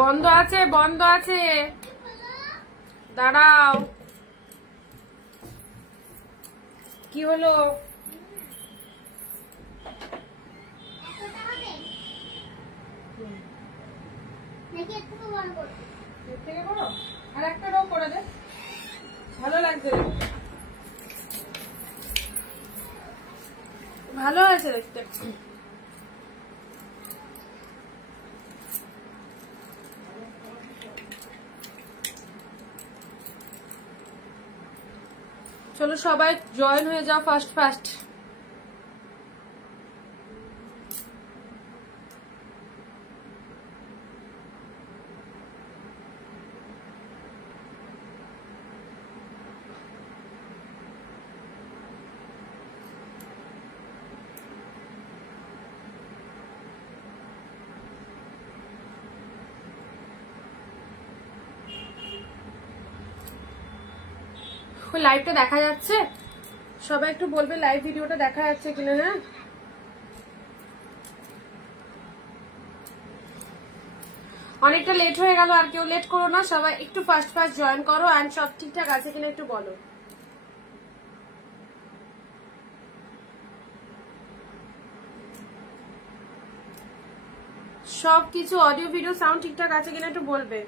বন্ধ আছে, বন্ধ আছে, দাঁড়াও। কি হলো? আর একটা রো করে দে, ভালো লাগছে, ভালো আছে দেখতে। চলো সবাই জয়েন হয়ে যাও ফার্স্ট ফার্স্ট। লাইভটা দেখা যাচ্ছে? সবাই একটু বলবে লাইভ ভিডিওটা দেখা যাচ্ছে কিনা। হ্যাঁ, অনেকটা লেট হয়ে গেল, আর কেউ লেট করো না, সবাই একটু ফার্স্ট ফার্স্ট জয়েন করো। এন্ড সব ঠিকঠাক আছে কিনা একটু বলো। সবকিছু অডিও ভিডিও সাউন্ড ঠিকঠাক আছে কিনা একটু বলবে।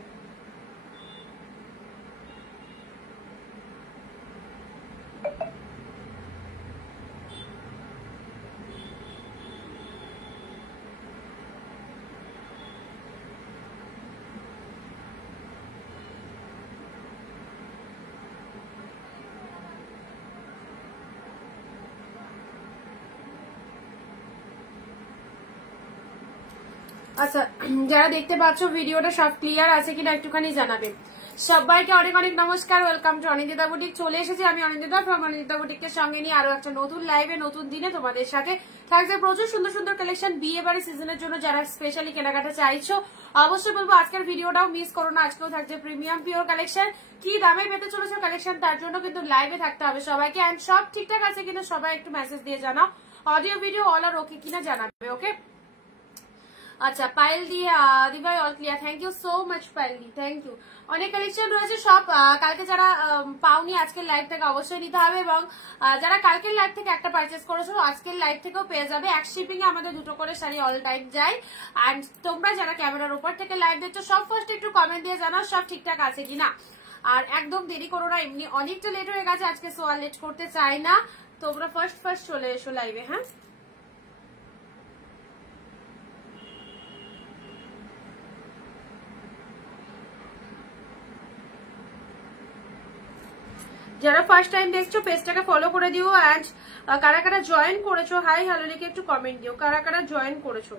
আচ্ছা, যারা দেখতে পাচ্ছ ভিডিওটা সব ক্লিয়ার আছে কিনা একটুখানি জানাবে। সবাইকে অনেক অনেক নমস্কার, ওয়েলকাম টু অনিন্দিতা বুটিক। চলে এসেছি আমি অনিন্দিতা ফ্রম অনিন্দিতা বুটিককে সঙ্গে নিয়ে আরো একটা নতুন লাইভে, নতুন দিনে তোমাদের সাথে থাকছে প্রচুর সুন্দর সুন্দর কালেকশন বিয়ে বাড়ি সিজনের জন্য। যারা স্পেশালি কেনাকাটা চাইছো অবশ্যই বলবো আজকের ভিডিওটাও মিস করো না। আজকেও থাকছে প্রিমিয়াম পিওর কালেকশন। কি দামে পেতে চলেছো কালেকশন তার জন্য কিন্তু লাইভে থাকতে হবে সবাইকে। এন্ড সব ঠিকঠাক আছে কিনা সবাই একটু মেসেজ দিয়ে জানাও। Audio video all are okay কিনা জানাবে। ওকে, আচ্ছা পায়েল দি দিভাই all clear, thank you so much Payel দি, থ্যাংক ইউ। অনেক কালেকশন রয়েছে সব। কালকে যারা পাওনি আজকের লাইভ থেকে অবশ্যই নিতে হবে, এবং যারা কালকের লাইভ থেকে একটা পারচেস করেছো আজকের লাইভ থেকেও পেয়ে যাবে। এক শিপিং এ আমাদের দুটো করে শাড়ি অল টাইম যায়। অ্যান্ড তোমরা যারা ক্যামেরার উপর থেকে লাইভ দেখছো সব ফার্স্ট একটু কমেন্ট দিয়ে জানাও সব ঠিকঠাক আছে কিনা। আর একদম দেরি করো না, এমনি অনেকটা লেট হয়ে গেছে আজকে, সো আর লেট করতে চাই না। তোমরা ফার্স্ট ফার্স্ট চলে এসো লাইভে। হ্যাঁ, যারা ফার্স্ট টাইম দেখছো পেজটাকে ফলো করে দিও। অ্যান্ড কারা কারা জয়েন করেছো হাই হ্যালো লিখে একটু কমেন্ট দিও কারা কারা জয়েন করেছো।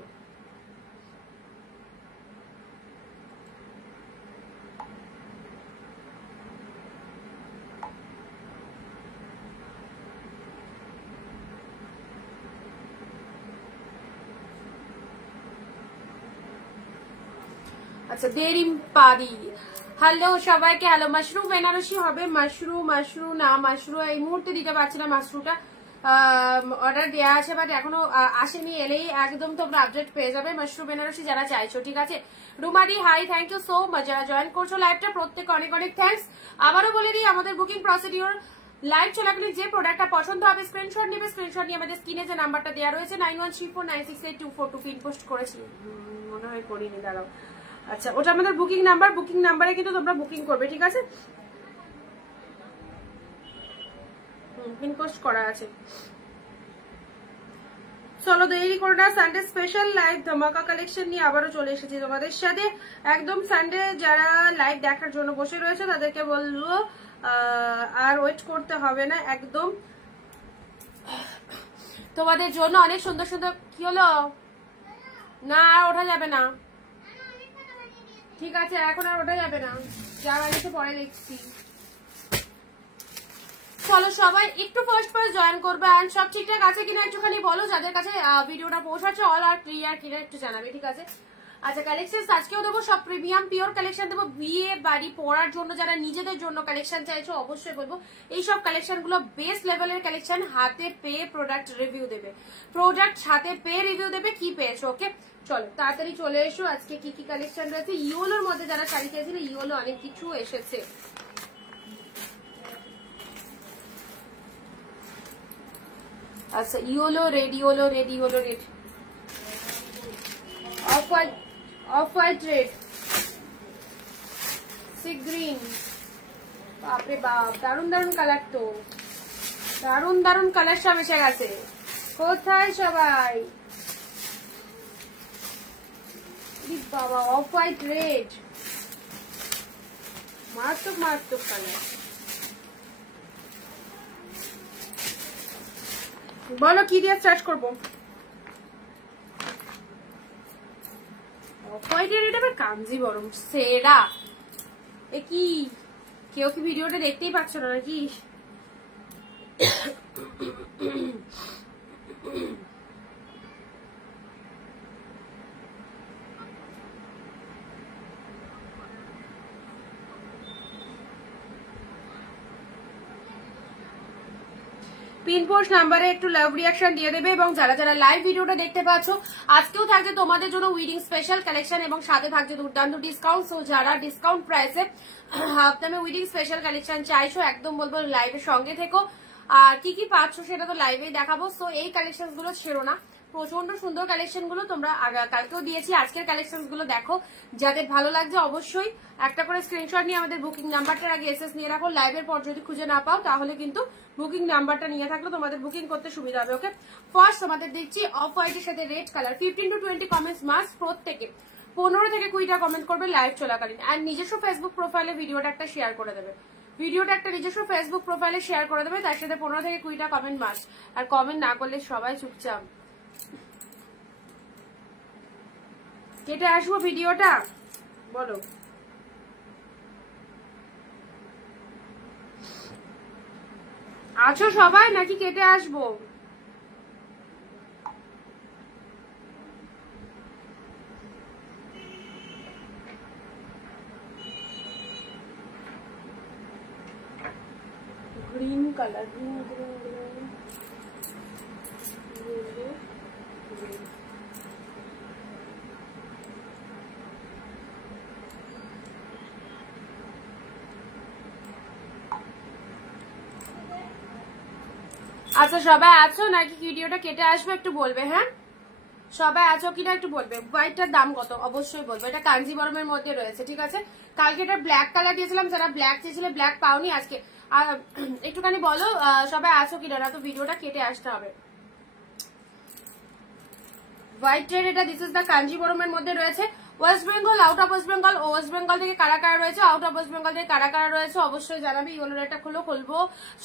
আচ্ছা, দেরিম পারি, হ্যালো সবাইকে, হ্যালো। মাশরুম বেনারসি হবে, মাশরুম না মাশরুম এই মুহূর্তে দিতে পারছি না। মাশরুমটা অর্ডার দেওয়া আছে বাট এখনো আসেনি, এলেই একদম তোমরা আপডেট পেয়ে যাবে। মাশরুম বেনারসি যারা চাইছো, ঠিক আছে। রুমারি hi, thank you so much. যারা জয়েন করছো লাইভটা প্রত্যেক অনেক অনেক থ্যাংকস। আবারও বলে দিই আমাদের বুকিং প্রসিডিওর লাইভ চলাকালীন যে প্রোডাক্টটা পছন্দ হবে স্ক্রিনশট নেবে। স্ক্রিনশট নিয়ে আমাদের স্ক্রিনে যে নাম্বারটা দেওয়া রয়েছে 9134968242 পিন পোস্ট করেছি মনে হয়, করিনি, দাঁড়াও। আচ্ছা, ওটা আমাদের বুকিং নাম্বার, বুকিং নাম্বারে কিন্তু তোমরা বুকিং করবে, ঠিক আছে। পিন পোস্ট করা আছে। চলো দেরি করো না, সানডে স্পেশাল লাইভ ধামাকা কালেকশন নিয়ে আবারও চলে এসেছি তোমাদের সাথে। একদম সানডে যারা লাইভ দেখার জন্য বসে রয়েছে তাদেরকে বলবো আর ওয়েট করতে হবে না, একদম তোমাদের জন্য অনেক সুন্দর সুন্দর। কি হলো? না আর ওঠা যাবে না, ঠিক আছে এখন আর ওঠা যাবে না, যা বাড়িতে পরে দেখছি। চলো সবাই একটু ফার্স্ট ফার্স্ট জয়েন করবে। এন্ড সব ঠিকঠাক আছে কিনা একটুখানি বলো, যাদের কাছে ভিডিওটা পৌঁছাচ্ছে অল আর ক্লিয়ার কিনা একটু জানাবে, ঠিক আছে। আচ্ছা কালেকশন আজকেও দেবো সব প্রিমিয়াম পিওর কালেকশন দেবো, বিয়ে বাড়ি পড়ার জন্য যারা নিজেদের জন্য কালেকশন চাইছো অবশ্যই বলবো এইসব কালেকশন গুলো বেস্ট লেভেলের কালেকশন। হাতে পেয়ে প্রোডাক্ট রিভিউ দেবে, প্রোডাক্ট হাতে পেয়ে রিভিউ দেবে কি পেয়েছো। ওকে চলো তাড়াতাড়ি চলে এসো, আজকে কি কি কালেকশন রয়েছে। ইয়োলোর মধ্যে যারা শাড়ি চেয়েছিল ইয়োলো অনেক কিছু এসেছে। আচ্ছা yellow red, yellow red, yellow red, of white red, sea green, বাপরে বাপ দারুন দারুন কালার, তো দারুন দারুন কালার সব এসে গেছে। কোথায় সবাই, বাবা অফ হোয়াইট রেড, মারাত্মক মারাত্মক কালার। বলো কি দিয়ে স্টার্ট করবো। অফ হোয়াইট রেড আবার কাঞ্জিবরম সেরা। এ কি কেউ কি ভিডিওটা দেখতেই পাচ্ছ না নাকি? পিনপোস্ট নাম্বারে একটু লাভ রিয়াকশন দিয়ে দেবে, এবং যারা যারা লাইভ ভিডিওটা দেখতে পাচ্ছ আজকেও থাকছে তোমাদের জন্য উইডিং স্পেশাল কালেকশন এবং সাথে থাকছে দুর্দান্ত ডিসকাউন্ট। সো যারা ডিসকাউন্ট প্রাইসে হাফ দামে উইডিং স্পেশাল কালেকশন চাইছো একদম বলবো লাইভের সঙ্গে থেকো। আর কি কি পাচ্ছ সেটা তো লাইভেই দেখাবো। সো এই কালেকশন গুলো ছেড়ো না, প্রচন্ড সুন্দর কালেকশন গুলো তোমরা কালকেও দিয়েছি, আজকের কালেকশন গুলো দেখো, যাদের ভালো লাগছে অবশ্যই একটা করে স্ক্রিনশট নিয়ে আমাদের বুকিং নাম্বারটার আগে এসএস নিয়ে রাখো। লাইভের পর যদি খুঁজে না পাও তাহলে কিন্তু বুকিং নাম্বারটা নিয়ে থাকলে তোমাদের বুকিং করতে সুবিধা হবে। ওকে ফার্স্ট তোমাদের দেখছি অফ হোয়াইটের সাথে red colour. 15 to 20 comments must, প্রত্যেকে 15 থেকে 20টা কমেন্ট করবে লাইভ চলাকালীন। আর নিজস্ব ফেসবুক প্রোফাইলে ভিডিওটা একটা শেয়ার করে দেবে, ভিডিওটা একটা নিজস্ব ফেসবুক প্রোফাইলে শেয়ার করে দেবে, তার সাথে 15 থেকে 20টা কমেন্ট মাস্ট। আর কমেন্ট না করলে সবাই চুপচাপ কেটে আসবো ভিডিওটা, বলো আছো সবাই নাকি কেটে আসবো? Green colour, green green green, আচ্ছা সবাই আছো নাকি ভিডিওটা কেটে আসবে একটু বলবে। হ্যাঁ সবাই আছো কিনা একটু বলবে। হোয়াইটটার দাম কত অবশ্যই বলবো, এটা কাঞ্জিবরমের মধ্যে রয়েছে ঠিক আছে। কালকে এটা ব্ল্যাক কালার দিয়েছিলাম, যারা ব্ল্যাক চেয়েছিলে ব্ল্যাক পাওনি আজকে একটুখানি বলো সবাই আছো কিনা, না তো ভিডিওটা কেটে আসতে হবে। হোয়াইট রেড, এটা দিস ইজ দ্য কাঞ্জিবরমের মধ্যে রয়েছে। West Bengal, out of West Bengal, West Bengal থেকে কারা কারা রয়েছে, আউট অফ ওয়েস্ট বেঙ্গল থেকে কারা কারা রয়েছে অবশ্যই জানাবে। ইয়েলো রেডটা খুলবো।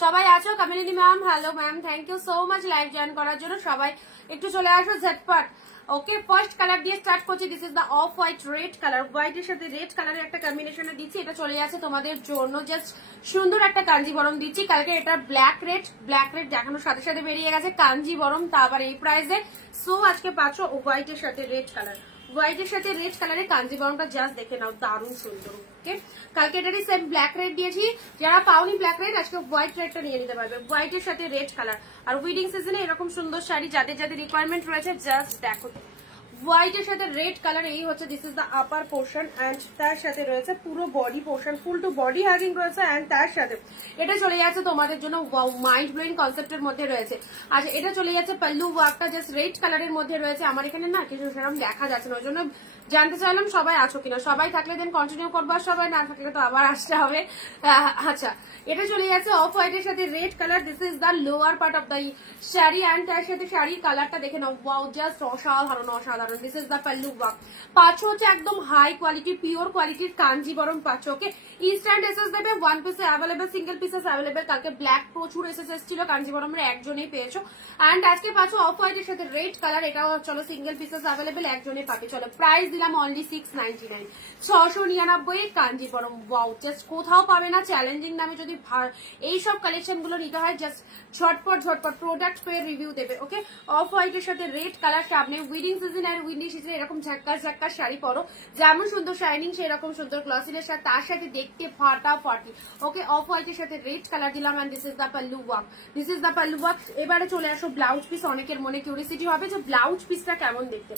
সবাই আছো, Kamini ma'am hello ma'am, thank you so much live join করার জন্য। সবাই একটু চলে আসো ঝটপট। ওকে ফার্স্ট কালার দিয়ে স্টার্ট করছি, this is the off white red colour. হোয়াইটের সাথে রেড কালারের একটা কম্বিনেশনে দিচ্ছি, এটা চলে যাচ্ছে তোমাদের জন্য জাস্ট সুন্দর একটা কাঞ্জিবরম দিচ্ছি। কালকে এটা ব্ল্যাক রেড দেখানোর সাথে সাথে বেরিয়ে গেছে কাঞ্জিবরম, তা আবার এই প্রাইসে। সো আজকে পাচ্ছ হোয়াইটের সাথে রেড কালার, হোয়াইটের সাথে রেড কালারের কাঞ্জিবরমটা জাস্ট দেখে নাও, দারুণ সুন্দর। ওকে কালকে এটারই সেম ব্ল্যাক রেড দিয়েছি, যারা পাওনি ব্ল্যাক রেড আজকে হোয়াইট রেডটা নিয়ে নিতে পারবে। হোয়াইটের সাথে রেড কালার, আর উইডিং সিজনে এরকম সুন্দর শাড়ি যাদের যাদের রিকোয়ারমেন্ট রয়েছে জাস্ট দেখো। হোয়াইটের সাথে রেড কালার, এই হচ্ছে this is the upper portion and তার সাথে রয়েছে পুরো বডি পোর্শন, ফুল টু বডি হ্যাগিং রয়েছে অ্যান্ড তার সাথে এটা চলে যাচ্ছে তোমাদের জন্য মাইন্ড ব্লোয়িং কনসেপ্টের মধ্যে রয়েছে। আচ্ছা এটা চলে যাচ্ছে পাল্লু ওয়ার্কটা জাস্ট রেড কালারের মধ্যে রয়েছে। আমার এখানে না কিছু সেরকম দেখা যাচ্ছে না, ওই জন্য জানতে চাইলাম সবাই আছো কিনা। সবাই থাকলে দেন কন্টিনিউ করবো, আর সবাই না থাকলে তো আবার আসতে হবে। আচ্ছা এটা চলে যাচ্ছে অফ হোয়াইটের সাথে red colour, this is the lower part of the sari and তার সাথে শাড়ির কালারটা দেখে নাও, ওয়াও জাস্ট অসাধারণ অসাধারণ। This is the pallu work, পাচ্ছ হচ্ছে একদম হাই কোয়ালিটি পিওর কোয়ালিটির কাঞ্জিবরম পাচ্ছ। ওকে ইনস্ট্যান্ট এসএস দেবে, ওয়ান পিসে অ্যাভেলেবেল, সিঙ্গেল পিসেস অ্যাভেলেবেল। কালকে ব্ল্যাক প্রচুর এসএস এসেছিল, কাঞ্জিবরমের একজনেই পেয়েছো অ্যান্ড আজকে পাচ্ছ অফ হোয়াইটের সাথে রেড কালার, এটাও চলো সিঙ্গেল পিসেস অ্যাভেলেবেল, একজনে পাবে। চলো প্রাইস দিলাম অনলি 699, 699 কাঞ্জিবরম। ওয়াও জাস্ট কোথাও পাবে না, চ্যালেঞ্জিং নামে যদি এইসব কালেকশন গুলো নিতে হয় জাস্ট ঝটপট ঝটপট প্রোডাক্ট পেয়ে রিভিউ দেবে। ওকে অফ হোয়াইটের সাথে রেড কালার, সামনে উইডিং সিজনের ওয়েদার উইন্ডি সিজনে এরকম ঝাক্কাস ঝাক্কাস শাড়ি পরো, যেমন সুন্দর শাইনিং সেরকম সুন্দর গ্লসিনের সাথে, তার সাথে দেখতে ফাটাফাটি। ওকে, অফ হোয়াইটের সাথে রেড কালার দিলাম and this is the pallu work, this is the pallu work. এবারে চলে আসো ব্লাউজ পিস। অনেকের মনে কিউরিসিটি হবে যে ব্লাউজ পিসটা কেমন দেখতে।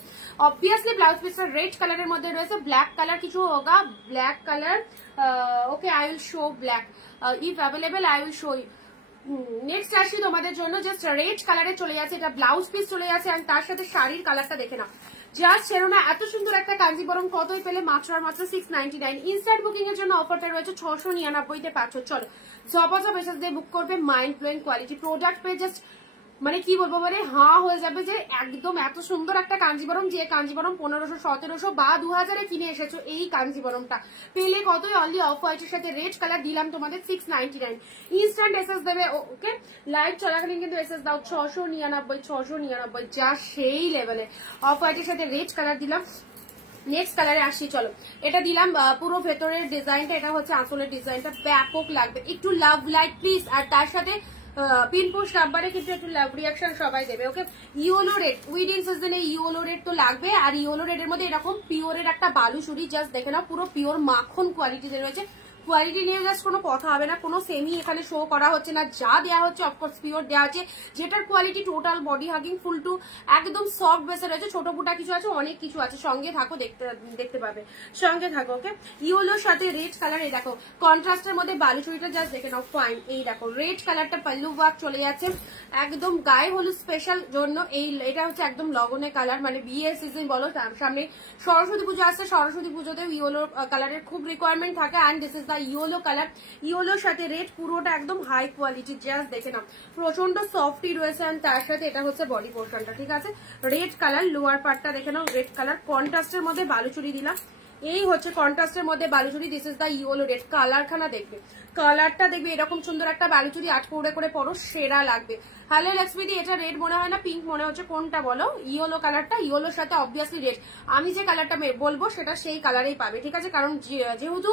অবভিয়াসলি ব্লাউজ পিসটা রেড কালারের মধ্যে রয়েছে, ব্ল্যাক কালার কিছু হোগা, black colour. Okay, I will show black if available, I will show you. Next আসি তোমাদের জন্য, জাস্ট রেড কালারে চলে যাচ্ছে, এটা ব্লাউজ পিস চলে যাচ্ছে আর তার সাথে শাড়ির কালারটা দেখে নাও, জাস্ট ছেড়ো না। এত সুন্দর একটা কাঞ্জিবরম কতই পেলে, মাত্র আর মাত্র 699। ইনস্ট্যান্ট বুকিং এর জন্য অফারটা রয়েছে 699-তে পাচ্ছ। চলো জবজব এসএস দিয়ে বুক করবে, মাইন্ড ব্লোয়িং কোয়ালিটি প্রোডাক্ট পেয়ে জাস্ট মানে কি বলবো, মানে হাঁ হয়ে যাবে যে একদম এত সুন্দর একটা কাঞ্জিবরম, যে কাঞ্জিবরম 1500, 1700 বা 2000-এ কিনে এসেছো, এই কাঞ্জিবরমটা পেলে কতই, অনলি অফ হোয়াইটের সাথে রেড কালার দিলাম তোমাদের 699। ইনস্ট্যান্ট এসএস দেবে। ওকে, লাইভ চলাকালীন কিন্তু এসএস দাও 699, যা সেই লেভেলে। অফ হোয়াইটের সাথে রেড কালার দিলাম। নেক্সট কালারে আসি, চলো এটা দিলাম পুরো ভেতরের ডিজাইনটা, এটা হচ্ছে আঁচলের ডিজাইনটা, ব্যাপক লাগবে, একটু লাভ লাইট প্লিজ। আর তার সাথে পিন পোস্ট নাম্বারে কিন্তু একটু লাভ রিয়াকশন সবাই দেবে। ওকে, ইয়েলো রেড, উইডিং সিজনে ইয়েলো রেড তো লাগবে। আর ইয়েলো রেড এর মধ্যে এরকম পিওরের একটা বালুচুরি, জাস্ট দেখে নাও, পুরো পিওর মাখন কোয়ালিটিতে রয়েছে। কোয়ালিটি নিয়ে জাস্ট কোনো কথা হবে না, কোনো সেমি এখানে শো করা হচ্ছে না, যা দেওয়া হচ্ছে অফকোর্স পিওর দেওয়া আছে, যেটার কোয়ালিটি টোটাল বডি হাগিং ফুল টু একদম সফট বেসে রয়েছে। ছোট ফুটা কিছু আছে, অনেক কিছু আছে, সঙ্গে থাকো, দেখতে পাবে, সঙ্গে থাকো। ওকে, ইয়েলোর সাথে রেড কালার, এই দেখো কন্ট্রাস্টের মধ্যে বালুচুরিটা জাস্ট দেখে নাও, ফাইন। এই দেখো রেড কালারটা পাল্লু ওয়ার্ক চলে যাচ্ছে একদম গায়ে হলুদ স্পেশাল জন্য। এটা হচ্ছে একদম লগনে কালার, মানে বিয়ের সিজন বলো, সামনে সরস্বতী পুজো আসছে, সরস্বতী পুজোতে ইয়েলো কালারের খুব রিকোয়ারমেন্ট থাকে। And this is the yellow colour, ইয়েলোর সাথে রেড, পুরোটা একদম হাই কোয়ালিটি, জাস্ট দেখে নাও প্রচন্ড সফটি রয়েছে। অ্যান্ড তার সাথে এটা হচ্ছে বডি পোর্শনটা, ঠিক আছে, রেড কালার। লোয়ার পার্টটা দেখে নাও রেড কালার, কন্ট্রাস্টের মধ্যে বালুচুরি দিলাম, এই হচ্ছে কন্ট্রাস্টের মধ্যে Baluchari, this is the yellow red. কালারখানা দেখবে, কালারটা দেখবে, এরকম সুন্দর একটা বালুচুরি 8 করে পরো, সেরা লাগবে। হ্যালো লক্ষ্মীদি, এটা রেড মনে হয় না, পিঙ্ক মনে হচ্ছে, কোনটা বলো? ইয়েলো কালারটা, ইয়েলোর সাথে অবভিয়াসলি রেড। আমি যে কালারটা বলবো সেটা সেই কালারেই পাবে, ঠিক আছে, কারণ যেহেতু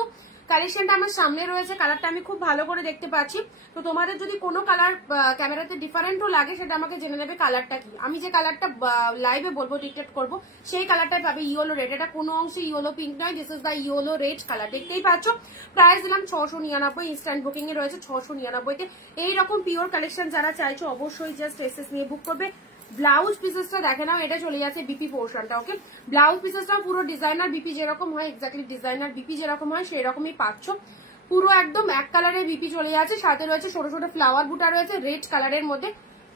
কালেকশনটা আমার সামনে রয়েছে, কালারটা আমি খুব ভালো করে দেখতে পাচ্ছি। তো তোমাদের যদি কোনো কালার ক্যামেরাতে ডিফারেন্টও লাগে, সেটা আমাকে জেনে নেবে কালারটা কি। আমি যে কালারটা লাইভে বলবো, ডিটেক্ট করবো, সেই কালারটাই পাবে, ইয়েলো রেড। এটা কোনো অংশে ইয়েলো পিঙ্ক নয়, this is the yellow red colour, দেখতেই পাচ্ছ। প্রাইস দিলাম 699, ইনস্ট্যান্ট বুকিং এ রয়েছে 699-তে। এইরকম পিওর কালেকশন যারা চাইছো অবশ্যই জাস্ট এসএস নিয়ে বুক করবে। ব্লাউজ পিসেসটা দেখে নাও, এটা চলে যাচ্ছে বিপি পোর্শনটা। ওকে, ব্লাউজ পিসেসটা পুরো ডিজাইনার বিপি যেরকম হয়, এক্স্যাক্টলি ডিজাইনার বিপি যেরকম হয় সেরকমই পাচ্ছ। পুরো একদম এক কালারের বিপি চলে যাচ্ছে, সাথে রয়েছে ছোট ছোট ফ্লাওয়ার বুটা রয়েছে রেড কালারের মধ্যে,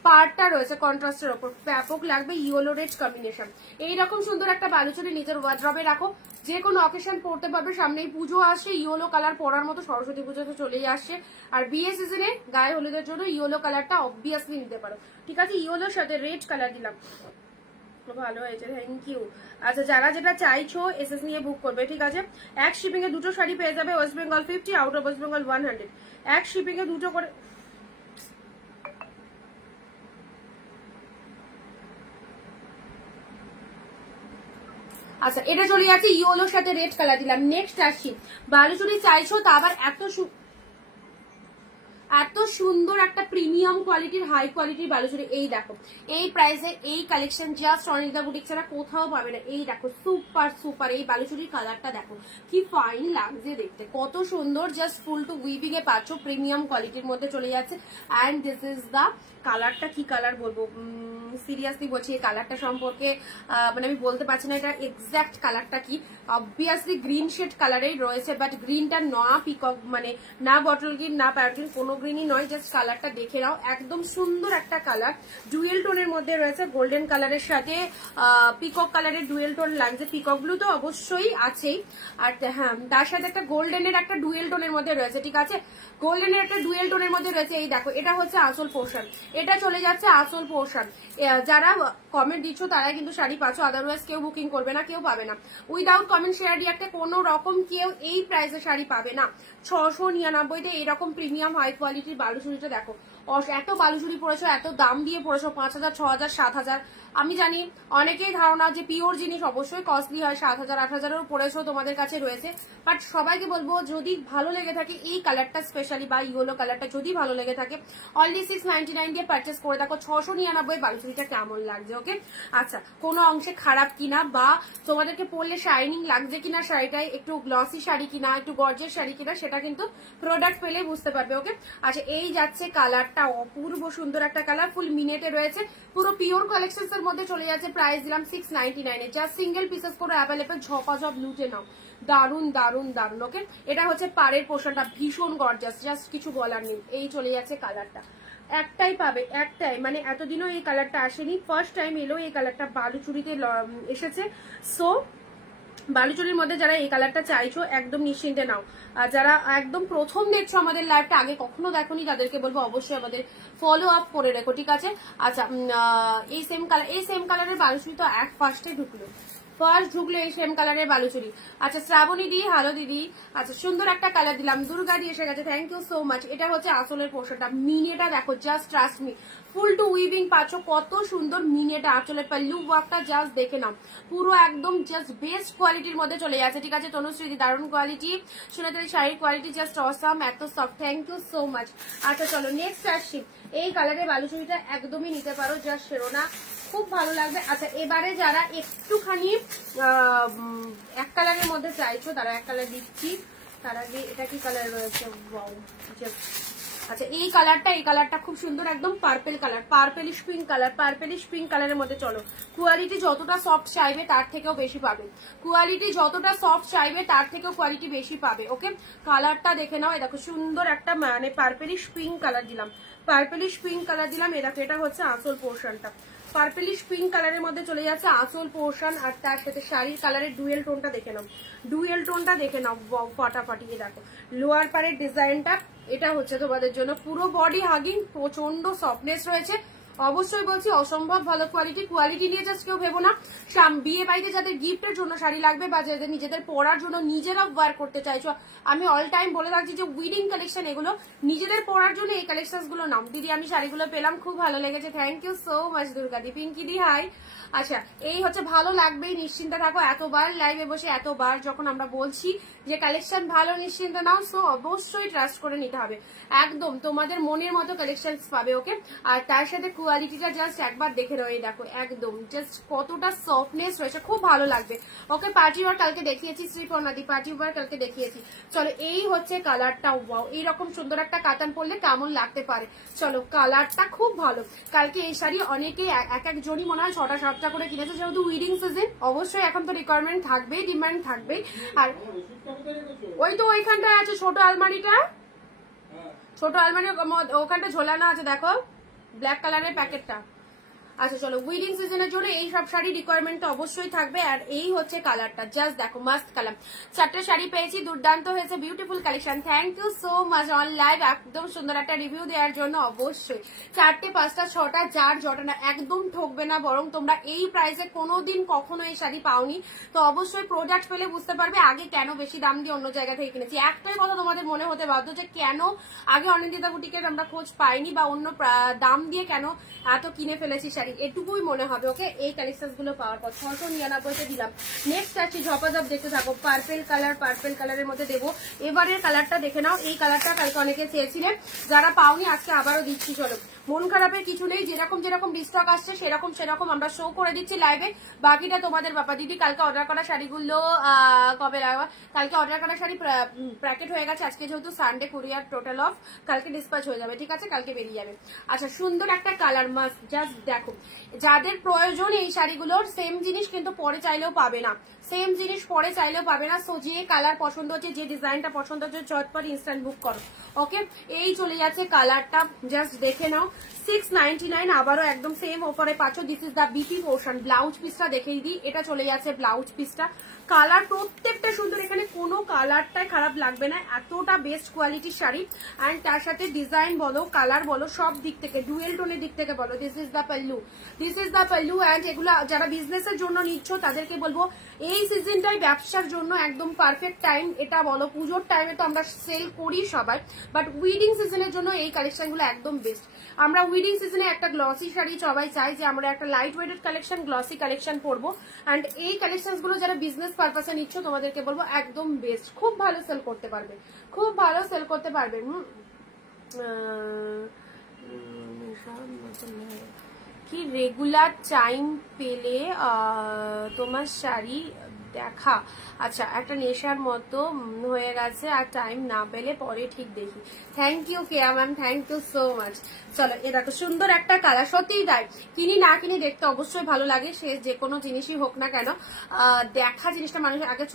পার্টটা রয়েছে কন্ট্রাস্টের ওপর, ব্যাপক লাগবে, ইয়েলো রেড কম্বিনেশন। এইরকম সুন্দর একটা বালুচুরি নিজের ওয়ার্ড্রবে রাখো, যে কোনো অকেশন পড়তে পারবে। সামনেই পুজো আসছে, ইয়েলো কালার পরার মতো, সরস্বতী পুজোতে চলেই আসছে। আর বিয়ে সিজনে গায়ে হলুদের জন্য ইয়েলো কালারটা অবভিয়াসলি নিতে পারো, ঠিক আছে। ইয়েলোর সাথে রেড কালার দিলাম, ভালো হয়েছে, থ্যাংক ইউ। আচ্ছা, যারা যেটা চাইছো এসএস নিয়ে বুক করবে, ঠিক আছে। এক শিপিং এ দুটো শাড়ি পেয়ে যাবে, West Bengal 50, out of West Bengal 100। এক শিপিং এ দুটো করে। আচ্ছা, এটা চলে যাচ্ছে ইয়েলোর সাথে রেড কালার দিলাম। নেক্সট আসছি, বালুচুরি চাইছো তা আবার এত সুন্দর একটা প্রিমিয়াম কোয়ালিটির, হাই কোয়ালিটির বালুচুরি। এই দেখো, এই প্রাইসে এই কালেকশন জাস্ট অনিতা বুটিক ছাড়া কোথাও পাবে না। এই দেখো সুপার সুপার এই বালুচুরির কালারটা দেখো কি ফাইন লাগছে দেখতে, কত সুন্দর, জাস্ট ফুল টু উইভিং এ পাচ্ছ, প্রিমিয়াম কোয়ালিটির মধ্যে চলে যাচ্ছে। অ্যান্ড দিস ইজ দা কালারটা, কি কালার বলবো, সিরিয়াসলি বলছি এই কালারটা সম্পর্কে মানে আমি বলতে পারছি না এটা এক্সাক্ট কালারটা কি। অবভিয়াসলি গ্রিন শেড কালারেই রয়েছে, বাট গ্রিনটা না পিকক, মানে না বটল গ্রিন না প্যারট গ্রিন, কোনো গ্রিনই নয়, জাস্ট কালারটা দেখে নাও, একদম সুন্দর একটা কালার, ডুয়েল টোনের মধ্যে রয়েছে, গোল্ডেন কালারের সাথে পিকক কালারের ডুয়েল টোন লাগছে। পিকক ব্লু তো অবশ্যই আছেই, আর হ্যাঁ তার সাথে একটা গোল্ডেনের একটা ডুয়েল টোনের মধ্যে রয়েছে, ঠিক আছে, গোল্ডেনের একটা ডুয়েল টোনের মধ্যে রয়েছে। এই দেখো, এটা হচ্ছে আসল পোর্শন, এটা চলে যাচ্ছে আসল পোর্শন। যারা কমেন্ট দিচ্ছ তারা কিন্তু শাড়ি পাচ্ছ, আদারওয়াইজ কেউ বুকিং করবে না, কেউ পাবে না। উইদাউট কমেন্ট শেয়ার রিয়াক্টে কোনো রকম কেউ এই প্রাইসে শাড়ি পাবে না। 699-তে এইরকম প্রিমিয়াম হাই কোয়ালিটির বালুচুরিটা দেখো, এত বালুচুরি পড়েছো, এত দাম দিয়ে পড়েছো, 5000, 6000, 7000, আমি জানি অনেকেই ধারণা যে পিওর জিনিস অবশ্যই কস্টলি হয়, 7,000 8,000-এর উপরেও তোমাদের কাছে রয়েছে, বাট সবাইকে বলবো যদি ভালো লেগে থাকে এই কালারটা স্পেশালি বা ইয়েলো কালারটা যদি ভালো লেগে থাকে অনলি 699 দিয়ে পারচেস করে দেখো 699 বালুচুরিটা কেমন লাগছে। ওকে, আচ্ছা কোনো অংশে খারাপ কিনা বা তোমাদেরকে পরলে শাইনিং লাগছে কিনা, শাড়িটাই একটু গ্লসি শাড়ি কিনা, একটু গর্জের শাড়ি কিনা, সেটা কিন্তু প্রোডাক্ট পেলে বুঝতে পারবে। ওকে, আচ্ছা এই যাচ্ছে কালারটা, অপূর্ব সুন্দর একটা কালার, ফুল মিনেটে রয়েছে, পুরো পিওর কালেকশনস এর মধ্যে চলে যাচ্ছে। প্রাইস দিলাম 699 এ, জাস্ট সিঙ্গেল পিসেস করে অ্যাভেলেবল, ঝপাঝপ লুটে নাও, দারুন দারুন দারুন। ওকে, এটা হচ্ছে পাড়ের পোর্শনটা, ভীষণ গর্জাস, জাস্ট কিছু বলার নেই। এই চলে যাচ্ছে কালারটা, একটাই পাবে, একটাই, মানে এতদিনও এই কালারটা আসেনি, ফার্স্ট টাইম এলো এই কালারটা, বালুচুরিতে এসেছে। সো বালুচুরির মধ্যে যারা এই কালারটা চাইছো একদম নিশ্চিন্তে নাও। আর যারা একদম প্রথম দেখছো আমাদের লাইভটা, আগে কখনো দেখোনি, তাদেরকে বলবো অবশ্যই আমাদের ফলো আপ করে রেখো, ঠিক আছে। আচ্ছা এই সেম কালারের বালুচুরি তো এক ফার্স্টে ঢুকলো, এই সেম কালারের বালুচুরি। আচ্ছা শ্রাবণী দি, হ্যালো দিদি। আচ্ছা সুন্দর একটা কালার দিলাম, দুর্গা দি এসে গেছে, থ্যাংক ইউ সো মাচ। এটা হচ্ছে আসলের পোর্শনটা, মিনিটা দেখো, জাস্ট ট্রাস্ট মি, ফুল টু উইভিং পাচ্ছ, কত সুন্দর মিনিটা, আঁচলের পাল্লু ওয়ার্কটা জাস্ট দেখে নাও, পুরো একদম জাস্ট বেস্ট কোয়ালিটির মধ্যে চলে যাচ্ছে, ঠিক আছে। তনুশ্রী দি দারুণ কোয়ালিটি, সোনাতালি শাড়ির কোয়ালিটি জাস্ট অসাম, এত soft, thank you so much. আচ্ছা চলো নেক্সট আসছি, এই কালারের বালুচুরিটা একদমই নিতে পারো, জাস্ট সেরোনা, খুব ভালো লাগবে। আচ্ছা এবারে যারা একটুখানি এক কালারের মধ্যে চাইছো, তারা এক কালার দিচ্ছি, তার আগে এটা কি কালার রয়েছে, আচ্ছা এই কালারটা খুব সুন্দর, একদম পার্পেল কালার, পার্পেলিশ পিঙ্ক কালারের মধ্যে। চলো কোয়ালিটি যতটা সফট চাইবে তার থেকেও বেশি পাবে, কোয়ালিটি বেশি পাবে। ওকে, কালারটা দেখে নাও, এই দেখো সুন্দর একটা মানে পার্পেলিশ পিঙ্ক কালার দিলাম, এই দেখো এটা হচ্ছে আঁচল পোর্শনটা, পার্পেলিশ পিঙ্ক কালারের মধ্যে চলে যাচ্ছে আঁচল পোর্শন, আর তার সাথে শাড়ির কালারের ডুয়েল টোনটা দেখে নাও, ফাটাফাটি। দেখো লোয়ার পারের ডিজাইনটা, এটা হচ্ছে তোমাদের জন্য পুরো বডি হাগিং, প্রচন্ড সফটনেস রয়েছে, অবশ্যই বলছি অসম্ভব ভালো কোয়ালিটি নিয়ে জাস্ট কেউ ভেবো না। বিয়ে বাড়িতে যাদের গিফটের জন্য শাড়ি লাগবে বা যাদের নিজেদের পরার জন্য নিজেরা ওয়্যার করতে চাইছো, আমি অল টাইম বলে থাকছি যে উইডিং কালেকশন এগুলো, নিজেদের পরার জন্য এই কালেকশন গুলো নাও। দিদি আমি শাড়িগুলো পেলাম, খুব ভালো লেগেছে, থ্যাংক ইউ সো মাচ দুর্গাদি। পিঙ্কি দি হাই। আচ্ছা এই হচ্ছে, ভালো লাগবেই, নিশ্চিন্তে থাকো, এতবার লাইভে বসে এতবার যখন আমরা বলছি যে কালেকশন ভালো, নিশ্চিন্তে নাও, সো অবশ্যই ট্রাস্ট করে নিতে হবে, একদম তোমাদের মনের মতো কালেকশন পাবে। ওকে, আর তার সাথে কোয়ালিটিটা জাস্ট একবার দেখে রয়ে দেখো, একদম জাস্ট কতটা সফটনেস রয়েছে, খুব ভালো লাগবে। ওকে, পার্টি ওয়ার কালকে দেখিয়েছি, শ্রীপর্ণাদি পার্টি ওয়ার কালকে দেখিয়েছি। চলো এই হচ্ছে কালারটা, ওয়াও, এইরকম সুন্দর একটা কাতান পরলে কেমন লাগতে পারে। চলো কালারটা খুব ভালো, কালকে এই শাড়ি অনেকেই এক একজনই মনে হয় 6টা 7টা করে কিনেছে, যেহেতু উইডিং সিজন, অবশ্যই এখন তো রিকোয়ারমেন্ট থাকবেই, ডিমান্ড থাকবেই। আর ওই তো ওইখানটায় আছে ছোট আলমারিটা, ওখানটা ঝোলানো আছে, দেখো ব্ল্যাক কালারের প্যাকেটটা। আচ্ছা চলো, উইডিং সিজনের জন্য এই সব শাড়ি রিকোয়ারমেন্ট অবশ্যই থাকবে। আর এই হচ্ছে কালারটা, জাস্ট দেখো মাস্ট কালার, 4টা শাড়ি পেয়েছি, দুর্দান্ত হয়েছে, beautiful collection, thank you so much on live, একদম সুন্দর একটা রিভিউ দেওয়ার জন্য। অবশ্যই 4টে 5টা 6টা যার জটা না, একদম ঠকবে না, বরং তোমরা এই প্রাইসে কোনোদিন কখনো এই শাড়ি পাওনি, তো অবশ্যই প্রোডাক্ট পেলে বুঝতে পারবে আগে কেন বেশি দাম দিয়ে অন্য জায়গা থেকে কিনেছি। একটাই কথা তোমাদের মনে হতে বাধ্য যে কেন আগে অনিন্দিতা বুটিকের আমরা খোঁজ পাইনি বা অন্য দাম দিয়ে কেন এত কিনে ফেলেছি শাড়ি, এটুকুই মনে হবে। ওকে, এই কালেকশন গুলো পাওয়ার পর 699 দিলাম। নেক্সট আছে ঝপাঝপ, দেখতে থাকো, পার্পেল কালারের মধ্যে দেবো। এবারের কালারটা দেখে নাও, এই কালারটা কালকে অনেকে চেয়েছিলেন, যারা পাওনি আজকে আবারও দিচ্ছি। চলো মন খারাপের কিছু নেই, যেরকম বিস্টক আসছে সেরকম আমরা শো করে দিচ্ছি লাইভে, বাকিটা তোমাদের ব্যাপার। দিদি কালকে অর্ডার করা শাড়িগুলো কবে লাগবে? কালকে অর্ডার করা শাড়ি প্যাকেট হয়ে গেছে, আজকে যেহেতু সানডে কুরিয়ার টোটাল অফ, কালকে ডিসপ্যাচ হয়ে যাবে, ঠিক আছে, কালকে বেরিয়ে যাবে। আচ্ছা সুন্দর একটা কালার, মাস্ট জাস্ট দেখো, যাদের প্রয়োজন এই শাড়িগুলোর, সেম জিনিস কিন্তু পরে চাইলেও পাবে না, সো যে কালার পছন্দ হচ্ছে, যে ডিজাইনটা পছন্দ হচ্ছে, ঝটপট ইনস্ট্যান্ট বুক করো। ওকে, এই চলে যাচ্ছে কালারটা, জাস্ট দেখে নাও, 699, আবারও একদম সেম অফারে পাচ্ছ। This is the BP portion, blouse পিসটা দেখেই দিই, এটা চলে যাচ্ছে ব্লাউজ পিসটা, কালার প্রত্যেকটা সুন্দর, এখানে কোনো কালারটাই খারাপ লাগবে না, এতটা বেস্ট কোয়ালিটির শাড়ি। অ্যান্ড তার সাথে ডিজাইন বলো, কালার বলো, সব দিক থেকে, ডুয়েল টোনের দিক থেকে বলো, this is the pallu, and এগুলো যারা বিজনেসের জন্য নিচ্ছ তাদেরকে বলবো এই এই সিজনটাই ব্যবসার জন্য একদম পারফেক্ট টাইম। এটা বলো পুজোর টাইমে তো আমরা সেল করি সবাই, বাট উইডিং সিজনের জন্য এই কালেকশনগুলো একদম বেস্ট। আমরা উইডিং সিজনে একটা গ্লসি শাড়ি সবাই চাই যে আমরা একটা light weighted collection, glossy collection পরবো। অ্যান্ড এই কালেকশনগুলো যারা বিজনেস পারপাসে নিচ্ছ তোমাদেরকে বলবো একদম বেস্ট, খুব ভালো সেল করতে পারবে, খুব ভালো সেল করতে পারবে। কি রেগুলার টাইম পেলে তোমার শাড়ি দেখা, আচ্ছা একটা নেশার মতো হয়ে গেছে, আর টাইম না পেলে পরে ঠিক দেখি। Thank you Keya ma'am, thank you so much. চলো এ দেখো সুন্দর একটা কালার, সত্যিই তাই, কিনি না কিনি দেখতে অবশ্যই ভালো লাগে, সে যে কোনো জিনিসই হোক না কেন। দেখা জিনিসটা মানুষের আগে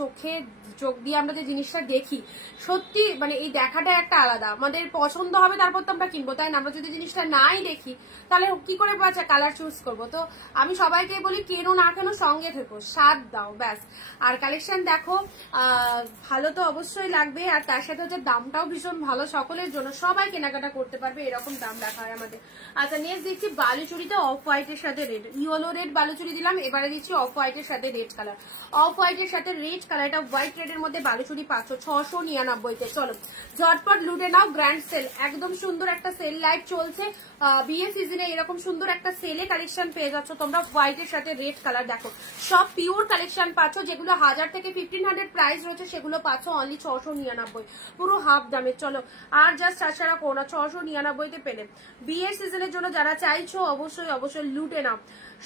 চোখ দিয়ে আমরা যে জিনিসটা দেখি, সত্যি মানে এই দেখাটা একটা আলাদা, আমাদের পছন্দ হবে তারপর তো আমরা কিনবো, তাই না? আমরা যদি জিনিসটা নাই দেখি তাহলে কি করে বাচ্চা কালার চুজ করবো? তো আমি সবাইকে বলি কেনো না কেন সঙ্গে থেকো, স্বাদ দাও ব্যাস। আর কালেকশন দেখো ভালো তো অবশ্যই লাগবে, আর তার সাথে হচ্ছে দামটাও ভীষণ ভালো, সকলের জন্য, সবাই কেনাকাটা করতে পারবে এরকম দাম রাখা হয় আমাদের। আচ্ছা নেক্সট দিচ্ছি বালুচুরিতে অফ হোয়াইটের সাথে রেড, ইয়েলো রেড বালুচুরি দিলাম, এবারে দিচ্ছি অফ হোয়াইটের সাথে রেড কালার। অফ হোয়াইটের সাথে রেড কালার, এটা হোয়াইট রেডের মধ্যে বালুচুরি পাচ্ছ 699-তে। চলো ঝটপট লুটে নাও, গ্র্যান্ড সেল, একদম সুন্দর একটা সেল লাইভ চলছে বিয়ে সিজনে, এরকম সুন্দর একটা সেলে কালেকশন পেয়ে যাচ্ছ তোমরা হোয়াইটের সাথে রেড কালার। দেখো সব পিওর কালেকশন পাচ্ছ, যেগুলো 1000 থেকে 1500 প্রাইস রয়েছে সেগুলো পাচ্ছ অনলি 699, পুরো হাফ দামে। চলো আর জাস্ট তাছাড়া কোনা 699-তে পেলে। বিয়ের সিজনের জন্য যারা চাইছো অবশ্যই অবশ্যই লুটে নাও।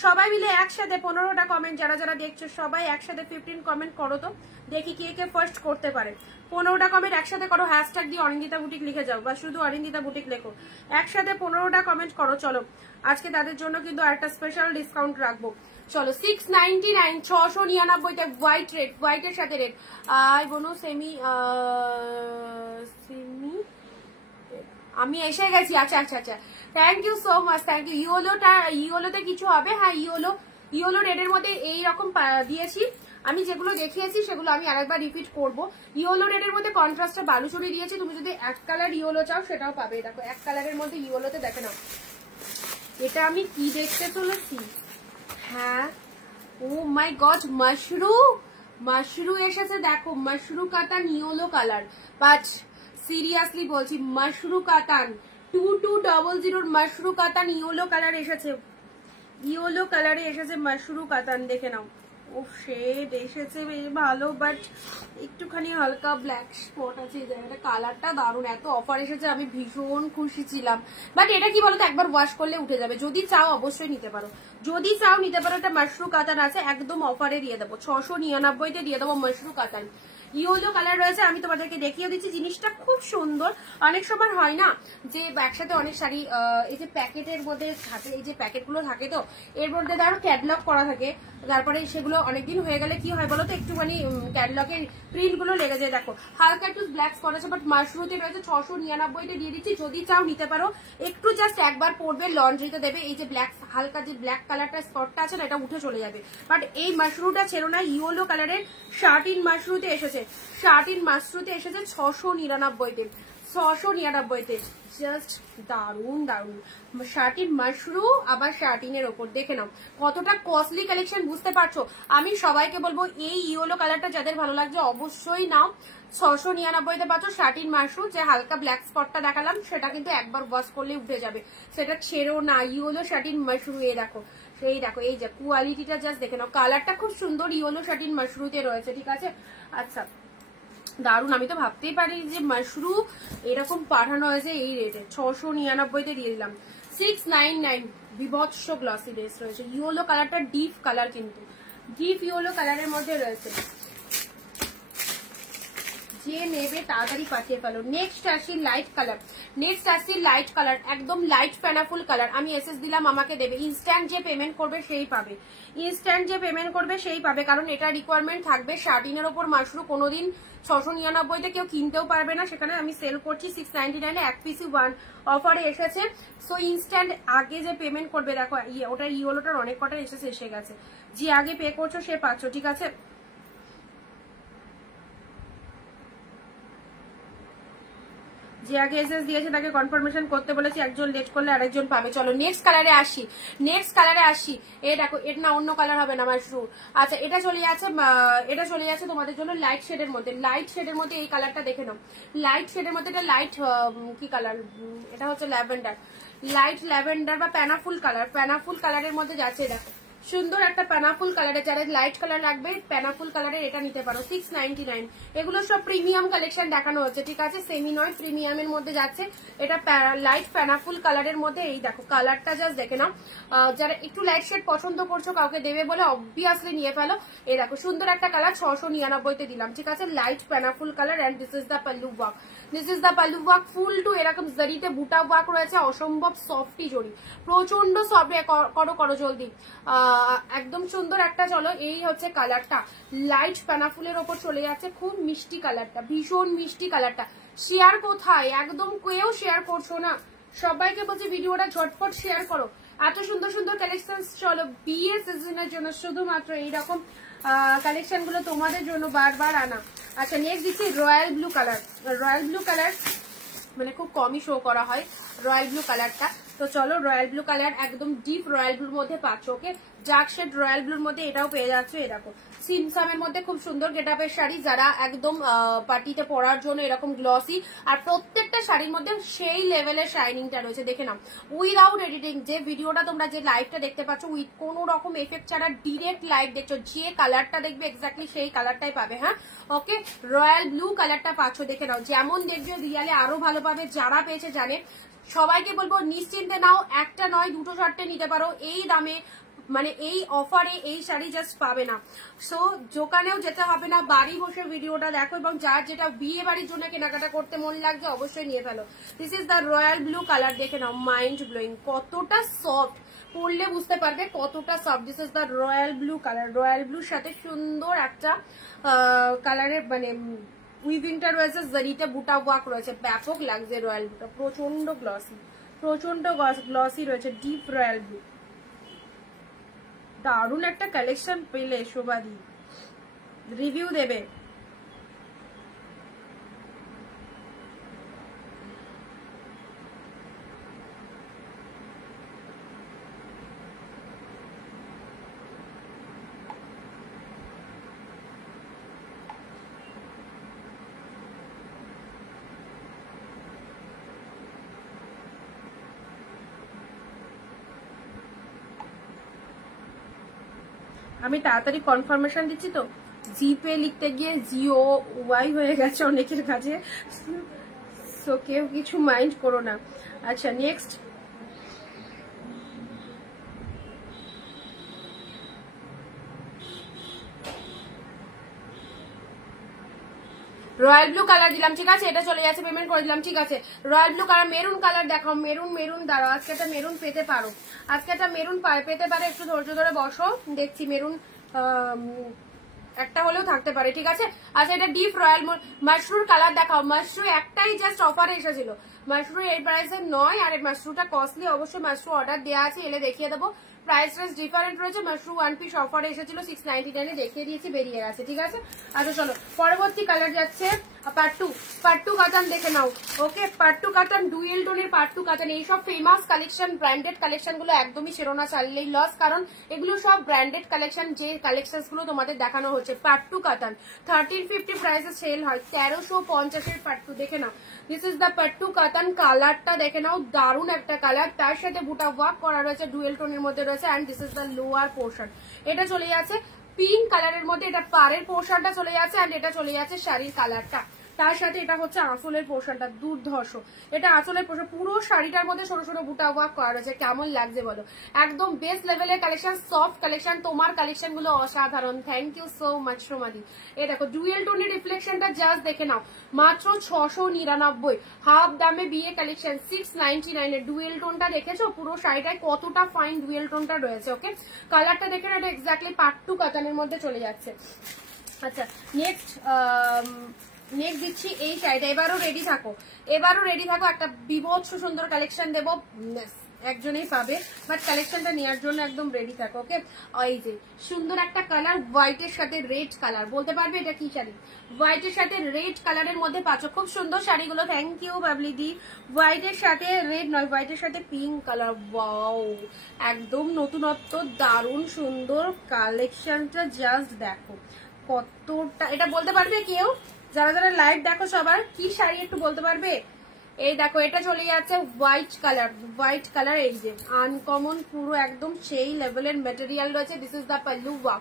সবাই মিলে একসাথে 15টা কমেন্ট, যারা যারা দেখছো সবাই একসাথে 15 কমেন্ট করো তো, দেখি কে কে ফার্স্ট করতে পারে। 15টা কমেন্ট একসাথে করো, হ্যাশট্যাগ দিয়ে অনিন্দিতা বুটিক লিখে যাও, বা শুধু অনিন্দিতা বুটিক লেখো, একসাথে 15টা কমেন্ট করো। চলো আজকে তাদের জন্য কিন্তু একটা স্পেশাল ডিসকাউন্ট রাখবো। চলো 699, 699-তে হোয়াইট রেড, হোয়াইটের সাথে রেড। আই বোনো সেমি আমি এসে গেছি। আচ্ছা আচ্ছা আচ্ছা, thank you so much, thank you. ইয়োলোতে কিছু হবে? হ্যাঁ ইয়োলো রেডের মধ্যে এইরকম দিয়েছি আমি, যেগুলো দেখিয়েছি সেগুলো আমি আরেকবার রিপিট করবো। ইয়োলো রেডের মধ্যে কন্ট্রাস্টে বালুচুরি দিয়েছি, তুমি যদি এক কালার ইয়োলো চাও সেটাও পাবে। দেখো এক কালারের মধ্যে ইয়োলোতে দেখে নাও, এটা আমি কি দেখতে চলেছি। হ্যাঁ ও মাই গড, মাশরু এসেছে, দেখো মাশরু কাতান ইয়োলো কালার, বাট সিরিয়াসলি বলছি মাশরু কাতান 2200 মাশরু কাতান ইয়োলো কালার এসেছে, ইয়োলো কালারে এসেছে মাশরু কাতান, দেখে নাও। ও শেড এসেছে বেশ ভালো, বাট একটুখানি হালকা ব্ল্যাক স্পট আছে এই জায়গাটা। কালারটা দারুণ, এত অফার এসেছে আমি ভীষণ খুশি ছিলাম। বাট এটা কি বলতো, একবার ওয়াশ করলে উঠে যাবে, যদি চাও অবশ্যই নিতে পারো, যদি চাও নিতে পারো। এটা মাশরু কাতান আছে, একদম অফারে দিয়ে দেবো, 699-তে দিয়ে দেবো মাশরু কাতান। ইয়েলো কালার রয়েছে, আমি তোমাদেরকে দেখিয়ে দিচ্ছি, জিনিসটা খুব সুন্দর। অনেক সময় হয় না যে একসাথে অনেক শাড়ি এই যে প্যাকেটের মধ্যে থাকে, এই যে প্যাকেটগুলো থাকে তো এর মধ্যে ধরো ক্যাটলগ করা থাকে, তারপরে সেগুলো অনেকদিন হয়ে গেলে কি হয় বলো তো, একটুখানি ক্যাটলগের প্রিন্ট গুলো লেগে যায়। দেখো হালকা একটু ব্ল্যাক স্পট আছে, বাট মাশরুতে রয়েছে 699-তে দিয়ে দিচ্ছি, যদি চাও নিতে পারো। একটু জাস্ট একবার পরবে, লন্ড্রিতে দেবে, এই যে ব্ল্যাক হালকা যে ব্ল্যাক কালারটা স্পটটা আছে না, এটা উঠে চলে যাবে। বাট এই মাশরুটা ছেড়ো না, ইয়েলো কালারের শার্টিন মাশরুতে এসেছে, শার্টিন মাশরুতে এসেছে 699-তে, 699-তে। জাস্ট দারুন দারুন শার্টিন মাশরু, আবার শার্টিনের ওপর দেখে নাও কতটা কস্টলি কালেকশন, বুঝতে পারছো? আমি সবাইকে বলবো এই ইয়েলো কালারটা যাদের ভালো লাগছে অবশ্যই নাও। 699-তে পাচ্ছ শার্টিন মাশরু, যে হালকা ব্ল্যাক স্পটটা দেখালাম সেটা কিন্তু একবার ওয়াশ করলে উঠে যাবে, সেটা ছেড়ো না। ইয়েলো শার্টিন মাশরু, এই দেখো, সেই দেখো, এই যে কোয়ালিটিটা জাস্ট দেখে নাও, কালারটা খুব সুন্দর, ইয়েলো শার্টিন মাশরুতে রয়েছে, ঠিক আছে? আচ্ছা দারুন, আমি তো ভাবতেই পারি যে মাশরু এরকম পাঠানো হয়েছে এই রেটে। 699-তে দিয়ে দিলাম। 699 বিভৎস গ্লসি বেস রয়েছে, ইয়েলো কালারটা ডিপ কালার, কিন্তু ডিপ ইয়েলো কালারের মধ্যে রয়েছে, যে নেবে তাড়াতাড়ি পাঠিয়ে ফেলো। নেক্সট আসি লাইট কালার, নেক্সট আসি লাইট কালার, একদম লাইট প্যানাফুল কালার। আমি এসএস দিলাম, আমাকে দেবে, ইনস্ট্যান্ট যে পেমেন্ট করবে সেই পাবে, ইনস্ট্যান্ট যে পেমেন্ট করবে সেই পাবে, কারণ এটা রিকোয়ারমেন্ট থাকবে। শার্টিনের ওপর মাশরু কোনোদিন 699-তে কেউ কিনতেও পারবে না, সেখানে আমি সেল করছি 699-এ, এক পিসি 1 অফারে এসেছে। সো ইনস্ট্যান্ট আগে যে পেমেন্ট করবে, দেখো ওটা ইয়েলোটার অনেক কটা এসে গেছে, যে আগে পে করছো সে পাচ্ছ, ঠিক আছে? যে আগে এসএস দিয়েছে তাকে কনফার্মেশন করতে বলেছি, একজন লেট করলে আরেকজন পাবে। চলো নেক্সট কালারে আসি। এ দেখো, এটা না অন্য কালার হবে না মাশরুম। আচ্ছা এটা চলে যাচ্ছে তোমাদের জন্য লাইট শেডের মধ্যে। এই কালারটা দেখে নাও, লাইট শেডের মধ্যে। এটা লাইট কি কালার, এটা হচ্ছে ল্যাভেন্ডার, লাইট ল্যাভেন্ডার বা প্যানাফুল কালারের মধ্যে যাচ্ছে। দেখো সুন্দর একটা প্যানাফুল কালারের, যারা লাইট কালার লাগবে প্যানাফুল কালারের এটা নিতে পারো। 699। এগুলো সব প্রিমিয়াম কালেকশন দেখানো হচ্ছে, ঠিক আছে, সেমি নয়, প্রিমিয়ামের মধ্যে যাচ্ছে। এটা লাইট প্যানাফুল কালারের মধ্যে। এই দেখো কালারটা জাস্ট দেখে নাও। যারা একটু লাইট শেড পছন্দ করছো, কাউকে দেবে বলে অবভিয়াসলি নিয়ে ফেলো। এই দেখো সুন্দর একটা কালার, 699 দিলাম, ঠিক আছে। লাইট প্যানাফুল colour and this is the pallu work. ফুল টু এরকম জরিতে বুটা ওয়ার্ক রয়েছে, অসম্ভব সফটি জড়ি, প্রচন্ড সফট। করো জলদি, একদম সুন্দর একটা। চলো এই হচ্ছে কালারটা, লাইট প্যানাফুলের ওপর চলে যাচ্ছে, খুব মিষ্টি কালারটা, ভীষণ মিষ্টি কালারটা। শেয়ার কোথায়, একদম কেউ শেয়ার করছো না, সবাইকে বলছি ভিডিওটা ঝটপট শেয়ার করো। এত সুন্দর কালেকশন। চলো বিয়ের সিজনের জন্য শুধুমাত্র এইরকম কালেকশন গুলো তোমাদের জন্য বারবার আনা। আচ্ছা নেক্সট দিচ্ছি রয়্যাল ব্লু কালার, মানে খুব কমই শো করা হয় রয়্যাল ব্লু কালারটা। তো চলো রয়্যাল ব্লু কালার, একদম ডিপ রয়্যাল ব্লুর মধ্যে পাচ্ছ, ওকে। ডার্ক শেড রয়্যাল ব্লুর মধ্যে এটাও পেয়ে যাচ্ছে। এরকম সিমসামের মধ্যে খুব সুন্দর গেটআপের শাড়ি, যারা একদম পার্টিতে পরার জন্য এরকম গ্লসি, আর প্রত্যেকটা শাড়ির মধ্যে সেই লেভেলের শাইনিংটা রয়েছে। দেখে নাও, উইদাউট এডিটিং, যে ভিডিওটা তোমরা যে লাইভটা দেখতে পাচ্ছ উইথ কোনো রকম এফেক্ট ছাড়া ডিরেক্ট লাইভ দেখছো, যে কালারটা দেখবে এক্স্যাক্টলি সেই কালারটাই পাবে। হ্যাঁ ওকে, রয়্যাল ব্লু কালারটা পাচ্ছ, দেখে নাও। যেমন দেখবে রিয়ালে আরো ভালো পাবে, যারা পেয়েছে জানে। সবাইকে বলবো নিশ্চিন্তে নাও, একটা নয় দুটো চারটে নিতে পারো। এই দামে, মানে এই অফারে এই শাড়ি জাস্ট পাবে না। সো দোকানেও যেতে হবে না, বাড়ি বসে ভিডিওটা দেখো, এবং যার যেটা বিয়ে বাড়ির জন্য কেনাকাটা করতে মন লাগছে অবশ্যই নিয়ে ফেলো। This is the royal blue colour, দেখে নাও, মাইন্ড ব্লোয়িং, কতটা সফট, পরলে বুঝতে পারবে কতটা soft. This is the royal blue colour, royal ব্লুর সাথে সুন্দর একটা কালারের মানে উইভিংটা রয়েছে, জারিতে বুটা ওয়ার্ক রয়েছে, ব্যাপক লাগছে রয়্যাল ব্লুটা, প্রচন্ড গ্লসি রয়েছে, ডিপ রয়্যাল ব্লু। দারুণ একটা কালেকশন পেলে শোভাদি, রিভিউ দেবে। আমি তাড়াতাড়ি কনফার্মেশন দিচ্ছি তো, জিপে লিখতে গিয়ে জিও ওয়াই হয়ে গেছে অনেকের কাছে, সো কেউ কিছু মাইন্ড করো না। আচ্ছা নেক্সট রয়্যাল ব্লু কালার দিলাম, ঠিক আছে। এটা চলে যাচ্ছে, পেমেন্ট করে দিলাম, ঠিক আছে। Royal blue colour, maroon colour দেখাও, মেরুন দাঁড়াও, আজকে একটা মেরুন পেতে পারো, পেতে পারে, একটু ধৈর্য ধরে বসো, দেখছি মেরুন একটা হলেও থাকতে পারে, ঠিক আছে। আচ্ছা এটা ডিপ রয়্যাল মাশরুম কালার দেখাও। মাশরুম একটাই জাস্ট অফারে এসেছিল, মাশরুম এই প্রাইসে নয়, আর মাশরুমটা কস্টলি, অবশ্যই মাশরুম অর্ডার দেওয়া আছে, এলে দেখিয়ে দেবো। প্রাইস ডিফারেন্ট রয়েছে। মাশরুম 1 পিস অফারে এসেছিল 699 দেখিয়ে দিয়েছি, বেরিয়ে গেছে, ঠিক আছে। আচ্ছা চলো পরবর্তী কালার যাচ্ছে পাট্টু কাতান, দেখে নাও, ওকে। পাট্টু কাতান, ডুয়েল টোনের পাট্টু কাতান, এইসব ফেমাস কালেকশন, ব্র্যান্ডেড কালেকশন গুলো একদমই ছেড়ো না, চাললেই লস, কারণ এগুলো সব ব্র্যান্ডেড কালেকশন, যে কালেকশন গুলো তোমাদের দেখানো হচ্ছে। পাট্টু কাতান 1350 প্রাইসে সেল হয়, 1350 পাট্টু, দেখে নাও। দিস ইজ দ্য পাট্টু কাতান, কালারটা দেখে নাও, দারুণ একটা কালার, তার সাথে বুটা ওয়ার্ক করা রয়েছে, ডুয়েল টোনের মধ্যে রয়েছে, and this is the lower portion. এটা চলে যাচ্ছে পিঙ্ক কালারের মধ্যে, এটা পাড়ের পোর্শনটা চলে যাচ্ছে, অ্যান্ড এটা চলে যাচ্ছে শাড়ির কালারটা, তার সাথে এটা হচ্ছে আঁচলের পোর্শনটা, দুর্ধর্ষ। এটা আঁচলের পোর্শন, পুরো শাড়িটার মধ্যে ছোট ছোট বুটা ওয়ার্ক করা রয়েছে, কেমন লাগছে বলো? একদম বেস্ট লেভেলের কালেকশন, সফট কালেকশন, তোমার কালেকশন গুলো অসাধারণ। থ্যাংক ইউ সো মাচ সোমাদি। এই দেখো ডুয়েল টোনের রিফ্লেকশনটা জাস্ট দেখে নাও, মাত্র 699, হাফ দামে বিয়ে কালেকশন, 699 এর ডুয়েল টোনটা দেখেছো, পুরো শাড়িটায় কতটা ফাইন ডুয়েল টোনটা রয়েছে, ওকে। কালারটা দেখে না, এটা এক্স্যাক্টলি পাট্টু কাতানের মধ্যে চলে যাচ্ছে। আচ্ছা নেক্সট দিচ্ছি এই শাড়িটা, এবারও রেডি থাকো, একটা বিভৎস সুন্দর কালেকশন দেবো, একজনেই পাবে, বাট কালেকশনটা নেওয়ার জন্য একদম রেডি থাকো। ওকে, এই যে সুন্দর একটা কালার, হোয়াইটের সাথে রেড কালার, বলতে পারবে এটা কি শাড়ি? হোয়াইটের সাথে রেড কালারের মধ্যে পাচ্ছ, খুব সুন্দর শাড়িগুলো। থ্যাংক ইউ বাবলি দি। হোয়াইটের সাথে রেড নয়, হোয়াইটের সাথে পিঙ্ক কালার, ওয়াও একদম নতুনত্ব, দারুণ সুন্দর কালেকশনটা। জাস্ট দেখো কতটা, এটা বলতে পারবে কেউ যারা যারা লাইভ দেখো সবার কি শাড়ি একটু বলতে পারবে? এই দেখো এটা চলে যাচ্ছে হোয়াইট কালার, হোয়াইট কালার, এই যে আনকমন পুরো একদম সেই লেভেলের মেটেরিয়াল রয়েছে। This is the pallu, wow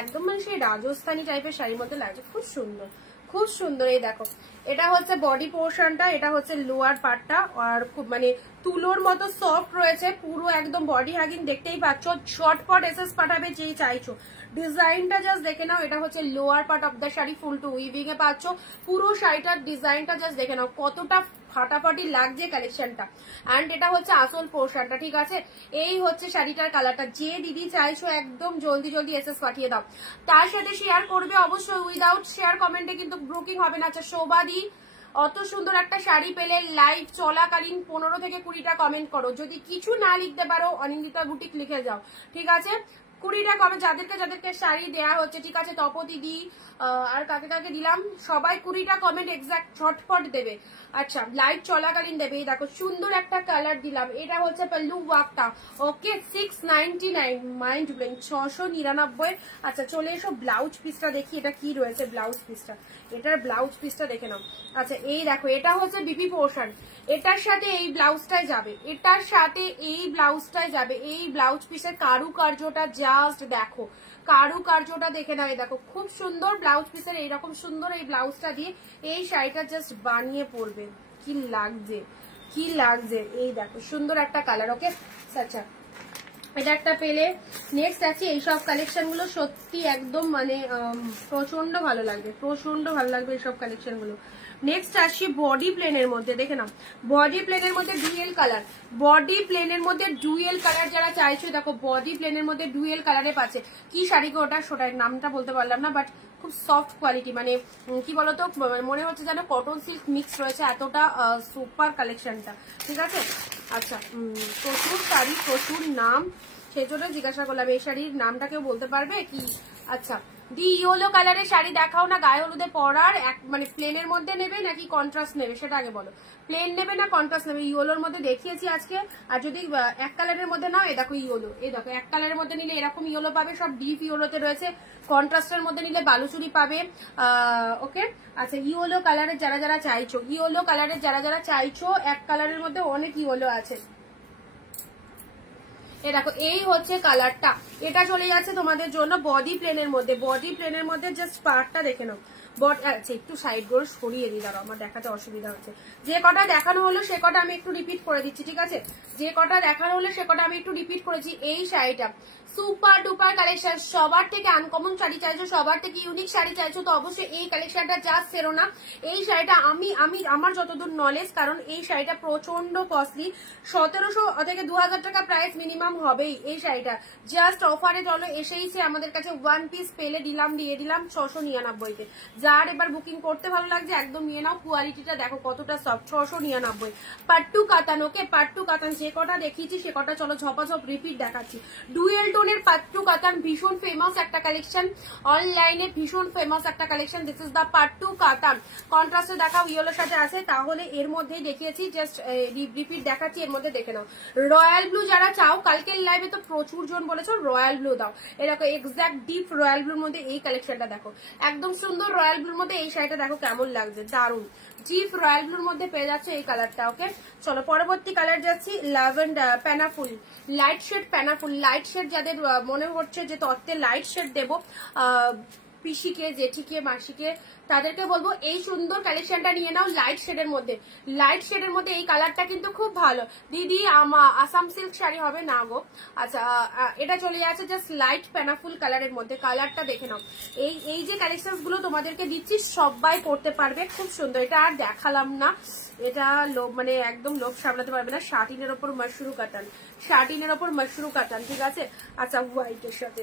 একদম মানে সেই রাজস্থানী টাইপের শাড়ির মধ্যে লাগছে, খুব সুন্দর খুব সুন্দর। এই দেখো এটা হচ্ছে বডি পোর্শনটা, এটা হচ্ছে লোয়ার পার্টটা, আর খুব মানে তুলোর মতো সফট রয়েছে পুরো একদম বডি হাগিং, দেখতেই পাচ্ছ। শর্টপট এসএস পাঠাবে যেই চাইছো। ডিজাইনটা জাস্ট দেখে নাও, এটা হচ্ছে lower part of the sari, ফুল টু উইভিং এ পাচ্ছ। পুরো শাড়িটার ডিজাইনটা জাস্ট দেখে নাও কতটা ফাটাফাটি লাগছে কালেকশনটা। অ্যান্ড এটা হচ্ছে আসল পোর্শনটা, ঠিক আছে। এই হচ্ছে শাড়িটার কালারটা, যে দিদি চাইছো একদম জলদি জলদি এসএস পাঠিয়ে দাও। তার সাথে শেয়ার করবে অবশ্যই, উইদাউট শেয়ার কমেন্টে কিন্তু বুকিং হবে না। আচ্ছা শোভাদি, অত সুন্দর একটা শাড়ি পেলে লাইভ চলাকালীন 15 থেকে 20টা কমেন্ট করো। যদি কিছু না লিখতে পারো অনিন্দিতা বুটিক লিখে যাও, ঠিক আছে। 20টা কমেন্ট, যাদেরকে যাদেরকে শাড়ি দেয়া হচ্ছে, ঠিক আছে। তপতি দি আর কাকে কাকে দিলাম, সবাই 20টা কমেন্ট এক্সাক্ট ঝটপট দেবে। আচ্ছা লাইভ চলাকালীন দেবে। এই দেখো সুন্দর একটা কালার দিলাম, এটা হচ্ছে পাল্লু ওয়ার্কটা। ওকে 699, মাইন্ড ব্লোয়িং, 699। আচ্ছা চলে এসো ব্লাউজ পিসটা দেখি, এটা কি রয়েছে ব্লাউজ পিসটা, এটার ব্লাউজ পিসটা দেখে নাও। আচ্ছা এই দেখো এটা হচ্ছে বিপি পোর্শন, এটার সাথে এই ব্লাউজটাই যাবে, এটার সাথে এই ব্লাউজটাই যাবে। এই ব্লাউজ পিসের কারুকার্যটা জাস্ট দেখো, কারুকার্যটা দেখে নাও। এই দেখো খুব সুন্দর ব্লাউজ পিসের, এইরকম সুন্দর এই ব্লাউজটা দিয়ে এই শাড়িটা জাস্ট বানিয়ে পরবে, কি লাগছে কি লাগছে। এই দেখো সুন্দর একটা কালার। ওকে আচ্ছা এটা একটা পেলে। নেক্সট আছে এইসব কালেকশন গুলো সত্যি একদম মানে প্রচন্ড ভালো লাগবে, প্রচন্ড ভালো লাগবে এইসব কালেকশন গুলো। নেক্সট আসি বডি প্লেনের মধ্যে, দেখে নাও বডি প্লেনের মধ্যে ডুয়েল কালার, বডি প্লেনের মধ্যে ডুয়েল কালার যারা চাইছো দেখো বডি প্লেনের মধ্যে ডুয়েল কালারে পাচ্ছে। কি শাড়ি গো ওটা, সেটার নামটা বলতে পারলাম না, বাট খুব সফট কোয়ালিটি, মানে কি বলতো মনে হচ্ছে যেন কটন সিল্ক মিক্স রয়েছে, এতটা সুপার কালেকশনটা, ঠিক আছে। আচ্ছা প্রচুর শাড়ি প্রচুর নাম, সেই জন্য জিজ্ঞাসা করলাম এই শাড়ির নামটা কেউ বলতে পারবে কি? আচ্ছা দি ইয়েলো কালারের শাড়ি দেখাও না, গায়ে হলুদে পরার, এক মানে প্লেনের মধ্যে নেবে নাকি কন্ট্রাস্ট নেবে সেটা আগে বলো। প্লেন নেবে না কন্ট্রাস্ট নেবে? ইয়েলোর মধ্যে দেখিয়েছি আজকে, আর যদি এক কালারের মধ্যে নাও, এ দেখো ইয়েলো, এই দেখো এক কালারের মধ্যে নিলে এরকম ইয়েলো পাবে, সব ডিপ ইয়েলোতে রয়েছে। কন্ট্রাস্টের মধ্যে নিলে বালুচুরি পাবে। ওকে আচ্ছা ইয়েলো কালারের যারা যারা চাইছো, ইয়েলো কালারের যারা যারা চাইছো, এক কালারের মধ্যে অনেক ইয়েলো আছে। এ দেখো এই হচ্ছে কালারটা, এটা চলে যাচ্ছে তোমাদের জন্য বডি প্লেনের মধ্যে। বডি প্লেনের মধ্যে জাস্ট পার্টটা দেখে নাও। আচ্ছা একটু সাইড গুলো সরিয়ে দিই, দাঁড়াও আমার দেখাতে অসুবিধা হচ্ছে। যে কটা দেখানো হলো সে কটা আমি একটু রিপিট করে দিচ্ছি, ঠিক আছে। যে কটা দেখানো হলো সে কটা আমি একটু রিপিট করেছি। এই শাড়িটা সুপার ডুপার কালেকশন, সবার থেকে আনকমন শাড়ি চাইছো, সবার থেকে ইউনিক শাড়ি চাইছো, তো অবশ্যই এই কালেকশনটা জাস্ট সেরো না। এই শাড়িটা আমি আমার যতদূর নলেজ, কারণ এই শাড়িটা প্রচন্ড কস্টলি, 1700 থেকে 2000 টাকা প্রাইস মিনিমাম হবেই এই শাড়িটা। জাস্ট অফারে চলো এসেইছে আমাদের কাছে, ওয়ান পিস পেলে দিয়ে দিলাম 699-তে। যার এবার বুকিং করতে ভালো লাগছে একদম নিয়ে নাও। কোয়ালিটিটা দেখো কতটা সফট, 699। পাট্টু কাতান, ওকে পাট্টু কাতান, যে কটা দেখিয়েছি সে কটা চলো ঝপাঝপ রিপিট দেখাচ্ছি। ডুয়েল টোনের পাট্টু কাতান ভীষণ ফেমাস একটা কালেকশন, অনলাইনে ভীষণ ফেমাস একটা collection. This is the pattu katan. কন্ট্রাস্টে দেখাও ইয়েলোর সাথে আছে, তাহলে এর মধ্যেই দেখিয়েছি, জাস্ট রিপিট দেখাচ্ছি, এর মধ্যে দেখে নাও। রয়্যাল ব্লু যারা চাও, কালকের লাইভে তো প্রচুর জন বলেছো রয়্যাল ব্লু দাও, এরকম এক্সাক্ট ডিপ রয়্যাল ব্লুর মধ্যে এই কালেকশনটা দেখো, একদম সুন্দর রয়্যাল ব্লুর মধ্যে এই শাড়িটা দেখো কেমন লাগছে, দারুন। ডিপ রয়্যাল ব্লুর মধ্যে পেয়ে যাচ্ছে এই কালারটা। ওকে চলো পরবর্তী কালার যাচ্ছি, ল্যাভেন্ডার প্যানাফুল, লাইট শেড প্যানাফুল। লাইট শেড যাদের মনে হচ্ছে যে তত্ত্বে লাইট শেড দেবো, পিসিকে জেঠিকে মাসিকে, তাদেরকে বলবো এই সুন্দর কালেকশনটা নিয়ে নাও লাইট শেডের মধ্যে। লাইট শেডের মধ্যে এই কালারটা কিন্তু খুব ভালো। দিদি আসাম সিল্ক শাড়ি হবে না গো। আচ্ছা এটা চলে যাচ্ছে জাস্ট লাইট প্যানাফুল কালারের মধ্যে, কালারটা দেখে নাও। এই যে কালেকশন গুলো তোমাদেরকে দিচ্ছি সবাই পড়তে পারবে, খুব সুন্দর। এটা আর দেখালাম না, এটা লোভ মানে একদম লোভ সামলাতে পারবে না। শার্টিনের ওপর মাশরু কাটান, শার্টিনের ওপর মাশরু কাটান, ঠিক আছে। আচ্ছা হোয়াইটের সাথে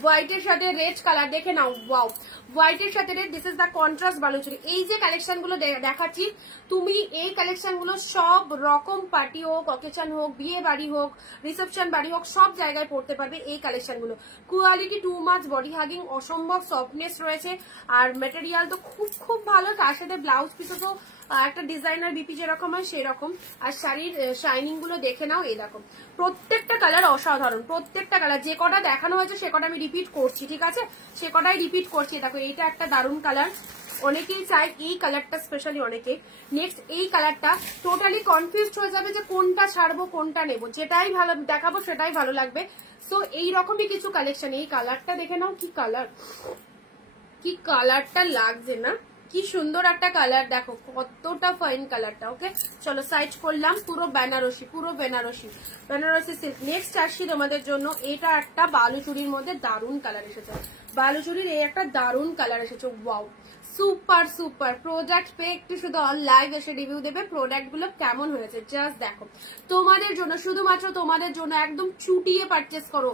হোয়াইটের সাথে রেড কালার দেখে নাও, ওয়াও, হোয়াইটের সাথে red, this is the contrast Baluchari. এই যে কালেকশন গুলো দেখাচ্ছি, তুমি এই কালেকশন গুলো সব রকম পার্টি হোক, অকেশন হোক, বিয়ে বাড়ি হোক, রিসেপশন বাড়ি হোক, সব জায়গায় পড়তে পারবে এই কালেকশন গুলো। Quality too much, body hugging, অসম্ভব সফটনেস রয়েছে, আর মেটেরিয়াল তো খুব খুব ভালো। তার সাথে ব্লাউজ পিসও তো একটা ডিজাইনার বিপি যেরকম হয় সেরকম। আর শাড়ির শাইনিং গুলো দেখে নাও, এই দেখো প্রত্যেকটা কালার অসাধারণ, প্রত্যেকটা কালার। যে কটা দেখানো হয়েছে সে কটা আমি রিপিট করছি, ঠিক আছে, সে কটাই রিপিট করছি। দেখো এইটা একটা দারুণ কালার, অনেকেই চায় এই কালারটা, স্পেশালি অনেকে। নেক্সট এই কালারটা টোটালি কনফিউজ হয়ে যাবে যে কোনটা ছাড়বো কোনটা নেবো, যেটাই ভালো দেখাবো সেটাই ভালো লাগবে। সো এইরকমই কিছু কালেকশন। এই কালারটা দেখে নাও, কি কালার, কি কালারটা লাগছে না, কি সুন্দর একটা কালার, দেখো কতটা ফাইন কালারটা। ওকে চলো সাইড করলাম, পুরো বেনারসি, পুরো বেনারসি, বেনারসি সিল্ক। নেক্সট আসছি তোমাদের জন্য, এটা একটা বালুচুরির মধ্যে দারুণ কালার এসেছে, বালুচুরির এই একটা দারুণ কালার এসেছে, ওয়াও, সুপার সুপার প্রোডাক্ট পেয়ে একটু শুধু লাইভ এসে রিভিউ দেবে প্রোডাক্ট গুলো কেমন হয়েছে। জাস্ট দেখো তোমাদের জন্য, শুধুমাত্র তোমাদের জন্য, একদম চুটিয়ে পারচেস করো,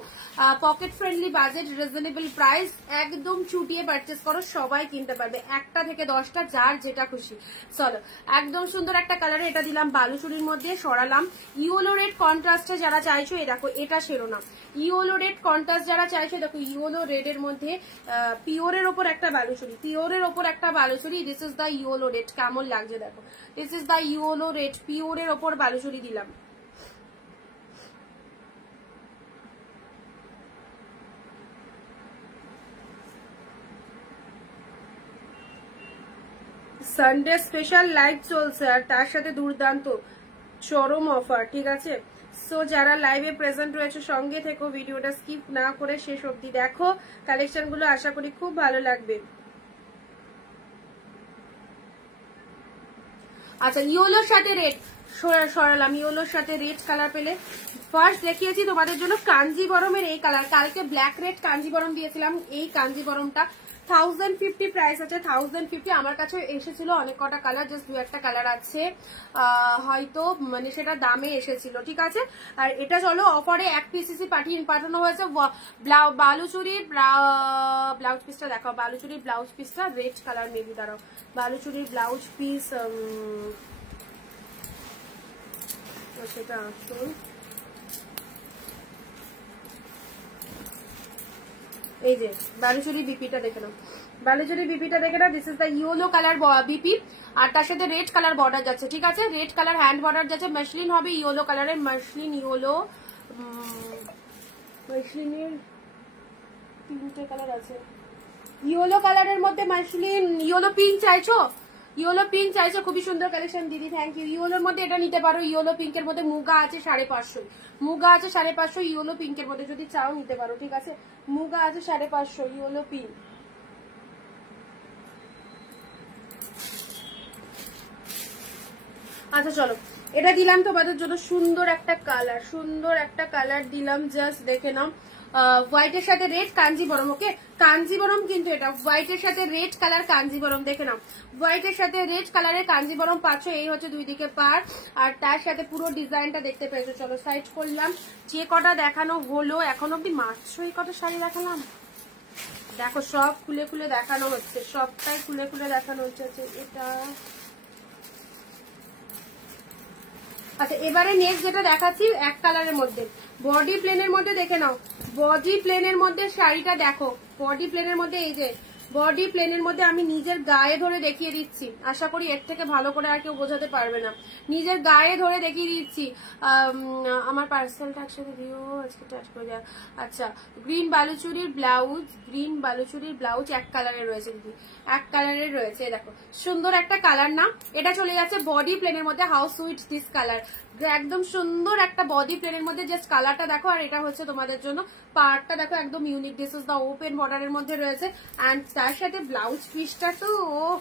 pocket friendly budget, reasonable price, একদম চুটিয়ে পারচেস করো, সবাই কিনতে পারবে, 1টা থেকে 10টা, যার যেটা খুশি। চলো একদম সুন্দর একটা কালারে এটা দিলাম বালুচুরির মধ্যে, সরালাম। ইয়েলো রেড কন্ট্রাস্টে যারা চাইছো, এই দেখো এটা শিরোনাম, ইয়েলো রেড কন্ট্রাস্ট যারা চাইছো, দেখো ইয়েলো রেড এর মধ্যে পিওরের ওপর একটা বালুচুরি, পিওরের ওপর একটা Baluchari, this is the yellow red, কেমন লাগছে দেখো, this is the yellow red, পিওরের ওপর বালুচুরি দিলাম। সানডে স্পেশাল লাইভ চলছে, আর তার সাথে দুর্দান্ত চরম অফার, ঠিক আছে। সো যারা লাইভে প্রেজেন্ট রয়েছে সঙ্গে থেকো, ভিডিওটা স্কিপ না করে শেষ অবধি দেখো, কালেকশন গুলো আশা করি খুব ভালো লাগবে। আচ্ছা ইয়েলোর সাথে রেড সরালাম, ইয়েলোর সাথে রেড কালার পেলে। ফার্স্ট দেখিয়েছি তোমাদের জন্য কাঞ্জিবরমের এই কালার, কালকে ব্ল্যাক রেড কাঞ্জিবরম দিয়েছিলাম, এই কাঞ্জিবরমটা 1050 প্রাইস আছে, 1050। আমার কাছে এসেছিল অনেক কটা কালার, জাস্ট 2-1টা কালার আছে হয়তো, মানে সেটা দামে এসেছিল, ঠিক আছে। আর এটা চলো অফারে 1 পিসি পাঠানো হয়েছে। বালুচুরির ব্লাউজ পিসটা দেখো, বালুচুরির ব্লাউজ পিসটা রেড কালার, মেবি দাঁড়াও, বালুচুরির ব্লাউজ পিস সেটা আসল, এই যে বালুচুরি বিপিটা দেখে নাও, বালুচুরি বিপিটা দেখে নাও, this is the yellow colour BP, আর তার সাথে রেড কালার বর্ডার যাচ্ছে, ঠিক আছে, রেড কালার হ্যান্ড বর্ডার যাচ্ছে, মাসলিন হবে ইয়েলো কালারের, মাসলিন ইয়েলো, মাসলিনের 3টে কালার আছে, ইয়েলো কালারের মধ্যে মাসলিন, ইয়েলো পিঙ্ক চাইছো, ইয়েলো পিঙ্ক চাইছো, খুবই সুন্দর কালেকশন দিদি, থ্যাংক ইউ। ইয়েলোর মধ্যে এটা নিতে পারো, ইয়েলো পিঙ্কের মধ্যে মুগা আছে 550, মুগা আছে 550, ইয়েলো পিঙ্কের মধ্যে যদি চাও নিতে পারো, ঠিক আছে, মুগা আছে 550, ইয়েলো পিঙ্ক। আচ্ছা চলো এটা দিলাম তোমাদের জন্য, সুন্দর একটা কালার, সুন্দর একটা কালার দিলাম, জাস্ট দেখে নাও, হোয়াইটের সাথে রেড কাঞ্জিবরম। ওকে কাঞ্জিবরম কিন্তু এটা হোয়াইটের সাথে রেড কালার কাঞ্জিবরম, দেখে নাও, হোয়াইটের সাথে রেড কালারের কাঞ্জিবরম পাচ্ছ। এই হচ্ছে দুই দিকে পার, আর তার সাথে পুরো ডিজাইনটা দেখতে পেয়েছো। চলো সাইড করলাম, যে কটা দেখানো হলো এখন অব্দি, মাত্র এই কটা শাড়ি দেখালাম, দেখো সব খুলে খুলে দেখানো হচ্ছে, সবটাই খুলে খুলে দেখানো হচ্ছে। এটা আচ্ছা এবারে নেক্সট যেটা দেখাচ্ছি এক কালারের মধ্যে, বডি প্লেনের মধ্যে, দেখে নাও, বডি প্লেনের মধ্যে শাড়িটা দেখো, বডি প্লেনের মধ্যে, এই যে বডি প্লেনের মধ্যে আমি নিজের গায়ে ধরে দেখিয়ে দিচ্ছি, আশা করি এর থেকে ভালো করে আর কেউ বোঝাতে পারবে না, নিজের গায়ে ধরে দেখিয়ে দিচ্ছি। আমার পার্সেলটা একসাথে দিও, আজকে টাচ করে দেওয়া। আচ্ছা গ্রিন বালুচুরির ব্লাউজ, গ্রিন বালুচুরির ব্লাউজ এক কালারের রয়েছে দিদি, এক কালারের রয়েছে, দেখো সুন্দর একটা কালার না, এটা চলে যাচ্ছে বডি প্লেনের মধ্যে, হাউ সুইট দিস কালার, একদম সুন্দর একটা বডি প্লেনের মধ্যে, জাস্ট কালারটা দেখো। আর এটা হচ্ছে তোমাদের জন্য পার্টটা দেখো, একদম unique, this is the open বর্ডারের মধ্যে রয়েছে, অ্যান্ড তার সাথে ব্লাউজ পিসটা তো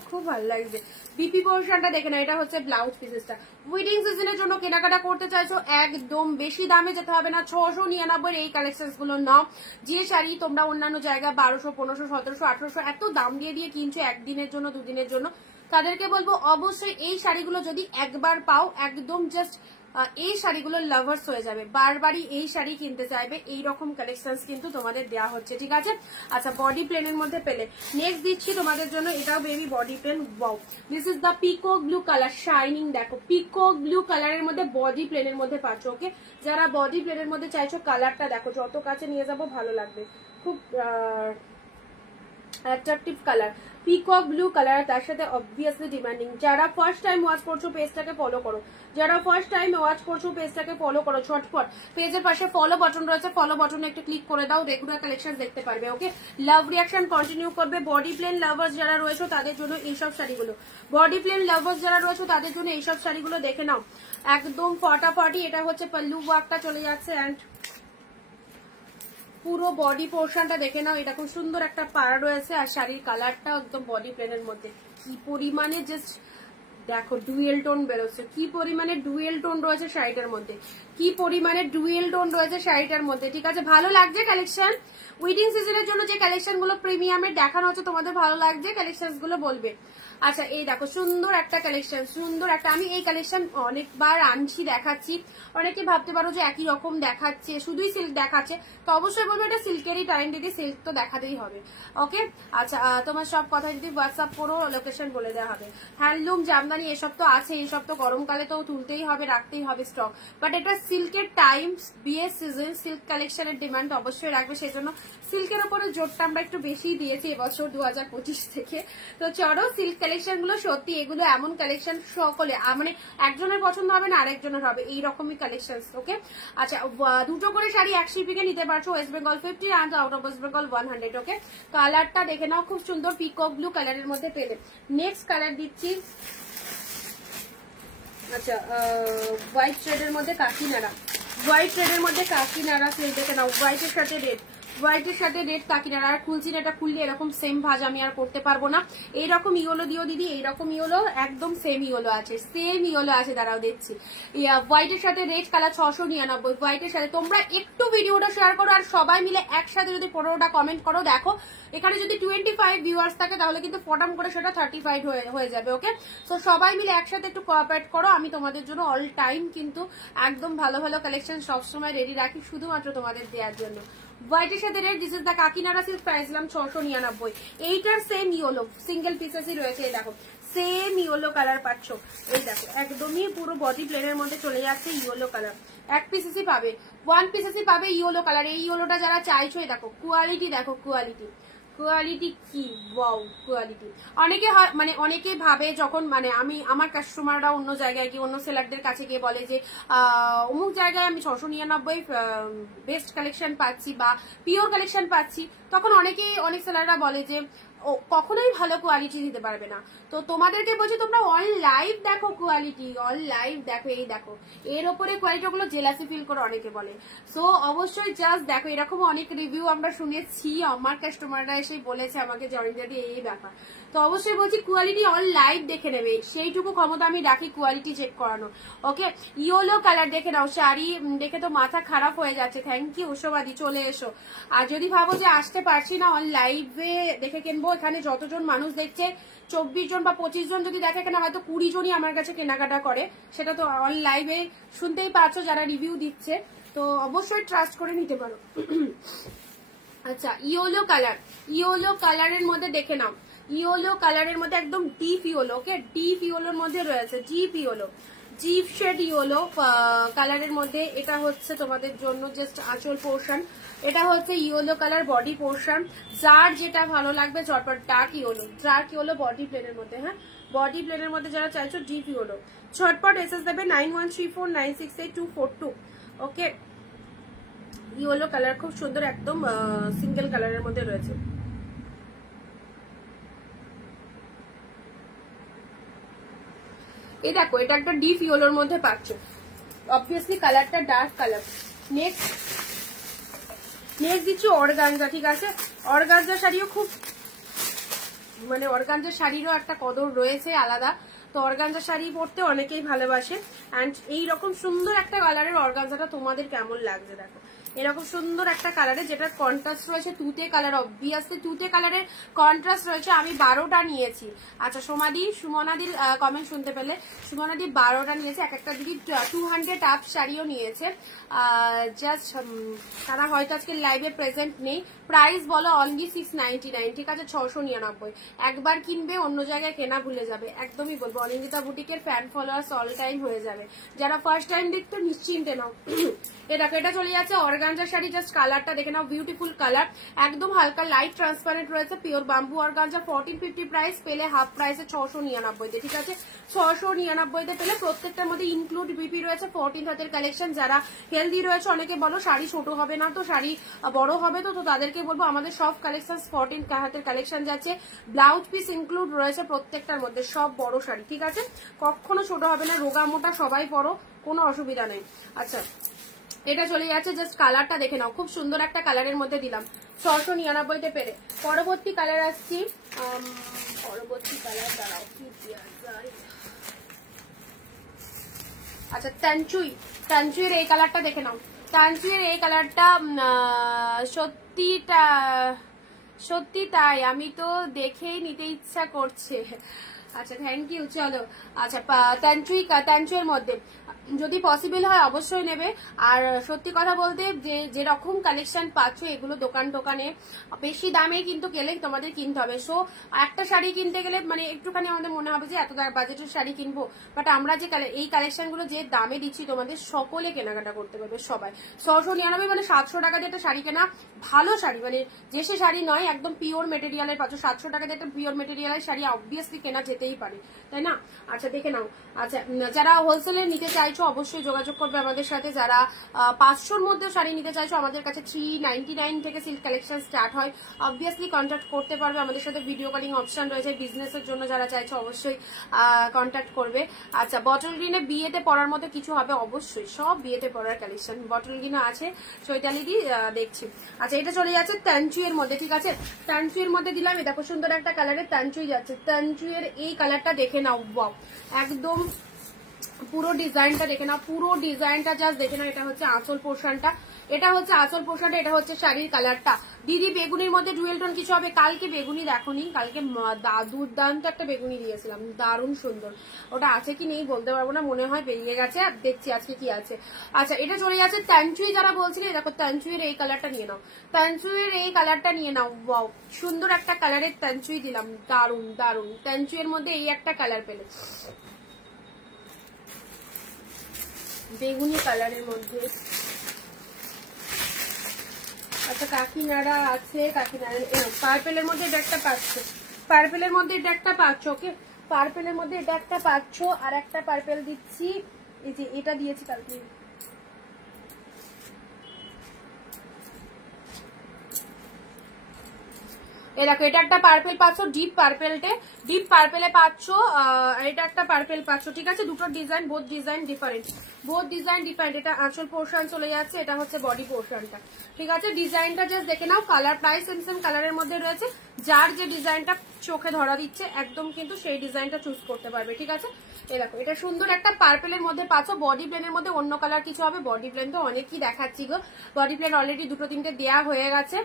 খুব ভালো লাগছে, বিপি পোর্শনটা দেখে না, এটা হচ্ছে ব্লাউজ পিসেসটা। ওয়েডিং সিজনের জন্য কেনাকাটা করতে চাইছো, একদম বেশি দামে যেতে হবে না, 699 এই কালেকশন গুলো নাও। যে শাড়ি তোমরা অন্যান্য জায়গায় 1200, 1500, 1700, 1800 এত দাম দিয়ে কিনছো একদিনের জন্য, দুদিনের জন্য, তাদেরকে বলবো অবশ্যই এই শাড়িগুলো যদি একবার পাও, একদম জাস্ট এই শাড়িগুলো লাভার্স হয়ে যাবে, বারবারই এই শাড়ি কিনতে চাইবে। এই রকম কালেকশন কিন্তু তোমাদের দেওয়া হচ্ছে, ঠিক আছে। আচ্ছা, বডি প্লেনের মধ্যে পেলে নেক্সট দিচ্ছি তোমাদের জন্য, এটাও baby body plain. Wow, this is the peacock blue colour, shining. দেখো পিকক ব্লু কালারের মধ্যে বডি প্লেনের মধ্যে পাচ্ছ। ওকে, যারা বডি প্লেনের মধ্যে চাইছো, কালারটা দেখো, যত কাছে নিয়ে যাবো ভালো লাগবে, খুব attractive colour, peacock blue colour, তার সাথে অবভিয়াসলি ডিমান্ডিং। যারা ফার্স্ট টাইম ওয়াচ করছো পেজটাকে ফলো করো, যারা ফার্স্ট টাইম ওয়াচ করছো পেজটাকে ফলো করো ঝটপট। পেজের পাশে ফলো বাটন রয়েছে, ফলো বাটনে একটু ক্লিক করে দাও, রেগুলার কালেকশন দেখতে পারবে। ওকে, লাভ রিয়াকশন কন্টিনিউ করবে। বডি প্লেন লাভার্স যারা রয়েছে তাদের জন্য এইসব শাড়িগুলো, বডি প্লেন লাভার্স যারা রয়েছে তাদের জন্য এইসব শাড়িগুলো দেখে নাও, একদম ফটাফটি। এটা হচ্ছে পাল্লু ওয়ার্কটা চলে যাচ্ছে, অ্যান্ড পুরো বডি পোর্শনটা দেখে নাও, এটা খুব সুন্দর একটা পাড়া রয়েছে, আর শাড়ির কালারটা একদম বডি প্লেনের মধ্যে। কি পরিমাণে জাস্ট দেখো ডুয়েল টোন বেরোচ্ছে, কি পরিমাণে ডুয়েল টোন রয়েছে শাড়িটার মধ্যে, কি পরিমাণে ডুয়েল টোন রয়েছে শাড়িটার মধ্যে, ঠিক আছে। ভালো লাগছে কালেকশন? উইডিং সিজনের জন্য যে কালেকশন গুলো প্রিমিয়ামের দেখানো হচ্ছে, তোমাদের ভালো লাগছে কালেকশন গুলো বলবে। আচ্ছা, এই দেখো সুন্দর একটা কালেকশন, সুন্দর একটা, আমি এই কালেকশন অনেকবার আনছি, দেখাচ্ছি। অনেকে ভাবতে পারো যে একই রকম দেখাচ্ছে, শুধুই সিল্ক দেখাচ্ছে, তো অবশ্যই বলবো এটা সিল্কেরই টাইম, দিদি সিল্ক তো দেখাতেই হবে। ওকে, আচ্ছা, তোমার সব কথা যদি হোয়াটসঅ্যাপ করো, লোকেশন বলে দেওয়া হবে। হ্যান্ডলুম, জামদানি এসব তো আছে, এইসব তো গরমকালে তো তুলতেই হবে, রাখতেই হবে স্টক, বাট এটা সিল্কের টাইম, বিয়ের সিজন, সিল্ক কালেকশনের ডিমান্ড অবশ্যই রাখবে, সেই জন্য সিল্কের উপরে জোরটা আমরা একটু বেশি দিয়েছি এবছর 2025 থেকে। তো চলো, সিল্ক কালেকশন গুলো সত্যি, এগুলো এমন কালেকশন সকলে মানে একজনের পছন্দ হবে না আরেকজনের হবে, এইরকমই কালেকশন। ওকে, আচ্ছা, দুটো করে শাড়ি এক শিপিংয়ে নিতে পারছো, West Bengal 50 and out of West Bengal 100। ওকে, কালারটা দেখে নাও, খুব সুন্দর পিকক ব্লু কালারের মধ্যে পেলে। নেক্সট কালার দিচ্ছি, আচ্ছা, হোয়াইট শেডের মধ্যে কাকিনাড়া, হোয়াইট শেডের মধ্যে কাকিনাড়া সিল্ক দেখে নাও, হোয়াইটের সাথে রেড, হোয়াইটের সাথে রেড কাকিনাড়া। আর খুলছি না, এটা খুললে এরকম সেম ভাজ আমি আর করতে পারবো না। এইরকম ইয়েলো দিও দিদি, এইরকম ইয়েলো, একদম সেম ইয়েলো আছে, সেম ইয়েলো আছে, দাঁড়াও দেখছি। হোয়াইটের সাথে রেড কালার 699, হোয়াইটের সাথে। তোমরা একটু ভিডিওটা শেয়ার করো, আর সবাই মিলে একসাথে যদি 15টা কমেন্ট করো, দেখো এখানে যদি 25 ভিউয়ার্স থাকে তাহলে কিন্তু ফটাম করে সেটা 35 হয়ে যাবে। ওকে, তো সবাই মিলে একসাথে একটু কোঅপারেট করো, আমি তোমাদের জন্য অল টাইম কিন্তু একদম ভালো ভালো কালেকশন সবসময় রেডি রাখি, শুধুমাত্র তোমাদের দেওয়ার জন্য। হোয়াইটের সাথে red, this is the Kakinara silk, price দিলাম 699। এইটার সেম ইয়েলো, সিঙ্গেল পিসেসই রয়েছে, এই দেখো সেম ইয়েলো কালার পাচ্ছ, এই দেখো একদমই পুরো বডি প্লেনের মধ্যে চলে যাচ্ছে ইয়েলো কালার, এক পিসেসই পাবে, ওয়ান পিসেসই পাবে ইয়েলো কালার। এই ইয়েলোটা যারা চাইছো, এই দেখো কোয়ালিটি, দেখো কোয়ালিটি, কোয়ালিটি কি ওয়াও কোয়ালিটি। অনেকে মানে অনেকেই ভাবে যখন মানে আমার কাস্টমাররা অন্য জায়গায় গিয়ে অন্য সেলারদের কাছে গিয়ে বলে যে অমুক জায়গায় আমি 699 বেস্ট কালেকশন পাচ্ছি বা পিওর কালেকশন পাচ্ছি, তখন অনেক সেলাররা বলে যে কখনোই ভালো কোয়ালিটি দিতে পারবে না। তো তোমাদেরকে বলছি তোমরা অন লাইভ দেখো কোয়ালিটি, অন লাইভ দেখো, এই দেখো এর ওপরে কোয়ালিটি গুলো জেলাসি ফিল করে অনেকে বলে। সো অবশ্যই জাস্ট দেখো, এরকম অনেক রিভিউ আমরা শুনেছি, আমার কাস্টমাররা এসে বলেছে আমাকে জরিদারি এই ব্যাপার। তো অবশ্যই বলছি কোয়ালিটি অন লাইভ দেখে নেবে, সেইটুকু ক্ষমতা আমি রাখি কোয়ালিটি চেক করানো। ওকে, ইয়েলো কালার দেখে নাও, শাড়ি দেখে তো মাথা খারাপ হয়ে যাচ্ছে। থ্যাংক ইউ উষবাদি, চলে এসো। আর যদি ভাবো যে আসতে পারছি না, অন লাইভে দেখে কিনবো, এখানে যতজন মানুষ দেখছে 24 জন বা 25 জন যদি দেখে, এখানে হয়তো 20 জনই আমার কাছে কেনাকাটা করে, সেটা তো অন লাইভে শুনতেই পাচ্ছ যারা রিভিউ দিচ্ছে, তো অবশ্যই ট্রাস্ট করে নিতে পারো। আচ্ছা, ইয়েলো কালার, ইয়েলো কালারের মধ্যে দেখে নাও, ইয়েলো কালারের মধ্যে একদম ডিপ ইয়েলো। ওকে, ডিপ ইয়েলোর মধ্যে রয়েছে, deep yellow, deep shade yellow কালারের মধ্যে। এটা হচ্ছে তোমাদের জন্য জাস্ট আঁচল পোর্শন, এটা হচ্ছে ইয়েলো কালার বডি পোর্শন। যার যেটা ভালো লাগবে ঝটপট, dark yellow, dark yellow body প্লেনের মধ্যে, হ্যাঁ বডি প্লেনের মধ্যে যারা চাইছো ডিপ ইয়েলো, ঝটপট এসএস দেবে 9134968242। ওকে, ইয়েলো কালার খুব সুন্দর, একদম সিঙ্গেল কালারের মধ্যে রয়েছে। এই দেখো, এটা একটা ডিপ ইয়েলোর মধ্যে পাচ্ছ, অবভিয়াসলি কালারটা ডার্ক কালার। নেক্সট দিচ্ছি অর্গানজা, ঠিক আছে। অর্গানজা শাড়িও খুব মানে অর্গানজা শাড়িরও একটা কদর রয়েছে আলাদা, তো অর্গানজা শাড়ি পরতে অনেকেই ভালোবাসে। অ্যান্ড এইরকম সুন্দর একটা কালারের অর্গানজাটা তোমাদের কেমন লাগছে দেখো, এরকম সুন্দর একটা কালারে, যেটার কন্ট্রাস্ট রয়েছে তুতে কালার, অবভিয়াসলি তুতে কালারের কন্ট্রাস্ট রয়েছে। আমি 12টা নিয়েছি। আচ্ছা সুমনাদির কমেন্ট শুনতে পেলে, সুমনাদি 12টা নিয়েছে, এক একটা দিদি 200 আপ শাড়িও নিয়েছে। জাস্ট তারা হয়তো আজকে লাইভে প্রেজেন্ট নেই। প্রাইস বলো অনলি 699, ঠিক আছে, 699। একবার কিনবে অন্য জায়গায় কেনা ভুলে যাবে, একদমই বলবো। অনিন্দিতা বুটিকের ফ্যান ফলোয়ার্স অল টাইম হয়ে যাবে। যারা ফার্স্ট টাইম দেখতে নিশ্চিন্তে নাও। এটা চলে যাচ্ছে অর্গানজা শাড়ি, জাস্ট কালারটা দেখে নাও, বিউটিফুল কালার, একদম হালকা লাইট ট্রান্সপারেন্ট রয়েছে, পিওর বাম্বু অর্গানজা। 1450 প্রাইস, পেলে হাফ প্রাইসে 699, ঠিক আছে, 699 পেলে। প্রত্যেকটার মধ্যে ইনক্লুড বিপি রয়েছে। 14 হাতের কালেকশন। যারা হেলদি রয়েছে, অনেকে বলো শাড়ি ছোট হবে না, তো শাড়ি বড় হবে, তো তাদেরকে বলবো আমাদের সব কালেকশন 14 হাতের কালেকশন যাচ্ছে। ব্লাউজ পিস ইনক্লুড রয়েছে প্রত্যেকটার মধ্যে, সব বড় শাড়ি, ঠিক আছে, কখনো ছোট হবে না, রোগা মোটা সবাই পরো, কোনো অসুবিধা নেই। আচ্ছা এটা চলে যাচ্ছে, জাস্ট কালারটা দেখে নাও, খুব সুন্দর একটা কালারের মধ্যে দিলাম 699 পেরে। পরবর্তী কালার আসছি, পরবর্তী কালার দাঁড়াও কি দেওয়া যায়। আচ্ছা তানচুইয়ের এই কালারটা দেখে নাও। তানচুইয়ের এই কালারটা সত্যি তাই, আমি তো দেখেই নিতে ইচ্ছা করছে। আচ্ছা থ্যাংক ইউ। চলো আচ্ছা তানচুইয়ের মধ্যে যদি পসিবল হয় অবশ্যই নেবে। আর সত্যি কথা বলতে যেরকম কালেকশন পাচ্ছ এগুলো দোকানে বেশি দামে কিন্তু গেলে তোমাদের কিনতে হবে। সো একটা শাড়ি কিনতে গেলে মানে একটুখানি আমাদের মনে হবে যে এত বাজেটের শাড়ি কিনবো, বাট আমরা যে এই কালেকশন গুলো যে দামে দিচ্ছি তোমাদের সকলে কেনাকাটা করতে পারবে সবাই। 699 মানে 700 টাকা দিয়ে একটা শাড়ি কেনা, ভালো শাড়ি, মানে যে সে শাড়ি নয়, একদম পিওর মেটেরিয়ালের পাচ্ছ। 700 টাকা দিয়ে একটা পিওর মেটেরিয়ালের শাড়ি অবভিয়াসলি কেনা যেতেই পারে, তাই না? আচ্ছা দেখে নাও। আচ্ছা যারা হোলসেলে নিতে চাইছো অবশ্যই যোগাযোগ করবে আমাদের সাথে। যারা 500-র মধ্যে শাড়ি নিতে চাইছো, আমাদের কাছে 399 থেকে সিল্ক কালেকশন স্টার্ট হয়, অবভিয়াসলি কন্ট্যাক্ট করতে পারবে আমাদের সাথে। ভিডিও কলিং অপশন রয়েছে। বিজনেসের জন্য যারা চাইছো অবশ্যই কন্ট্যাক্ট করবে। আচ্ছা বটল গ্রিনে বিয়েতে পরার মতো কিছু হবে, অবশ্যই সব বিয়েতে পরার কালেকশন বটল গ্রিনে আছে। চৈতালি দি দেখছি। আচ্ছা এটা চলে যাচ্ছে তানচুইয়ের মধ্যে, ঠিক আছে, তানচুইয়ের মধ্যে দিলাম। দেখো সুন্দর একটা কালারের তানচুই যাচ্ছে। তানচুইয়ের এই কালারটা দেখে নাও, ওয়াও, একদম পুরো ডিজাইনটা দেখে নাও, পুরো ডিজাইনটা জাস্ট দেখে নাও। এটা হচ্ছে আঁচল পোর্শনটা, এটা হচ্ছে আঁচল পোর্শনটা, এটা হচ্ছে শাড়ির কালারটা। দিদি বেগুনির মধ্যে ডুয়েল টোন কিছু হবে? কালকে বেগুনি দেখোনি, কালকে দুর্দান্ত একটা বেগুনি দিয়েছিলাম, দারুণ সুন্দর। ওটা আছে কি নেই বলতে পারবো না, মনে হয় বেরিয়ে গেছে, আর দেখছি আজকে কি আছে। আচ্ছা এটা চলে যাচ্ছে তানচুই। যারা বলছিলে দেখো তানচুইয়ের এই কালারটা নিয়ে নাও, তানচুইয়ের এই কালারটা নিয়ে নাও, ওয়াও সুন্দর একটা কালারের তানচুই দিলাম, দারুণ দারুণ। তানচুইয়ের মধ্যে এই একটা কালার পেলে, বেগুনি কালারের মধ্যে। আচ্ছা কাকিনাড়া আছে, কাকিনাড়া পার্পেলের মধ্যে এটা একটা পাচ্ছ, পার্পেলের মধ্যে এটা একটা পাচ্ছ, ওকে, পার্পেলের মধ্যে এটা একটা পাচ্ছ। আর একটা পার্পেল দিচ্ছি, এই যে এটা দিয়েছি কালকে, এই দেখো এটা একটা পার্পেল পাচ্ছ, ডিপ পার্পেলে পাচ্ছ। এটা একটা পার্পেল পাচ্ছ, ঠিক আছে, দুটো ডিজাইন, বোথ ডিজাইন ডিফারেন্ট। এটা আঁচল পোর্শন চলে যাচ্ছে, এটা হচ্ছে বডি পোর্শনটা, ঠিক আছে। ডিজাইনটা জাস্ট দেখে নাও, কালার প্রাইস সেম কালারের মধ্যে রয়েছে। যার যে ডিজাইনটা চোখে ধরা দিচ্ছে একদম কিন্তু সেই ডিজাইনটা চুজ করতে পারবে, ঠিক আছে। এই দেখো এটা সুন্দর একটা পার্পেলের মধ্যে পাচ্ছ। বডি প্লেনের মধ্যে অন্য কালার কিছু হবে? বডি প্লেন তো অনেকই দেখাচ্ছি গো, বডি প্লেন অলরেডি 2-3টে দেওয়া হয়ে গেছে।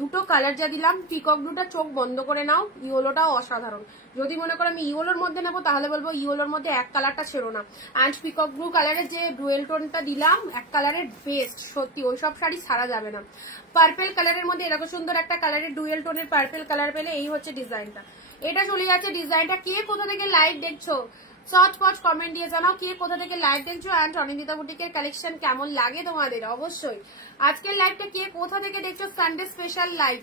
দুটো কালার যা দিলাম, পিকক ব্লুটা চোখ বন্ধ করে নাও, ইয়েলোটাও অসাধারণ। যদি মনে করো আমি ইয়েলোর মধ্যে নেবো তাহলে বলবো ইয়েলোর মধ্যে এক কালারটা ছেড়ো না। অ্যান্ড পিকক ব্লু কালারের যে ডুয়েল টোনটা দিলাম এক কালারের বেস্ট, সত্যি ওইসব শাড়ি ছাড়া যাবে না। পার্পেল কালারের মধ্যে এরকম সুন্দর একটা কালারের ডুয়েল টোনের পার্পেল কালার পেলে এই হচ্ছে ডিজাইনটা। এটা চলে যাচ্ছে ডিজাইনটা। কে কোথা থেকে লাইভ দেখছো চটপট কমেন্ট দিয়ে জানাও কে কোথা থেকে লাইভ দেখছো, অ্যান্ড অনিন্দিতা বুটিকের কালেকশন কেমন লাগে তোমাদের। অবশ্যই আজকের লাইভটা কে কোথা থেকে দেখছো, সানডে স্পেশাল লাইভ।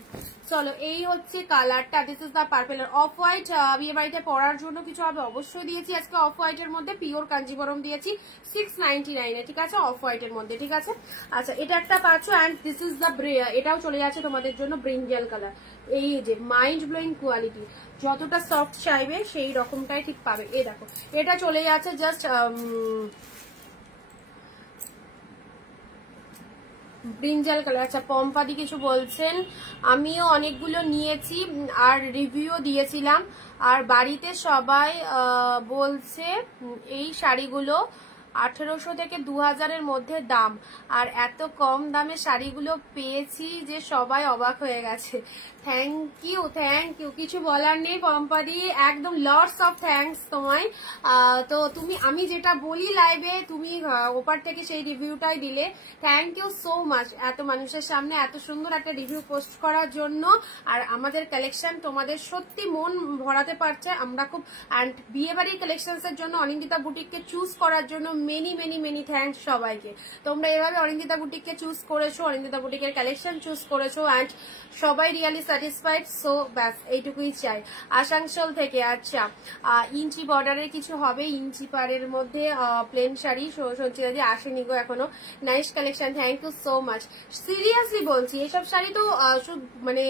চলো এই হচ্ছে কালারটা, this is the purple. Off white বিয়ে বাড়িতে পরার জন্য কিছু হবে অবশ্যই দিয়েছি আজকে। অফ হোয়াইটের মধ্যে পিওর কাঞ্জিবরম দিয়েছি 699 এ, ঠিক আছে, অফ হোয়াইটের মধ্যে, ঠিক আছে। আচ্ছা এটা একটা পাচ্ছ, অ্যান্ড দিস ইজ দা এটাও চলে যাচ্ছে তোমাদের জন্য ব্রিঞ্জাল কালার। এই যে মাইন্ড ব্লোয়িং কোয়ালিটি, যতটা সফট চাইবে সেই রকমটাই ঠিক পাবে। এই দেখো এটা চলে যাচ্ছে জাস্ট ব্রিঞ্জাল কালার। আচ্ছা পম্পাদি কিছু বলছেন, আমিও অনেকগুলো নিয়েছি আর রিভিউ দিয়েছিলাম, আর বাড়িতে সবাই বলছে এই শাড়িগুলো 1800 থেকে 2000-এর মধ্যে দাম, আর এত কম দামে শাড়িগুলো পেয়েছি যে সবাই অবাক হয়ে গেছে। থ্যাংক ইউ, কিছু বলার নেই পম্পাদি, একদম লটস অফ থ্যাঙ্কস তোমায়। তো তুমি, আমি যেটা বলি লাইভে তুমি ওপার থেকে সেই রিভিউটাই দিলে। থ্যাংক ইউ সো মাচ এত মানুষের সামনে এত সুন্দর একটা রিভিউ পোস্ট করার জন্য। আর আমাদের কালেকশন তোমাদের সত্যি মন ভরাতে পারছে, আমরা খুব। অ্যান্ড বিয়েবাড়ির কালেকশনস এর জন্য অনিন্দিতা বুটিককে চুজ করার জন্য মেনি মেনি মেনি থ্যাঙ্কস সবাইকে। তোমরা এভাবে অনিন্দিতা বুটিককে চুজ করেছো, অনিন্দিতা বুটিকের কালেকশন চুজ করেছো, অ্যান্ড সবাই রিয়ালি স্যাটিসফাইড। সো ব্যাস এইটুকুই চাই। আসানসোল থেকে, আচ্ছা ইঞ্চি বর্ডারের কিছু হবে, ইঞ্চি পাড়ের মধ্যে প্লেন শাড়ি সঞ্চিতাদি আসেনি গো এখনো। Nice collection, thank you so much. Seriously বলছি, এসব শাড়ি তো মানে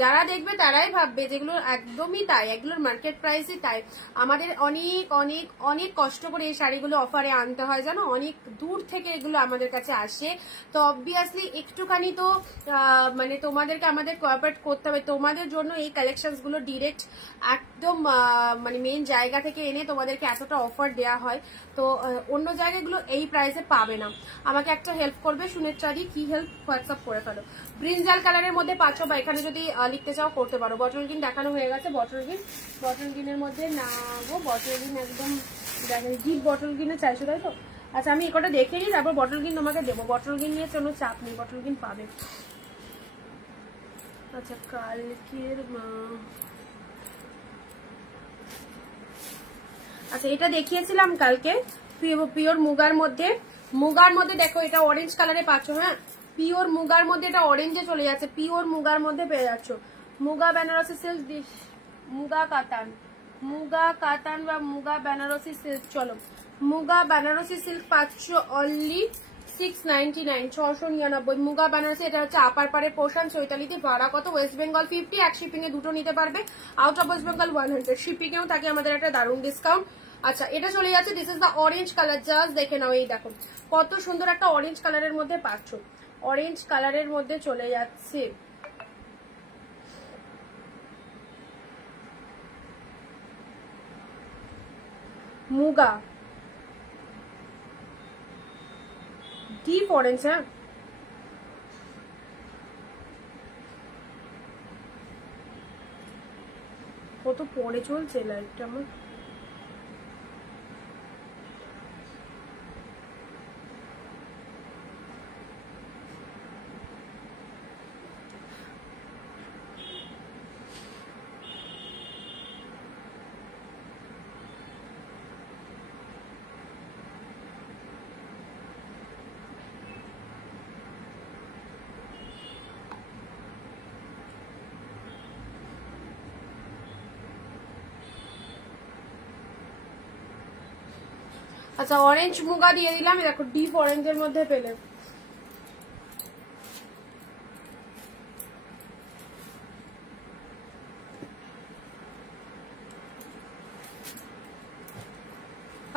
যারা দেখবে তারাই ভাববে যেগুলো একদমই তাই, এগুলোর মার্কেট প্রাইসই তাই। আমাদের অনেক অনেক অনেক কষ্ট করে এই শাড়িগুলো অফারে আনতে হয় জানো, অনেক দূর থেকে এগুলো আমাদের কাছে আসে। তো অবভিয়াসলি একটুখানি তো মানে তোমাদেরকে আমাদের কোঅপারেট করতে হবে। তোমাদের জন্য এই কালেকশনস গুলো ডিরেক্ট একদম মানে মেন জায়গা থেকে এনে তোমাদেরকে এতটা অফার দেওয়া হয়। তো অন্য জায়গাগুলো এই প্রাইসে পাবে না। আমাকে একটা হেল্প করবে সুনেত্রাদি, কি হেল্প? হোয়াটসঅ্যাপ করে ফেলো। ব্রিঞ্জাল কালারের মধ্যে পাচ্ছ, বা এখানে যদি লিখতে চাও করতে পারো। বটল গ্রিন দেখানো হয়ে গেছে, বটল গ্রিনের মধ্যে না গো, বটল গ্রিন একদম ডিপ বটল গ্রিনে চাইছো তাই তো? আচ্ছা আমি একটা দেখে নিই, তারপর বটল গ্রিন তোমাকে দেবো। বটল গ্রিন নিয়ে কোনো চাপ নেই, বটল গ্রিন পাবে। আচ্ছা কালকের আচ্ছা এটা দেখিয়েছিলাম কালকে পিওর মুগার মধ্যে। দেখো এটা অরেঞ্জ কালারে পাচ্ছ, হ্যাঁ পিওর মুগার মধ্যে, এটা অরেঞ্জে চলে যাচ্ছে, পিওর মুগার মধ্যে পেয়ে যাচ্ছ। মুগা বেনারসি সিল্ক, মুগা কাতান বা মুগা বেনারসি সিল্ক। চলো মুগা বেনারসি সিল্ক পাচ্ছ অনলি 699, 699 মুগা বেনারসি। এটা হচ্ছে আপার পাড়ের পোর্শন। চৈতালিতে ভাড়া কত? ওয়েস্ট বেঙ্গল 50, এক শিপিং এ দুটো নিতে পারবে। Out of West Bengal 100, shipping এও থাকে আমাদের একটা দারুণ ডিসকাউন্ট। আচ্ছা এটা চলে যাচ্ছে, this is the orange colour, just দেখে নাও। এই দেখো কত সুন্দর একটা অরেঞ্জ কালারের মধ্যে পাচ্ছ, অরেঞ্জ কালারের মধ্যে চলে যাচ্ছে। মুগা ডিপ অরেঞ্জ, হ্যাঁ কত পরে চলছে লাইটটা আমার। আচ্ছা অরেঞ্জ মুগা দিয়ে দিলাম, দেখো ডিপ অরেঞ্জের মধ্যে পেলে।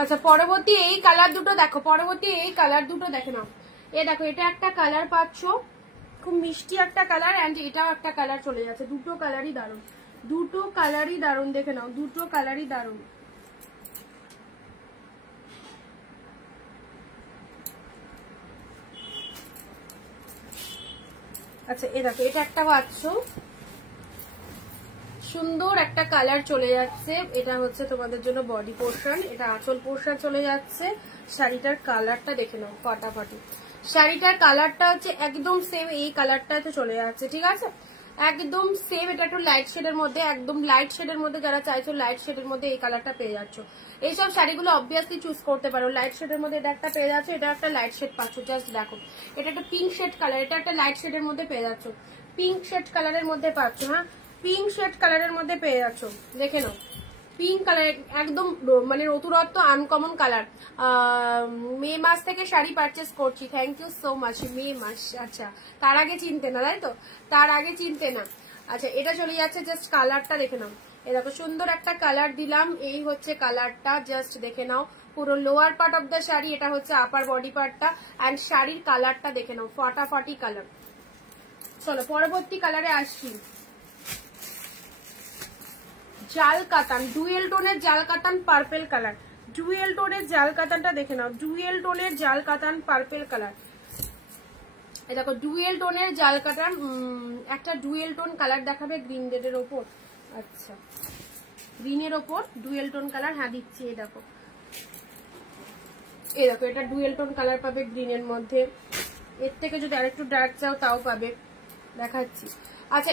আচ্ছা পরবর্তী এই কালার দুটো দেখো, দেখে নাও। এ দেখো এটা একটা কালার পাচ্ছ, খুব মিষ্টি একটা কালার, এন্ড এটাও একটা কালার চলে যাচ্ছে। দুটো কালারই দারুণ, দেখে নাও দুটো কালারই দারুণ। আচ্ছা এ দেখো এটা একটা পাচ্ছ, সুন্দর একটা কালার চলে যাচ্ছে। এটা হচ্ছে তোমাদের জন্য বডি পোর্শন, এটা আঁচল পোর্শন চলে যাচ্ছে। শাড়িটার কালারটা দেখে নাও ফাটাফাটি। শাড়িটার কালারটা হচ্ছে একদম সেম এই কালারটাতে চলে যাচ্ছে, ঠিক আছে একদম সেম। এটা একটু লাইট শেডের মধ্যে, একদম লাইট শেডের মধ্যে যারা চাইছো লাইট শেডের মধ্যে এই কালারটা পেয়ে যাচ্ছ। এইসব শাড়িগুলো অবভিয়াসলি চুজ করতে পারো। লাইট শেডের মধ্যে এটা একটা পেয়ে যাচ্ছ, এটা একটা লাইট শেড পাচ্ছ। জাস্ট দেখো এটা একটা পিঙ্ক শেড কালার, এটা একটা লাইট শেডের মধ্যে পেয়ে যাচ্ছ, পিঙ্ক শেড কালারের মধ্যে পাচ্ছ। হ্যাঁ পিঙ্ক শেড কালারের মধ্যে পেয়ে যাচ্ছ, দেখে নাও পিঙ্ক কালার একদম মানে নতুনত্ব আনকমন কালার। মে মাস থেকে শাড়ি পারচেস করছি, থ্যাংক ইউ সো মাচ। মে মাস, আচ্ছা তার আগে চিনতে না তাই তো, তার আগে চিনতে না। আচ্ছা এটা চলে যাচ্ছে, জাস্ট কালারটা দেখে নাও। এ দেখো সুন্দর একটা কালার দিলাম, এই হচ্ছে কালারটা, জাস্ট দেখে নাও। পুরো lower part of the sari, এটা হচ্ছে আপার বডি পার্টটা, অ্যান্ড শাড়ির কালারটা দেখে নাও ফাটাফাটি কালার। চলো পরবর্তী কালারে আসছি। জাল কাতান, ডুয়েল টোনের জাল কাতান পার্পেল কালার, ডুয়েল টোনের জাল কাতানটা দেখে নাও, ডুয়েল টোনের জাল কাতান পার্পেল কালার। এই দেখো ডুয়েল টোনের জাল কাতান, একটা ডুয়েল টোন কালার দেখাবে গ্রিন রেডের ওপর। আচ্ছা গ্রিনের ওপর ডুয়েল টোন কালার, হ্যাঁ দিচ্ছি। এই দেখো এটা ডুয়েল টোন কালার পাবে গ্রিনের মধ্যে। এর থেকে যদি আরেকটু ডার্ক চাও তাও পাবে, দেখাচ্ছি। আচ্ছা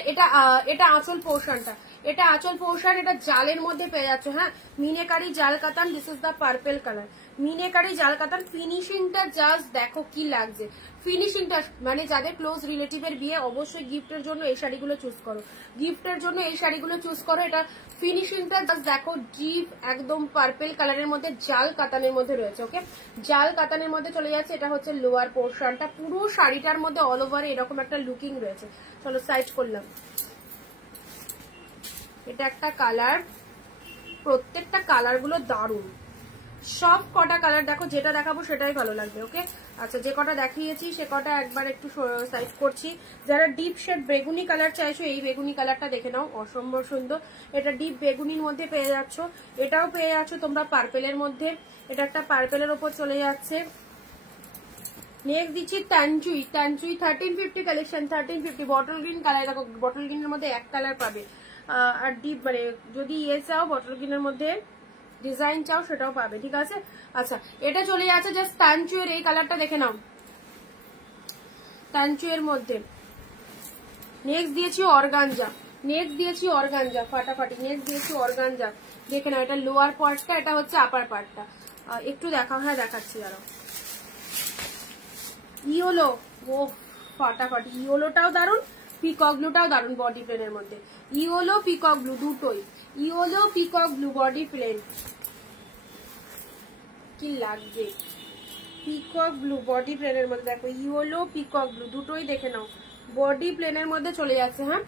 এটা আঁচল পোর্শনটা, এটা আঁচল পোর্শন, এটা জালের মধ্যে পেয়ে যাচ্ছে। হ্যাঁ মিনেকারি জাল katan, this is the purple colour, meenakari জাল কাতান। ফিনিশিংটা জাস্ট দেখো কি লাগছে, ফিনিশিংটা মানে যাদের ক্লোজ রিলেটিভের বিয়ে অবশ্যই গিফটের জন্য এই শাড়িগুলো চুজ করো, গিফটের জন্য এই শাড়িগুলো চুজ করো। এটা ফিনিশিংটা জাস্ট দেখো, ডিপ একদম পার্পেল কালারের মধ্যে জাল কাতানের মধ্যে রয়েছে। ওকে জাল কাতানের মধ্যে চলে যাচ্ছে। এটা হচ্ছে লোয়ার পোর্শনটা, পুরো শাড়িটার মধ্যে অল ওভার এরকম একটা লুকিং রয়েছে। চলো সাইড করলাম। এটা একটা কালার, প্রত্যেকটা কালার গুলো দারুণ, সব কটা কালার দেখো, যেটা দেখাবো সেটাই ভালো লাগবে। ওকে আচ্ছা যে কটা দেখিয়েছি সে কটা একবার একটু সাইড করছি। যারা ডিপ শেড বেগুনি কালার চাইছো এই বেগুনি কালারটা দেখে নাও, অসম্ভব সুন্দর। এটা ডিপ বেগুনির মধ্যে পেয়ে যাচ্ছ, এটাও পেয়ে যাচ্ছ তোমরা পার্পেলের মধ্যে। এটা একটা পার্পেলের ওপর চলে যাচ্ছে। নেক্সট দিচ্ছি ট্যানচুই, ট্যানচুই 1350 কালেকশন, 1350 বটল গ্রিন কালার। দেখো বটল গ্রিনের মধ্যে এক কালার পাবে, আর ডিপ মানে যদি ইয়ে চাও বটল গ্রিনের মধ্যে ডিজাইন চাও সেটাও পাবে, ঠিক আছে। আচ্ছা এটা চলে যাচ্ছে জাস্ট ট্যানচুয়ের, এই কালারটা দেখে নাও ট্যানচুয়ের মধ্যে। নেক্সট দিয়েছি অর্গানজা, নেক্সট দিয়েছি অর্গানজা ফাটাফাটি, নেক্সট দিয়েছি অর্গানজা দেখে নাও। এটা লোয়ার পার্টটা, এটা হচ্ছে আপার পার্টটা। একটু দেখাও, হ্যাঁ দেখাচ্ছি দাঁড়াও। ইয়োলো, ও ফাটাফাটি, ইয়োলোটাও দারুন, পিকক ব্লুটাও দারুন বডি প্লেনের মধ্যে। ইয়োলো পিকক ব্লু দুটোই, yellow peacock blue body plain, কি লাগবে। পিকক ব্লু বডি প্লেনের মধ্যে দেখো, ইয়োলো পিকক ব্লু দুটোই দেখে নাও, বডি প্লেনের মধ্যে চলে যাচ্ছে। হ্যাঁ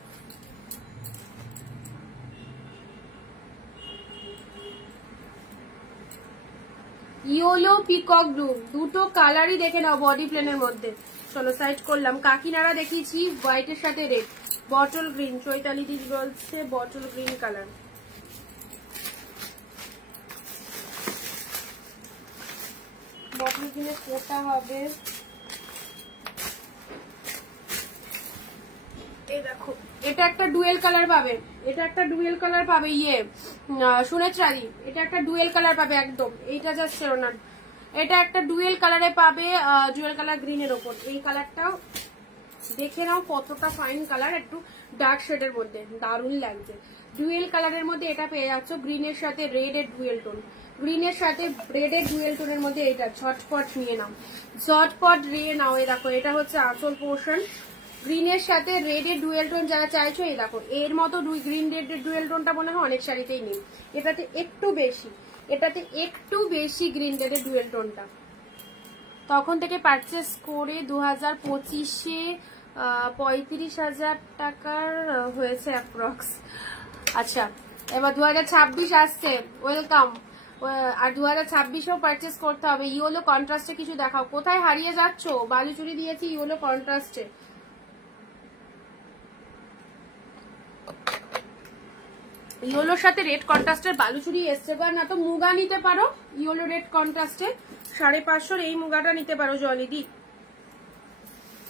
ইয়োলো পিকক ব্লু দুটো কালারই দেখে নাও বডি প্লেনের মধ্যে। চলো সাইড করলাম। কাকিনারা দেখিয়েছি হোয়াইটের সাথে রেড, বটল গ্রিন, চৈতালি দি বলছে বটল গ্রিন কালার। বটল গ্রিনের কোটা হবে, এই দেখো এটা একটা ডুয়েল কালার পাবে, এটা একটা ডুয়েল কালার পাবে, ইয়ে সুনেত্রাদি, এটা একটা ডুয়েল কালার পাবে একদম। এইটা জাস্ট শেরোনার, এটা একটা ডুয়েল কালারে পাবে, ডুয়েল কালার গ্রিনের ওপর। এই কালারটাও দেখে নাও কতটা ফাইন কালার, একটু ডার্ক শেডের মধ্যে দারুণ লাগছে। ডুয়েল কালারের মধ্যে এটা পেয়ে যাচ্ছ, গ্রিনের সাথে রেড এর ডুয়েল টোন, গ্রিনের সাথে রেড এর ডুয়েল টোনের মধ্যে এটা ঝটপট নিয়ে নাও, ঝটপট নিয়ে নাও। এই দেখো এটা হচ্ছে আঁচল পোর্শন, গ্রিনের সাথে রেড এর ডুয়েল টোন যারা চাইছো, এই দেখো এর মতো গ্রিন রেড এর ডুয়েল টোনটা মনে হয় অনেক শাড়িতেই নেই, এটাতে একটু বেশি, এটাতে একটু বেশি গ্রিন রেড এর ডুয়েল টোনটা। তখন থেকে পারচেস করে 2025-এ 35,000 টাকার হয়েছে অ্যাপ্রক্স। আচ্ছা এবার 2026 আসছে, ওয়েলকাম। আর 2026-এও পারচেস করতে হবে। ইয়োলো কন্ট্রাস্টে কিছু দেখাও, কোথায় হারিয়ে যাচ্ছ, বালুচুরি দিয়েছি ইয়োলো কন্ট্রাস্টে। ইয়োলোর সাথে রেড কন্ট্রাস্টের বালুচুরি এসছে, না তো মুগা নিতে পারো ইয়োলো রেড কন্ট্রাস্টে, 550 এই মুগাটা নিতে পারো জলিদি,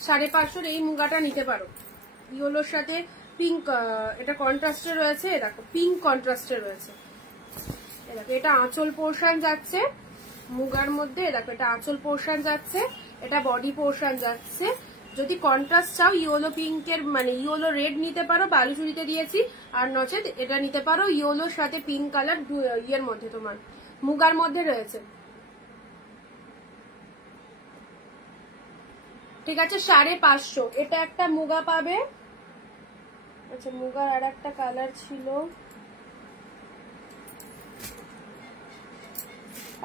550 এই মুগাটা নিতে পারো। ইয়োলোর সাথে পিঙ্ক, এটা কন্ট্রাস্টে রয়েছে, দেখো পিঙ্ক কন্ট্রাস্টে রয়েছে। দেখো এটা আঁচল পোর্শন যাচ্ছে মুগার মধ্যে, দেখো এটা আঁচল পোর্শন যাচ্ছে, এটা বডি পোর্শন যাচ্ছে। যদি কন্ট্রাস্ট চাও ইয়োলো পিঙ্কের মানে ইয়োলো রেড নিতে পারো, বালুচুরিতে দিয়েছি, আর নচেত এটা নিতে পারো ইয়োলোর সাথে পিঙ্ক কালার ইয়ের মধ্যে, তোমার মুগার মধ্যে রয়েছে, ঠিক আছে। 550 এটা একটা মুগা পাবে। আচ্ছা মুগার আর একটা কালার ছিল,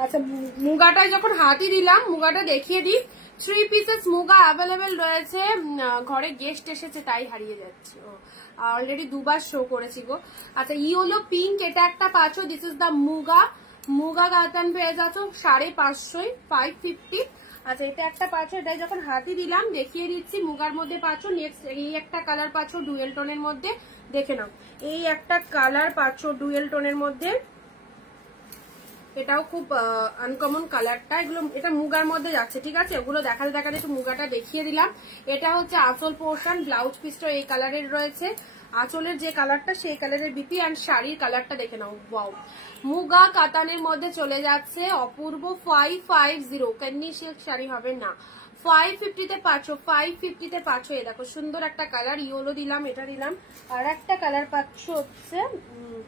আচ্ছা মুগাটা যখন হাতি দিলাম মুগাটা দেখিয়ে দিই। 3 পিসেস মুগা অ্যাভেলেবেল রয়েছে, ঘরে গেস্ট এসেছে তাই হারিয়ে যাচ্ছে, অলরেডি দুবার শো করেছি গো। আচ্ছা ইয়োলো পিঙ্ক এটা একটা পাচ্ছ, this is the muga, muga katan পেয়ে যাচ্ছ 550, 550। আচ্ছা এটা একটা পাচ্ছ, এটা যখন হাতি দিলাম দেখিয়ে দিচ্ছি, মুগার মধ্যে পাচ্ছ। নেক্সট এই একটা কালার পাচ্ছ ডুয়েল টোনের মধ্যে, দেখে নাও এই একটা কালার পাচ্ছ ডুয়েল টোনের মধ্যে, এটাও খুব আনকমন কালারটা, এগুলো এটা মুগার মধ্যে যাচ্ছে, ঠিক আছে। ওগুলো দেখাতে দেখাতে একটু মুগাটা দেখিয়ে দিলাম। এটা হচ্ছে আঁচল পোর্শন, ব্লাউজ পিসটা এই কালারের রয়েছে, আঁচলের যে কালারটা সেই কালারের বিপি, অ্যান্ড শাড়ির কালারটা দেখে নাও, ওয়াও। মুগা কাতানের মধ্যে চলে যাচ্ছে, অপূর্ব 550, ক্যান্ডি সিল্ক শাড়ি হবে না, 550-তে পাচ্ছ, 550-তে পাচ্ছ। এই দেখো সুন্দর একটা কালার, ইয়েলো দিলাম, এটা দিলাম, আর একটা কালার পাচ্ছ হচ্ছে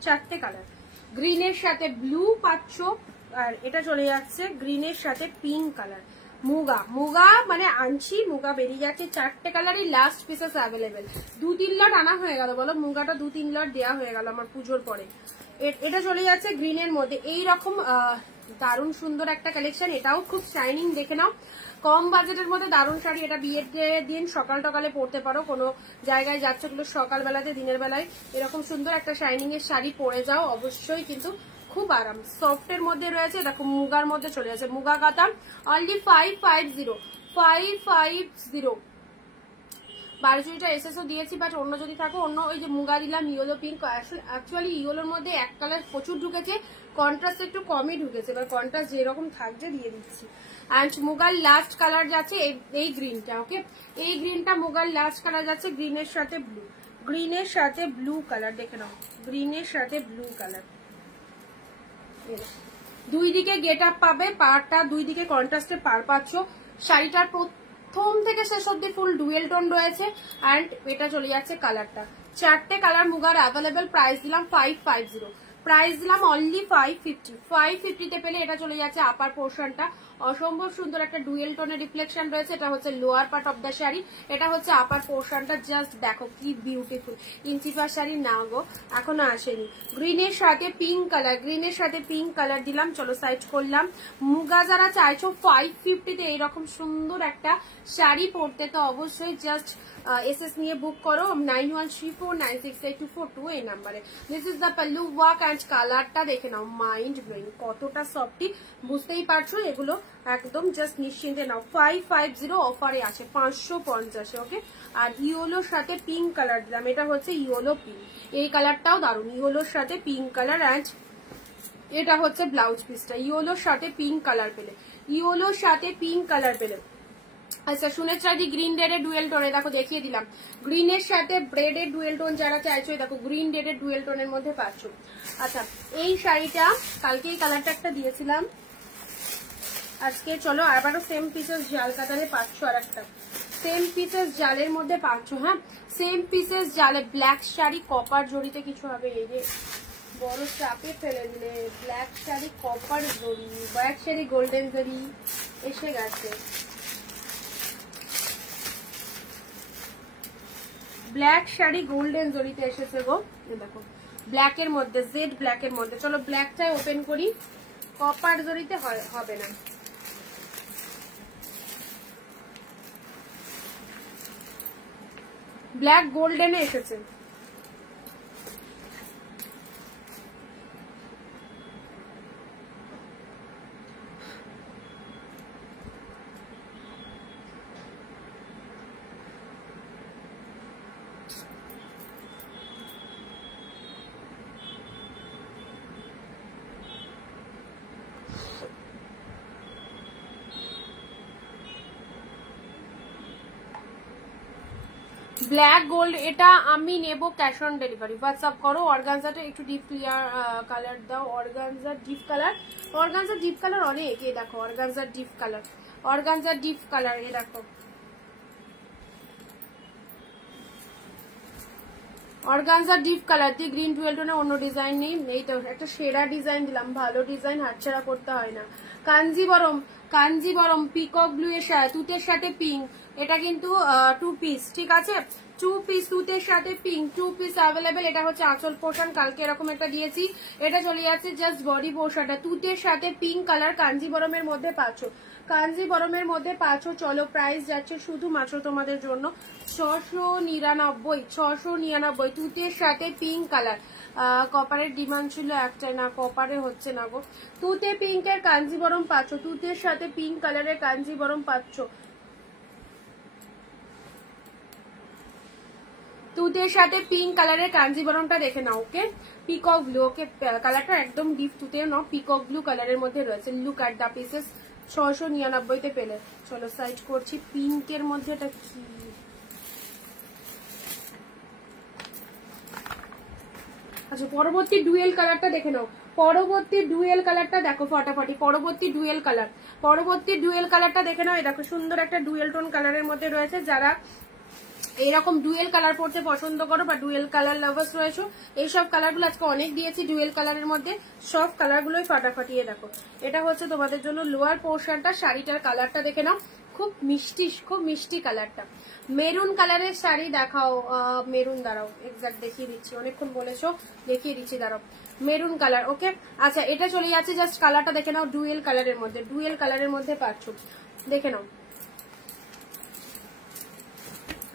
4টে কালার, গ্রিনের সাথে ব্লু পাচ্ছ, আর এটা চলে যাচ্ছে গ্রিনের সাথে পিঙ্ক কালার। মুগা মুগা মানে আনছি, মুগা বেরিয়ে যাচ্ছে, 4টে কালারই লাস্ট পিসেস অ্যাভেলেবেল। 2-3 লট আনা হয়ে গেল, বলো মুগাটা 2-3 লট দেওয়া হয়ে গেল আমার পুজোর পরে। এটা চলে যাচ্ছে গ্রিনের মধ্যে, এইরকম দারুণ সুন্দর একটা কালেকশন, এটাও খুব শাইনিং, দেখে নাও। কম বাজেটের মধ্যে দারুণ শাড়ি, এটা বিয়ের দিন সকাল সকালে পরতে পারো, কোনো জায়গায় যাচ্ছ কিন্তু সকালবেলাতে দিনের বেলায় এরকম সুন্দর একটা শাইনিং এর শাড়ি পরে যাও, অবশ্যই কিন্তু খুব আরাম। সফটের মধ্যে রয়েছে, দেখো মুগার মধ্যে চলে যাচ্ছে, মুগা কাতান, অনলি 550। বারোচুরিটা এসএসও দিয়েছি, বাট অন্য যদি থাকো অন্য, ওই যে মুগা দিলাম ইয়েলো পিঙ্ক, অ্যাকচুয়ালি ইয়েলোর মধ্যে এক কালার প্রচুর ঢুকেছে, কন্ট্রাস্ট একটু কমই ঢুকেছে, এবার কন্ট্রাস্ট যেরকম থাকছে দিয়ে দিচ্ছি। অ্যান্ড মুগার লাস্ট কালার যাচ্ছে এই গ্রিনটা, ওকে, এই গ্রিনটা মুগার লাস্ট কালার যাচ্ছে, গ্রিনের সাথে ব্লু, গ্রিনের সাথে ব্লু কালার, দেখে নাও, গ্রিনের সাথে ব্লু কালার। দুই দিকে গেট আপ পাবে, পাড়টা দুই দিকে কন্ট্রাস্টে পার পাচ্ছ। শাড়িটার প্রথম থেকে শেষ অব্দি ফুল ডুয়েল টোন রয়েছে, অ্যান্ড এটা চলে যাচ্ছে কালারটা, 4টে কালার মুগার অ্যাভেলেবেল। প্রাইস দিলাম 550, প্রাইস দিলাম অনলি 550। 550-তে পেলে এটা চলে যাচ্ছে আপার পোর্শনটা, অসম্ভব সুন্দর একটা ডুয়েল টোনের রিফ্লেকশন রয়েছে, এটা হচ্ছে lower part of the sari, এটা হচ্ছে আপার পোর্শনটা, জাস্ট দেখো কি বিউটিফুল। ইঞ্চিপার শাড়ি না গো, এখনো আসেনি। গ্রিনের সাথে পিঙ্ক কালার, গ্রিনের সাথে পিঙ্ক কালার দিলাম, চলো সাইড করলাম। মুগা যারা চাইছো 550-তে এইরকম সুন্দর একটা শাড়ি পরতে, তো অবশ্যই জাস্ট এসএস নিয়ে বুক করো 9134968242 এই নাম্বারে। This is the pallu work and কালারটা দেখে নাও, মাইন্ড ব্লোয়িং, কতটা সফটি বুঝতেই পারছো। এগুলো একদম জাস্ট নিশ্চিন্তে নাও, 550 অফারে আছে 550, ওকে। আর ইয়েলোর সাথে পিঙ্ক কালার দিলাম, এটা হচ্ছে ইয়েলো পিঙ্ক, এই কালারটাও দারুণ, ইয়েলোর সাথে পিঙ্ক কালার, অ্যান্ড এটা হচ্ছে ব্লাউজ পিসটা, ইয়েলোর সাথে পিঙ্ক কালার পেলে, ইয়েলোর সাথে পিঙ্ক কালার পেলে। আচ্ছা, সুনেত্রাদি গ্রিন রেড এর ডুয়েল টোনে, দেখো দেখিয়ে দিলাম, গ্রিনের সাথে ব্রেড এর ডুয়েল টোন যারা চাইছো, দেখো গ্রিন রেড এর ডুয়েল টোনের মধ্যে পাচ্ছ। আচ্ছা, এই শাড়িটা কালকে এই কালারটা একটা দিয়েছিলাম, আজকে চলো আবারও সেম পিসেস জাল কাতারে পাচ্ছ, আর একটা সেম পিসেস জালের মধ্যে পাচ্ছ, হ্যাঁ সেম পিসেস জালে, ব্ল্যাক শাড়ি কপার জড়িতে কিছু হবে, এই যে বড় চাপে ফেলে দিলে, ব্ল্যাক শাড়ি কপার জড়ি, ব্ল্যাক শাড়ি গোল্ডেন জড়ি এসে গেছে, ব্ল্যাক শাড়ি গোল্ডেন জড়িতে এসেছে গো, দেখো ব্ল্যাকের মধ্যে, জেড ব্ল্যাকের মধ্যে। চলো ব্ল্যাকটাই ওপেন করি, কপার জড়িতে হবে না, ব্ল্যাক গোল্ডেনে এসেছে। ব্ল্যাক গোল্ড, এটা আমি নেব ক্যাশ অন ডেলিভারি, হোয়াটসঅ্যাপ করো। অর্গানজাটা একটু ডিপ ক্লিয়ার কালার দাও, organza deep colour, organza deep colour অনেক, এই দেখো organza deep colour, organza deep colour, এই দেখো অর্গানজার ডিপ কালার দিয়ে গ্রিন ডুয়েল টোনে, অন্য ডিজাইন নেই, এই তো একটা সেরা ডিজাইন দিলাম, ভালো ডিজাইন, হাতছাড়া করতে হয় না। কাঞ্জিবরম, কাঞ্জিবরম পিকক ব্লু এর সাথে তুতের সাথে পিঙ্ক, এটা কিন্তু 2 পিস, ঠিক আছে, 2 পিস তুতের সাথে পিঙ্ক, 2 পিস অ্যাভেলেবেল। এটা হচ্ছে আঁচল পোর্শন, কালকে এরকম একটা দিয়েছি, এটা চলে যাচ্ছে জাস্ট বডি পোর্শনটা, তুতের সাথে পিঙ্ক কালার, কাঞ্জিবরমের মধ্যে পাচ্ছ, কাঞ্জিবরমের মধ্যে পাচ্ছ। চলো প্রাইস যাচ্ছে শুধুমাত্র তোমাদের জন্য 699, 699, তুতের সাথে পিঙ্ক কালার। কপারের ডিমান্ড ছিল একটাই, না কপারে হচ্ছে না গো, তুতে পিঙ্কের কাঞ্জিবরম পাচ্ছ, তুতের সাথে পিঙ্ক কালারের কাঞ্জিবরম পাচ্ছ, তুতের সাথে পিঙ্ক কালারের কাঞ্জিবরমটা দেখে নাও। ওকে, পিকক ব্লু। ওকে, কালারটা একদম ডিপ তুতে নাও, পিকক ব্লু কালারের মধ্যে রয়েছে। লুক অ্যাট দা পিসেস, 699 পেলে। চলো সাইড করছি। পিঙ্কের মধ্যে এটা কি, আচ্ছা পরবর্তী ডুয়েল কালারটা দেখে নাও। পরবর্তী ডুয়েল কালারটা দেখো ফটাফটি। পরবর্তী ডুয়েল কালারটা দেখে নাও। এই দেখো সুন্দর একটা ডুয়েল টোন কালারের মধ্যে রয়েছে। যারা এইরকম ডুয়েল কালার পড়তে পছন্দ করো বা ডুয়েল কালার লাভার্স রয়েছো, এইসব কালারগুলো আজকে অনেক দিয়েছি ডুয়েল কালারের মধ্যে। সব কালারগুলোই ফাটাফাটিয়ে দেখো। এটা হচ্ছে তোমাদের জন্য লোয়ার পোর্শনটা। শাড়িটার কালারটা দেখে নাও, খুব মিষ্টি কালারটা। মেরুন কালারের শাড়ি দেখাও। মেরুন, দাঁড়াও এক্সাক্ট দেখিয়ে দিচ্ছি, অনেকক্ষণ বলেছো, দেখিয়ে দিচ্ছি দাঁড়াও। Maroon colour. ওকে, আচ্ছা এটা চলে যাচ্ছে। জাস্ট কালারটা দেখে নাও, ডুয়েল কালারের মধ্যে পাচ্ছ, দেখে নাও।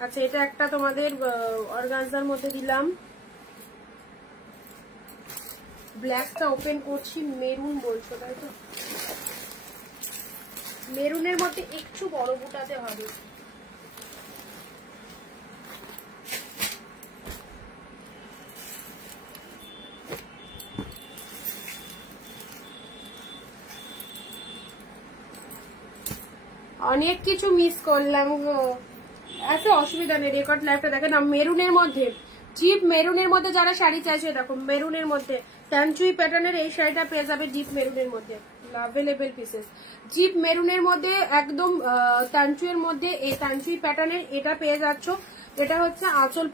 আচ্ছা এটা একটা তোমাদের অর্গানজার মধ্যে দিলাম। ব্ল্যাকটা ওপেন করছি। মেরুন বলছো তাই তো? মেরুনের মধ্যে একটু বড় বুটাতে হবে। অনেক কিছু মিস করলাম গো। আচ্ছা অসুবিধা নেই, রেকর্ড লাইভটা দেখেন। মেরুনের মধ্যে, ডিপ মেরুনের মধ্যে যারা শাড়ি চাইছে, দেখো মেরুনের মধ্যে ট্যানচুই প্যাটার্নের এই শাড়িটা পেয়ে যাবে ডিপ মেরুনের মধ্যে। অ্যাভেলেবেল পিসেস ডিপ মেরুনের মধ্যে, একদম ট্যানচুইয়ের মধ্যে এই ট্যানচুই প্যাটার্নের এটা পেয়ে যাচ্ছ। এটা হচ্ছে আঁচল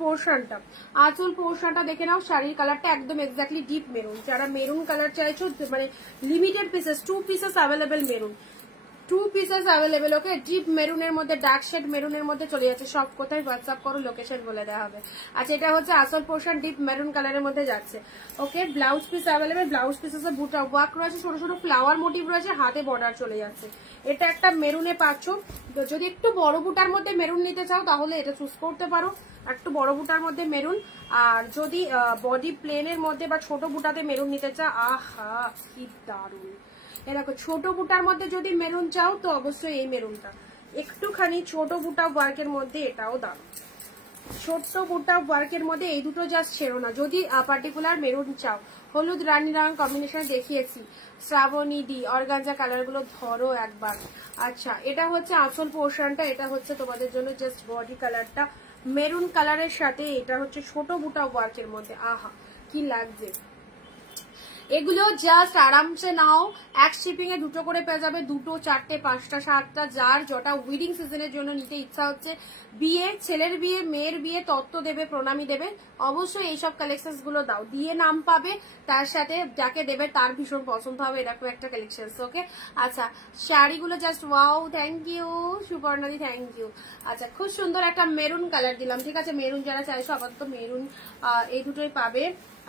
পোর্শনটা দেখে নাও। শাড়ির কালারটা একদম এক্স্যাক্টলি ডিপ মেরুন। যারা মেরুন কালার চাইছো, মানে limited pieces, 2 pieces available maroon, 2 pieces available. Okay, deep মেরুনের মধ্যে, ডার্ক শেড মেরুনের মধ্যে চলে যাচ্ছে। সব কোথায় হোয়াটসঅ্যাপ করো, লোকেশন বলে দেওয়া হবে। আচ্ছা এটা হচ্ছে আসল পোর্শন, ডিপ মেরুন কালারের মধ্যে যাচ্ছে। Okay, blouse piece available. Blouse pieces buta work রয়েছে, ছোট ছোট ফ্লাওয়ার মোটিভ রয়েছে, হাতে বর্ডার চলে যাচ্ছে। এটা একটা মেরুনে পাচ্ছ। যদি একটু বড় বুটার মধ্যে মেরুন নিতে চাও তাহলে এটা চুজ করতে পারো, একটু বড় বুটার মধ্যে মেরুন। আর যদি বডি প্লেনের মধ্যে বা ছোট বুটাতে মেরুন নিতে চাও, আহা কি দারুণ। এরকম ছোট বুটার মধ্যে যদি মেরুন চাও তো অবশ্যই এই মেরুনটা। একটুখানি ছোট বুটা ওয়ার্কের মধ্যে এটাও দারুণ। ছোট্ট বুটা ওয়ার্কের মধ্যে এই দুটো জাস্ট ছেড়ো না। যদি পার্টিকুলার মেরুন চাও, হলুদ রানী রং কম্বিনেশন দেখিয়েছি, শ্রাবণী ডি অর্গানজা কালার গুলো ধরো একবার। আচ্ছা এটা হচ্ছে আসল পোর্শনটা। এটা হচ্ছে তোমাদের জন্য জাস্ট বডি কালারটা মেরুন কালারের সাথে। এটা হচ্ছে ছোট বুটা ওয়ার্কের মধ্যে। আহা কি লাগছে। এগুলো জাস্ট আরামসে নাও, এক শিপিং এ দুটো করে পেয়ে যাবে। 2, 4, 5, 7টা, যার যটা উইডিং সিজনের জন্য নিতে ইচ্ছা হচ্ছে, বিয়ে, ছেলের বিয়ে, মেয়ের বিয়ে, তত্ত্ব দেবে, প্রণামী দেবে, অবশ্যই এইসব কালেকশন গুলো দাও। দিয়ে নাম পাবে, তার সাথে যাকে দেবে তার ভীষণ পছন্দ হবে এরকম একটা কালেকশন। ওকে, আচ্ছা শাড়িগুলো জাস্ট ওয়াও, থ্যাংক ইউ সুপর্ণাদি, থ্যাংক ইউ। আচ্ছা খুব সুন্দর একটা মেরুন কালার দিলাম, ঠিক আছে। মেরুন যারা চাইছো আপাতত মেরুন এই দুটোই পাবে।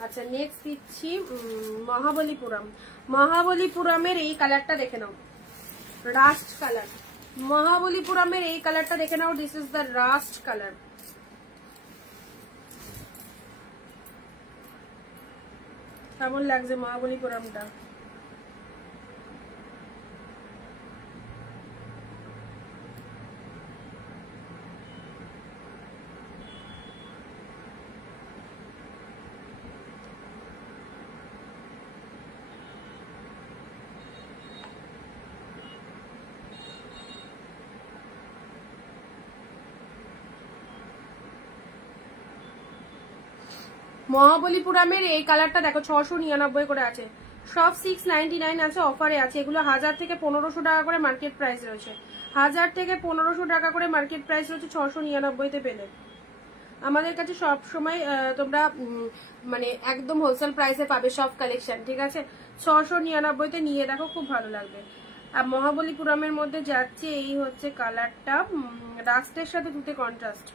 আচ্ছা নেক্সট দিচ্ছি মহাবলীপুরমের এই কালারটা দেখে নাও, রাস্ট কালার। মহাবলীপুরমের এই কালারটা দেখে নাও, this is the rust colour. কেমন লাগছে মহাবলীপুরমটা? মহাবলীপুরমের এই কালারটা দেখো, 699 করে আছে। সব 699 আছে, অফারে আছে। এগুলো 1000 থেকে 1500 টাকা করে মার্কেট প্রাইস রয়েছে। 1000 থেকে 1500 টাকা করে মার্কেট প্রাইস রয়েছে, 699 পেলে। আমাদের কাছে সব সময় তোমরা মানে একদম হোলসেল প্রাইসে পাবে সব কালেকশন, ঠিক আছে। 699 নিয়ে দেখো, খুব ভালো লাগবে। আর মহাবলীপুরমের মধ্যে যাচ্ছে এই হচ্ছে কালারটা, রাস্টের সাথে দুটো কন্ট্রাস্ট।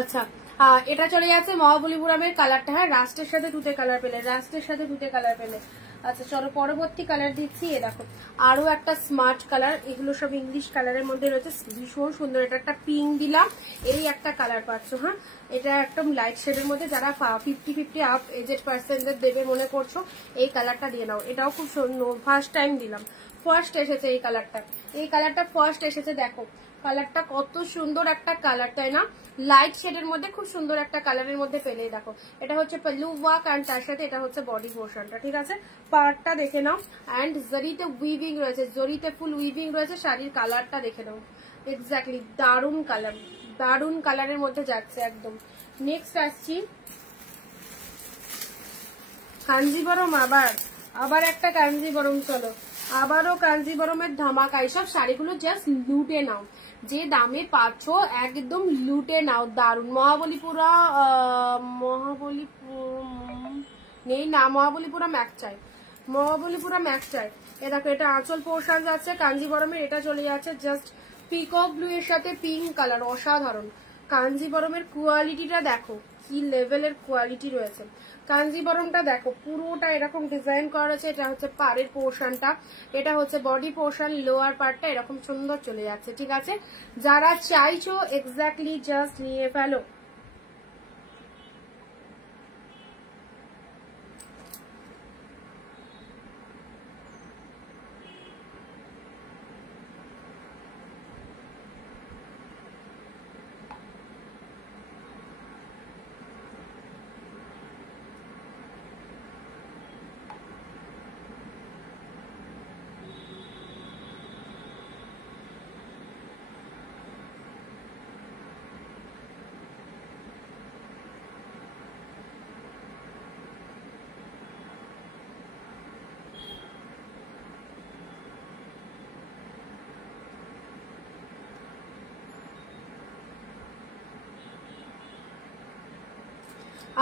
আচ্ছা এটা চলে যাচ্ছে মহাবলীপুরমের কালারটা, হ্যাঁ রাস্টের সাথে তুতে কালার পেলে, রাস্টের সাথে তুতে কালার পেলে। আচ্ছা চলো পরবর্তী কালার দিচ্ছি। এ দেখো আরো একটা স্মার্ট কালার, এগুলো সব ইংলিশ কালারের মধ্যে রয়েছে, ভীষণ সুন্দর। এটা একটা পিঙ্ক দিলাম, এই একটা কালার পাচ্ছ। হ্যাঁ এটা একদম লাইট শেডের মধ্যে, যারা 50-50 আপ এজেড পার্সেন্টদের দেবে মনে করছো এই কালারটা দিয়ে নাও। এটাও খুব সুন্দর, ফার্স্ট টাইম দিলাম, ফার্স্ট এসেছে এই কালারটা, এই কালারটা ফার্স্ট এসেছে। দেখো কালারটা কত সুন্দর একটা কালার, তাই না? লাইট শেডের মধ্যে খুব সুন্দর একটা কালারের মধ্যে পেলে। দেখো এটা হচ্ছে পাল্লু ওয়ার্ক অ্যান্ড তার সাথে এটা হচ্ছে বডি পোর্শনটা, ঠিক আছে? পার্টটা দেখে নাও, অ্যান্ড জরিতে উইভিং রয়েছে, জরিতে ফুল উইভিং রয়েছে। শাড়ির কালারটা দেখে নাও, এক্স্যাক্টলি দারুন কালার, দারুন কালারের মধ্যে যাচ্ছে একদম। নেক্সট আসছি কাঞ্জিবরম, আবার একটা কাঞ্জিবরম। চলো আবারও কাঞ্জিবরমের ধামাকা। এইসব শাড়িগুলো জাস্ট লুটে নাও, যে দামে পাচ্ছ একদম লুটে নাও। দারুন। মহাবলীপুরম নেই না, মহাবলীপুরম এক চাই, মহাবলীপুরম এক চাই। এ দেখো এটা আঁচল পোর্শন যাচ্ছে কাঞ্জিবরমের, এটা চলে যাচ্ছে জাস্ট পিকক ব্লু এর সাথে পিঙ্ক কালার, অসাধারণ। কাঞ্জিবরমের কোয়ালিটিটা দেখো কি লেভেলের কোয়ালিটি রয়েছে। কাঞ্জিবরমটা দেখো পুরোটা এরকম ডিজাইন করা আছে, এটা হচ্ছে পাড়ের পোর্শনটা, এটা হচ্ছে বডি পোর্শন, লোয়ার পার্টটা এরকম সুন্দর চলে যাচ্ছে, ঠিক আছে? যারা চাইছো এক্স্যাক্টলি জাস্ট নিয়ে ফেলো।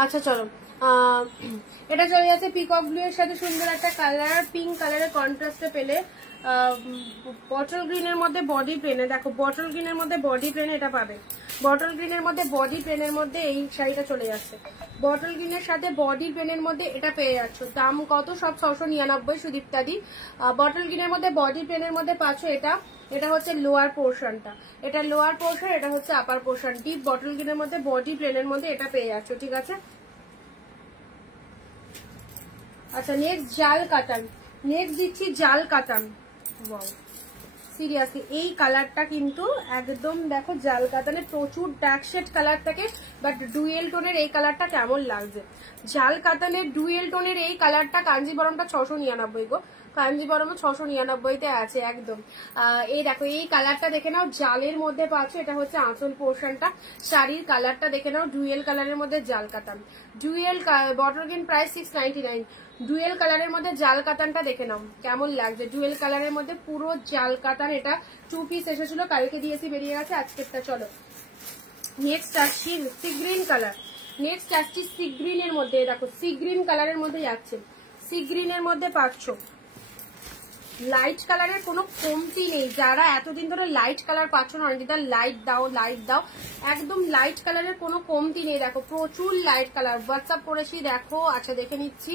আচ্ছা চলো এটা চলে যাচ্ছে পিকক ব্লু এর সাথে সুন্দর একটা কালার, পিঙ্ক কালারের কন্ট্রাস্টে পেলে। বটল গ্রিনের মধ্যে বডি প্লেনে, দেখো বটল গ্রিনের মধ্যে বডি প্লেনে এটা পাবে, বটল গ্রিনের মধ্যে বডি প্লেনের মধ্যে এই শাড়িটা চলে যাচ্ছে। বটল গ্রিনের সাথে বডি প্লেনের মধ্যে এটা পেয়ে যাচ্ছ। দাম কত? সব 699 সুদীপ্তাদি। বটল গ্রিনের মধ্যে বডি প্লেনের মধ্যে পাচ্ছ এটা, এটা হচ্ছে লোয়ার পোর্শনটা, এটা লোয়ার পোর্শন, এটা হচ্ছে আপার পোর্শন। ডিপ বটল গ্রিনের মধ্যে বডি প্লেনের মধ্যে এটা পেয়ে যাচ্ছ, ঠিক আছে? আচ্ছা নেক্সট জাল কাতান, নেক্সট দিচ্ছি জাল কাতান। ওয়াও সিরিয়াসলি এই কালারটা কিন্তু একদম দেখো জাল কাতানে প্রচুর ডার্ক শেড কালার থাকে, বাট ডুয়েল টোনের এই কালারটা কেমন লাগছে। জাল কাতানের ডুয়েল টোনের এই কালারটা কাঞ্জিবরমটা 699 গো, কাঞ্জিবরম 699-তে আছে একদম। এই দেখো এই কালারটা দেখে নাও, জালের মধ্যে পাচ্ছ, এটা হচ্ছে আঁচল পোর্শনটা। শাড়ির কালারটা দেখে নাও, ডুয়েল কালারের মধ্যে জাল কাতান, dual bottle green price 699, dual কালারের মধ্যে জাল কাতানটা দেখে নাও কেমন লাগছে। ডুয়েল কালারের মধ্যে পুরো জাল কাতান, এটা 2 পিস এসেছিল, কালকে দিয়েছি বেরিয়ে গেছে, আজকেরটা। চলো নেক্সট আসছি সি গ্রিন কালার, নেক্সট আসছি সি গ্রিনের মধ্যে। দেখো সি গ্রিন কালারের মধ্যে যাচ্ছে, সি গ্রিনের মধ্যে পাচ্ছ লাইট কালারের কোনো কমতি নেই। যারা এতদিন ধরে লাইট কালার পাচ্ছ না, অনিন্দিতা লাইট দাও লাইট দাও, একদম লাইট কালারের কোনো কমতি নেই। দেখো প্রচুর লাইট কালার, হোয়াটসঅ্যাপ করেছি দেখো। আচ্ছা দেখে নিচ্ছি,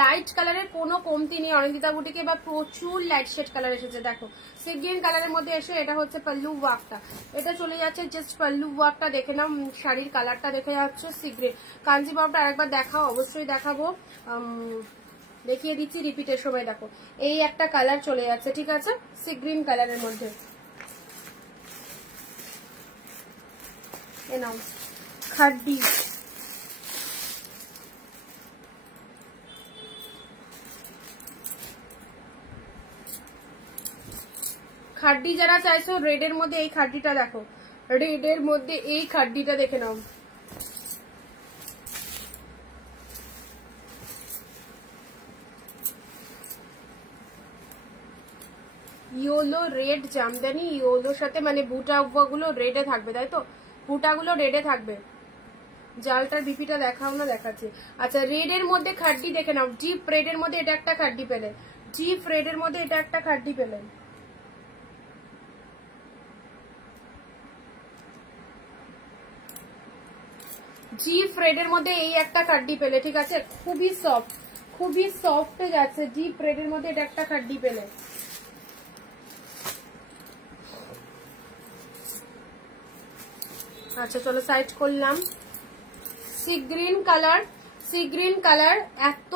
লাইট কালারের কোনো কমতি নেই অনিন্দিতা বুটিকে, বা প্রচুর লাইট শেড কালার এসেছে। দেখো সি গ্রিন কালারের মধ্যে এসে এটা হচ্ছে পাল্লু ওয়ার্কটা, এটা চলে যাচ্ছে জাস্ট পাল্লু ওয়ার্কটা দেখে নাও, শাড়ির কালারটা দেখে যাচ্ছে সি গ্রিন। কাঞ্জিবরমটা আরেকবার দেখাও, অবশ্যই দেখাবো, দেখিয়ে দিচ্ছি রিপিটের সময়। দেখো এই একটা কালার চলে যাচ্ছে, ঠিক আছে? সি গ্রিন কালারের মধ্যে নাও খাড্ডি, খাড্ডি যারা চাইছো রেডের মধ্যে এই খাড্ডিটা দেখো, রেডের মধ্যে এই খাড্ডিটা দেখে নাও। ইয়েলো রেড জামদানি, ইয়েলোর সাথে মানে বুটা গুলো রেডে থাকবে, তাই তো? বুটাগুলো রেডে থাকবে। জালটার বিপিটা দেখাও না, দেখাচ্ছি। আচ্ছা রেডের মধ্যে খাড্ডি দেখে নাও, ডিপ রেডের মধ্যে এটা একটা খাড্ডি পেলে, ডিপ রেডের মধ্যে এটা একটা খাড্ডি পেলেন। জি ফ্রেডের মধ্যে এই একটা কাড্ডি পেলে, ঠিক আছে, খুবই সফট যাচ্ছে। জি ফ্রেডের মধ্যে এটা একটা কাড্ডি পেলে। আচ্ছা চলো সাইড করলাম। সি গ্রিন কালার এত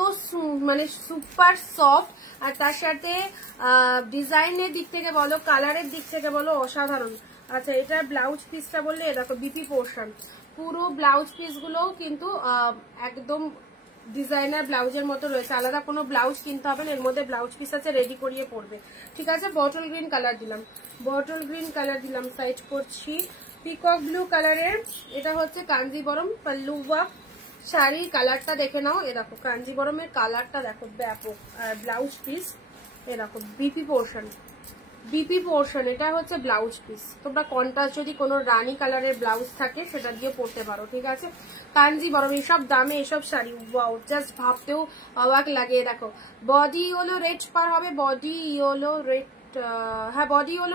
মানে সুপার সফট, আর তার সাথে ডিজাইনের দিক থেকে বলো, কালারের দিক থেকে বলো অসাধারণ। আচ্ছা এটা ব্লাউজ পিসটা বললে দেখো বিপি পোর্শন, পুরো ব্লাউজ পিস গুলো কিন্তু একদম ডিজাইনার ব্লাউজের মতো রয়েছে, আলাদা কোনো ব্লাউজ কিনতে হবে না, এর মধ্যে ব্লাউজ পিস আছে, রেডি করিয়ে পড়বে, ঠিক আছে। বটল গ্রিন কালার দিলাম, সাইড করছি। পিকক ব্লু কালারের এটা হচ্ছে কাঞ্জিবরম পাল্লু ওয়ার্ক শাড়ি, কালারটা দেখে নাও, এ দেখো কাঞ্জিবরমের কালারটা দেখো ব্যাপক। আর ব্লাউজ পিস এ দেখো বিপি পোর্শন, এটা হচ্ছে ব্লাউজ পিস। তোমরা কন্ট্রাস্ট যদি কোনো রানী কালারের ব্লাউজ থাকে সেটা দিয়ে পরতে পারো, ঠিক আছে। কাঞ্জিবরম এইসব দামে এসব শাড়ি ওয়াও, জাস্ট ভাবতেও অবাক লাগে। দেখো বডি ইয়েলো রেড পার হবে, বডি ইয়েলো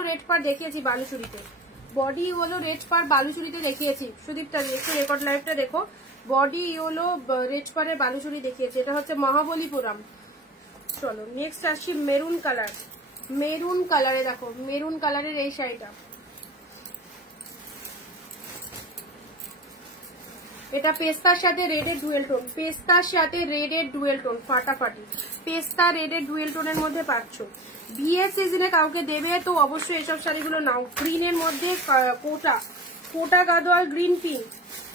রেড পার দেখিয়েছি বালুচুরিতে, বডি ইয়েলো রেড পার বালুচুরিতে দেখিয়েছি। সুদীপটা একটু রেকর্ড লাইভটা দেখো, বডি ইয়েলো রেড পারের বালুচুরি দেখিয়েছি, এটা হচ্ছে মহাবলীপুরম। চলো নেক্সট আসছি মেরুন কালারে, দেখো মেরুন কালারের এই শাড়িটা, এটা পেস্তার সাথে রেডের ডুয়েল টোন, ফাটাফাটি পেস্তা রেডের ডুয়েল টোনের মধ্যে পাচ্ছ। বিয়ের সিজনে কাউকে দেবে তো অবশ্যই এসব শাড়িগুলো নাও। গ্রিনের মধ্যে কোটা গাদোয়াল গ্রিন পিঙ্ক,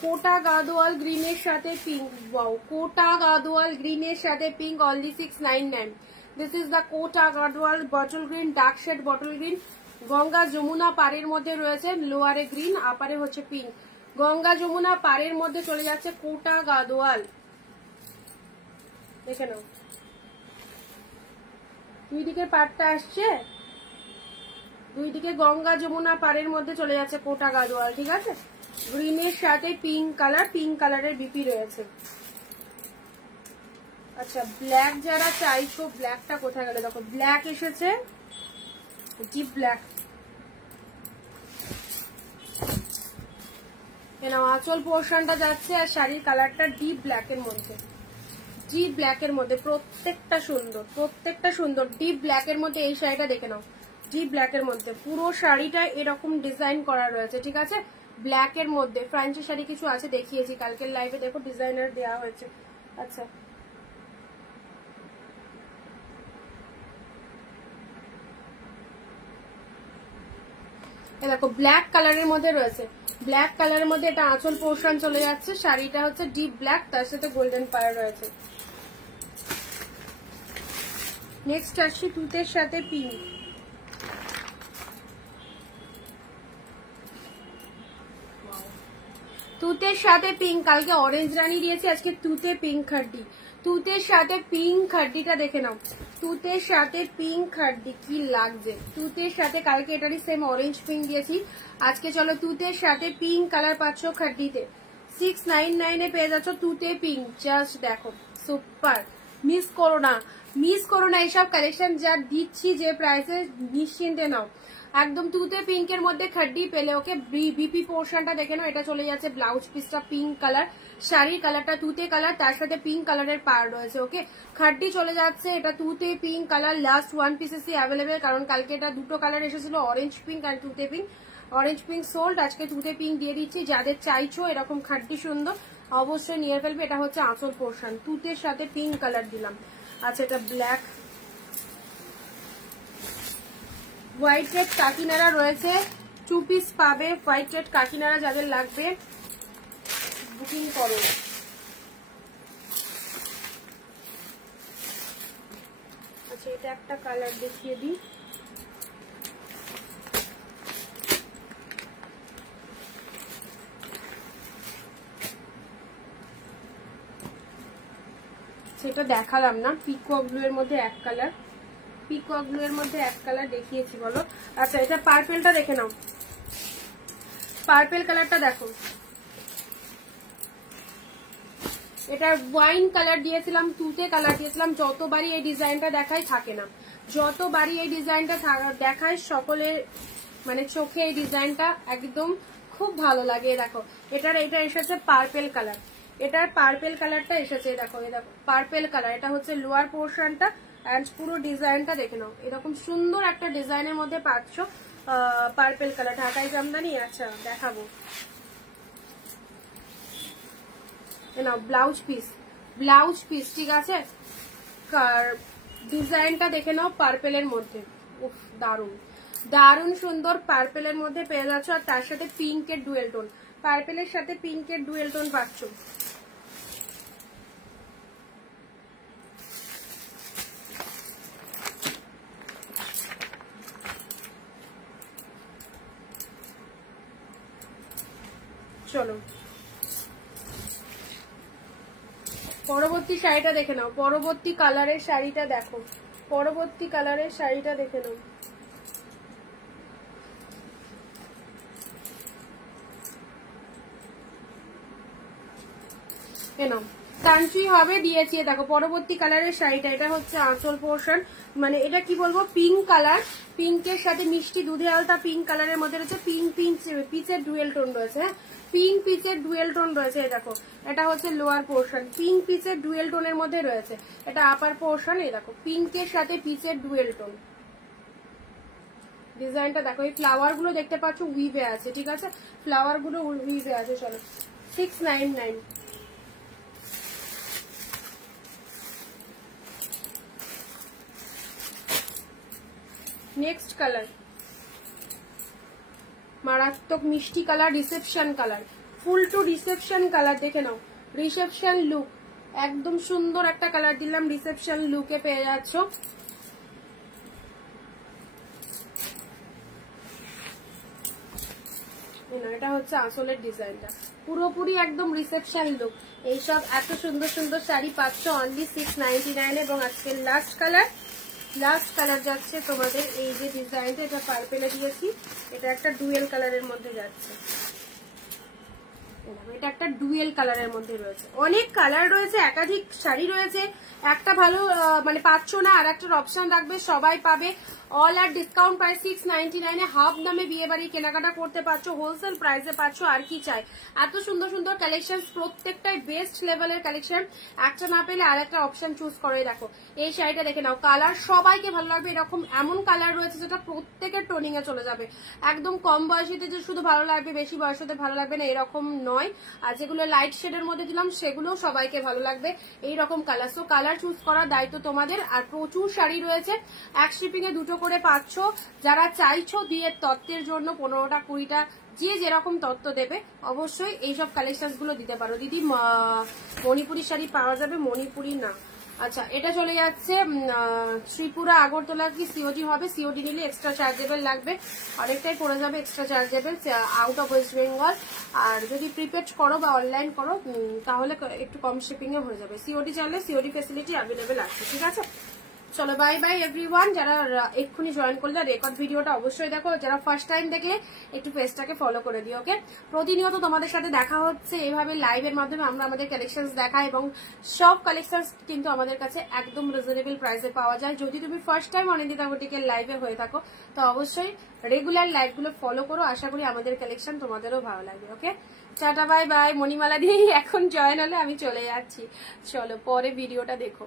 কোটা গাদোয়াল গ্রিনের সাথে পিঙ্ক, ওয়াও কোটা গাদোয়াল গ্রিনের সাথে পিঙ্ক, only 699। This is the Kota Gadwal bottle green, dark shade bottle green, Ganga Jamuna পাড়ের মধ্যে রয়েছে, লোয়ারে গ্রিন, আপারে হচ্ছে পিঙ্ক। গঙ্গা যমুনা পাড়ের মধ্যে চলে যাচ্ছে কোটা গাদোয়াল, দেখে নাও দুই দিকে পাড়টা আসছে, দুই দিকে গঙ্গা যমুনা পাড়ের মধ্যে চলে যাচ্ছে কোটা গাদোয়াল, ঠিক আছে। গ্রিনের সাথে পিঙ্ক কালারের বিপি রয়েছে। আচ্ছা ব্ল্যাক যারা চাইছো, ব্ল্যাকটা কোথায় গেল, দেখো ব্ল্যাক এসেছে, ডিপ ব্ল্যাক, আঁচল পোর্শনটা যাচ্ছে, আর শাড়ির কালারটা ডিপ ব্ল্যাকের মধ্যে, প্রত্যেকটা সুন্দর ডিপ ব্ল্যাকের মধ্যে। এই শাড়িটা দেখে নাও, ডিপ ব্ল্যাকের মধ্যে পুরো শাড়িটা এরকম ডিজাইন করা রয়েছে, ঠিক আছে। ব্ল্যাকের মধ্যে ফ্রান্সি শাড়ি কিছু আছে দেখিয়েছি কালকের লাইভে, দেখো ডিজাইনার দেওয়া হয়েছে। আচ্ছা দেখো ব্ল্যাক কালারের মধ্যে রয়েছে, ব্ল্যাক কালারের মধ্যে এটা আঁচল পোর্শন চলে যাচ্ছে, শাড়িটা হচ্ছে ডিপ ব্ল্যাক, তার সাথে গোল্ডেন পাড় রয়েছে। নেক্সট আসছি তুতের সাথে পিঙ্ক, কালকে অরেঞ্জ রানী দিয়েছি, আজকে তুতে পিঙ্ক খাড্ডি, তুতের সাথে পিঙ্ক খাড্ডিটা দেখে নাও, তুতের সাথে পিঙ্ক খাড্ডি কি লাগছে, তুতের সাথে কালকে এটারই সেম অরেঞ্জ পিঙ্ক দিয়েছি, আজকে চলো তুতের সাথে পিঙ্ক কালার পাচ্ছ খাড্ডিতে, 699 পেয়ে যাচ্ছ তুতে পিঙ্ক, জাস্ট দেখো সুপার। মিস করো না এইসব কালেকশন যা দিচ্ছি যে প্রাইসে, নিশ্চিন্তে নাও একদম। তুতে পিঙ্কের মধ্যে খাড্ডি পেলে, ওকে। বিপি পোর্শনটা দেখে নাও, এটা চলে যাচ্ছে ব্লাউজ পিসটা পিঙ্ক কালার, শাড়ির কালারটা তুতে কালার, তার সাথে পিঙ্ক কালারের পাড় রয়েছে, ওকে। খাড্ডি চলে যাচ্ছে, এটা তুতে পিঙ্ক কালার, লাস্ট 1 পিসেসই অ্যাভেলেবেল, কারণ কালকে এটা দুটো কালার এসেছিল, অরেঞ্জ পিঙ্ক আর তুতে পিঙ্ক, অরেঞ্জ পিঙ্ক সোল্ড, আজকে তুতে পিঙ্ক দিয়ে দিচ্ছি। যাদের চাইছো এরকম খাড্ডি সুন্দর অবশ্যই নিয়ে ফেলবে, এটা হচ্ছে আঁচল পোর্শন, তুতের সাথে পিঙ্ক কালার দিলাম। আচ্ছা এটা ব্ল্যাক, হোয়াইট রেড কাকিনারা রয়েছে, 2 পিস পাবে, হোয়াইট রেড কাকিনারা যাদের লাগবে বুকিং করো। আচ্ছা এটা একটা কালার দেখিয়ে দিই, সেটা দেখালাম না, পিকক ব্লু এর মধ্যে এক কালার, পিকক ব্লু এর মধ্যে এক কালার দেখিয়েছি বলো। আচ্ছা এটা পার্পেলটা দেখে নাও, পার্পেল কালারটা দেখো, এটা ওয়াইন কালার দিয়েছিলাম, তুতে কালার দিয়েছিলাম, যতবারই এই ডিজাইনটা দেখাই থাকে না, যতবারই এই ডিজাইনটা দেখায় সকলের মানে চোখে এই ডিজাইনটা একদম খুব ভালো লাগে। দেখো এটা এসেছে পার্পেল কালার, এটার পার্পেল কালারটা এসেছে, দেখো এই দেখো পার্পেল কালার, এটা হচ্ছে লোয়ার পোর্শনটা এন্ড পুরো ডিজাইনটা দেখে নাও, এরকম সুন্দর একটা ডিজাইনের মধ্যে পাচ্ছ পার্পেল কালার, ঢাকাই জামদানি। আচ্ছা দেখাবো, নাও ব্লাউজ পিস, ঠিক আছে, ডিজাইনটা দেখে নাও পার্পেলের মধ্যে, উফ দারুন সুন্দর পার্পেলের মধ্যে পেয়ে যাচ্ছ, আর তার সাথে পিঙ্কের ডুয়েল টোন, পার্পেলের সাথে পিঙ্কের ডুয়েল টোন পাচ্ছ। চলো পরবর্তী শাড়িটা দেখে নাও, পরবর্তী কালারের শাড়িটা দেখো, পরবর্তী কালারের শাড়িটা দেখে নাও। কাঞ্চি হবে দিয়েছি, দেখো পরবর্তী কালারের শাড়িটা, এটা হচ্ছে আঁচল পোর্শন, মানে এটা কি বলবো পিঙ্ক কালার, পিঙ্কের সাথে মিষ্টি দুধে আলতা পিঙ্ক কালারের মধ্যে রয়েছে, পিচের ডুয়েল টোন রয়েছে, হ্যাঁ পিঙ্ক পিচের ডুয়েল টোন রয়েছে। দেখো এটা হচ্ছে লোয়ার পোর্শন, পিঙ্ক পিচের ডুয়েল টোনের মধ্যে রয়েছে, এটা আপার পোর্শন, এই দেখো পিঙ্কের সাথে পিচের ডুয়েল টোন। ডিজাইনটা দেখো, এই ফ্লাওয়ার গুলো দেখতে পাচ্ছ উইভে আছে, ঠিক আছে, ফ্লাওয়ার গুলো উইভে আছে। চলো 699। নেক্সট কালার মারাত্মক মিষ্টি কালার, রিসেপশন কালার, ফুল টু রিসেপশন কালার, দেখে নাও রিসেপশন লুক, একদম সুন্দর একটা কালার দিলাম, রিসেপশন লুকে পেয়ে যাচ্ছ। এটা হচ্ছে আসলের ডিজাইনটা, পুরোপুরি একদম রিসেপশন লুক। এইসব এত সুন্দর সুন্দর শাড়ি পাচ্ছ অনলি 699 এবং আজকের লাস্ট কালার যাচ্ছে তোমাদের এই যে ডিজাইনটা, এটা পার্পেলে দিয়েছি, এটা একটা ডুয়েল কালারের মধ্যে যাচ্ছে, এটা একটা ডুয়েল কালারের মধ্যে রয়েছে, অনেক কালার রয়েছে, একাধিক শাড়ি রয়েছে, একটা ভালো মানে পাচ্ছ না আর একটার অপশন রাখবে, সবাই পাবে। অল আর ডিসকাউন্ট প্রাইস 699 হাফ দামে বিয়ে বাড়ি কেনাকাটা করতে পারছো, হোলসেল প্রাইসে পাচ্ছ, আর কি চাই। এত সুন্দর সুন্দর কালেকশন, প্রত্যেকটাই বেস্ট লেভেলের কালেকশন, একটা না পেলে আর একটা অপশন চুজ করে। দেখো এই শাড়িটা দেখে নাও, কালার সবাইকে ভালো লাগবে, এরকম এমন কালার রয়েছে যেটা প্রত্যেকের টোনিং এ চলে যাবে, একদম কম বয়সীতে যে শুধু ভালো লাগবে বেশি বয়সীতে ভালো লাগবে না এরকম নয়, আর যেগুলো লাইট শেডের মধ্যে দিলাম সেগুলো সবাইকে ভালো লাগবে এইরকম কালার। সো কালার চুজ করার দায়িত্ব তোমাদের, আর প্রচুর শাড়ি রয়েছে, এক শিপিং এ দুটো করে পাচ্ছ, যারা চাইছো দিয়ে তত্ত্বের জন্য 15টা 20টা যে যেরকম তত্ত্ব দেবে অবশ্যই এইসব কালেকশন গুলো দিতে পারো। দিদি মণিপুরি শাড়ি পাওয়া যাবে? মণিপুরি না, আচ্ছা এটা চলে যাচ্ছে শ্রীপুরা আগরতলা, কি সিওডি হবে? সিওডি নিলে এক্সট্রা চার্জেবল লাগবে, অনেকটাই পড়ে যাবে extra chargeable out of West Bengal, আর যদি প্রিপেড করো বা অনলাইন করো তাহলে একটু কম শিপিং এ হয়ে যাবে। সিওডি চাইলে সিওডি ফেসিলিটি অ্যাভেলেবেল আছে, ঠিক আছে। চলো বাই বাই এভরিওয়ান, যারা এক্ষুনি জয়েন করলে রেকর্ড ভিডিওটা অবশ্যই দেখো, যারা ফার্স্ট টাইম দেখলে একটু পেজটাকে ফলো করে দিও, ওকে। প্রতিনিয়ত তোমাদের সাথে দেখা হচ্ছে এইভাবে লাইভের মাধ্যমে, আমরা আমাদের কালেকশন দেখাই এবং সব কালেকশন কিন্তু আমাদের কাছে একদম রিজনেবল প্রাইসে পাওয়া যায়। যদি তুমি ফার্স্ট টাইম অনিন্দিতা বুটিকের লাইভে হয়ে থাকো তো অবশ্যই রেগুলার লাইভগুলো ফলো করো, আশা করি আমাদের কালেকশন তোমাদেরও ভালো লাগবে, okay. Ta ta bye bye. Manimala দিয়ে এখন জয়েন হলে আমি চলে যাচ্ছি, চলো পরে ভিডিওটা দেখো।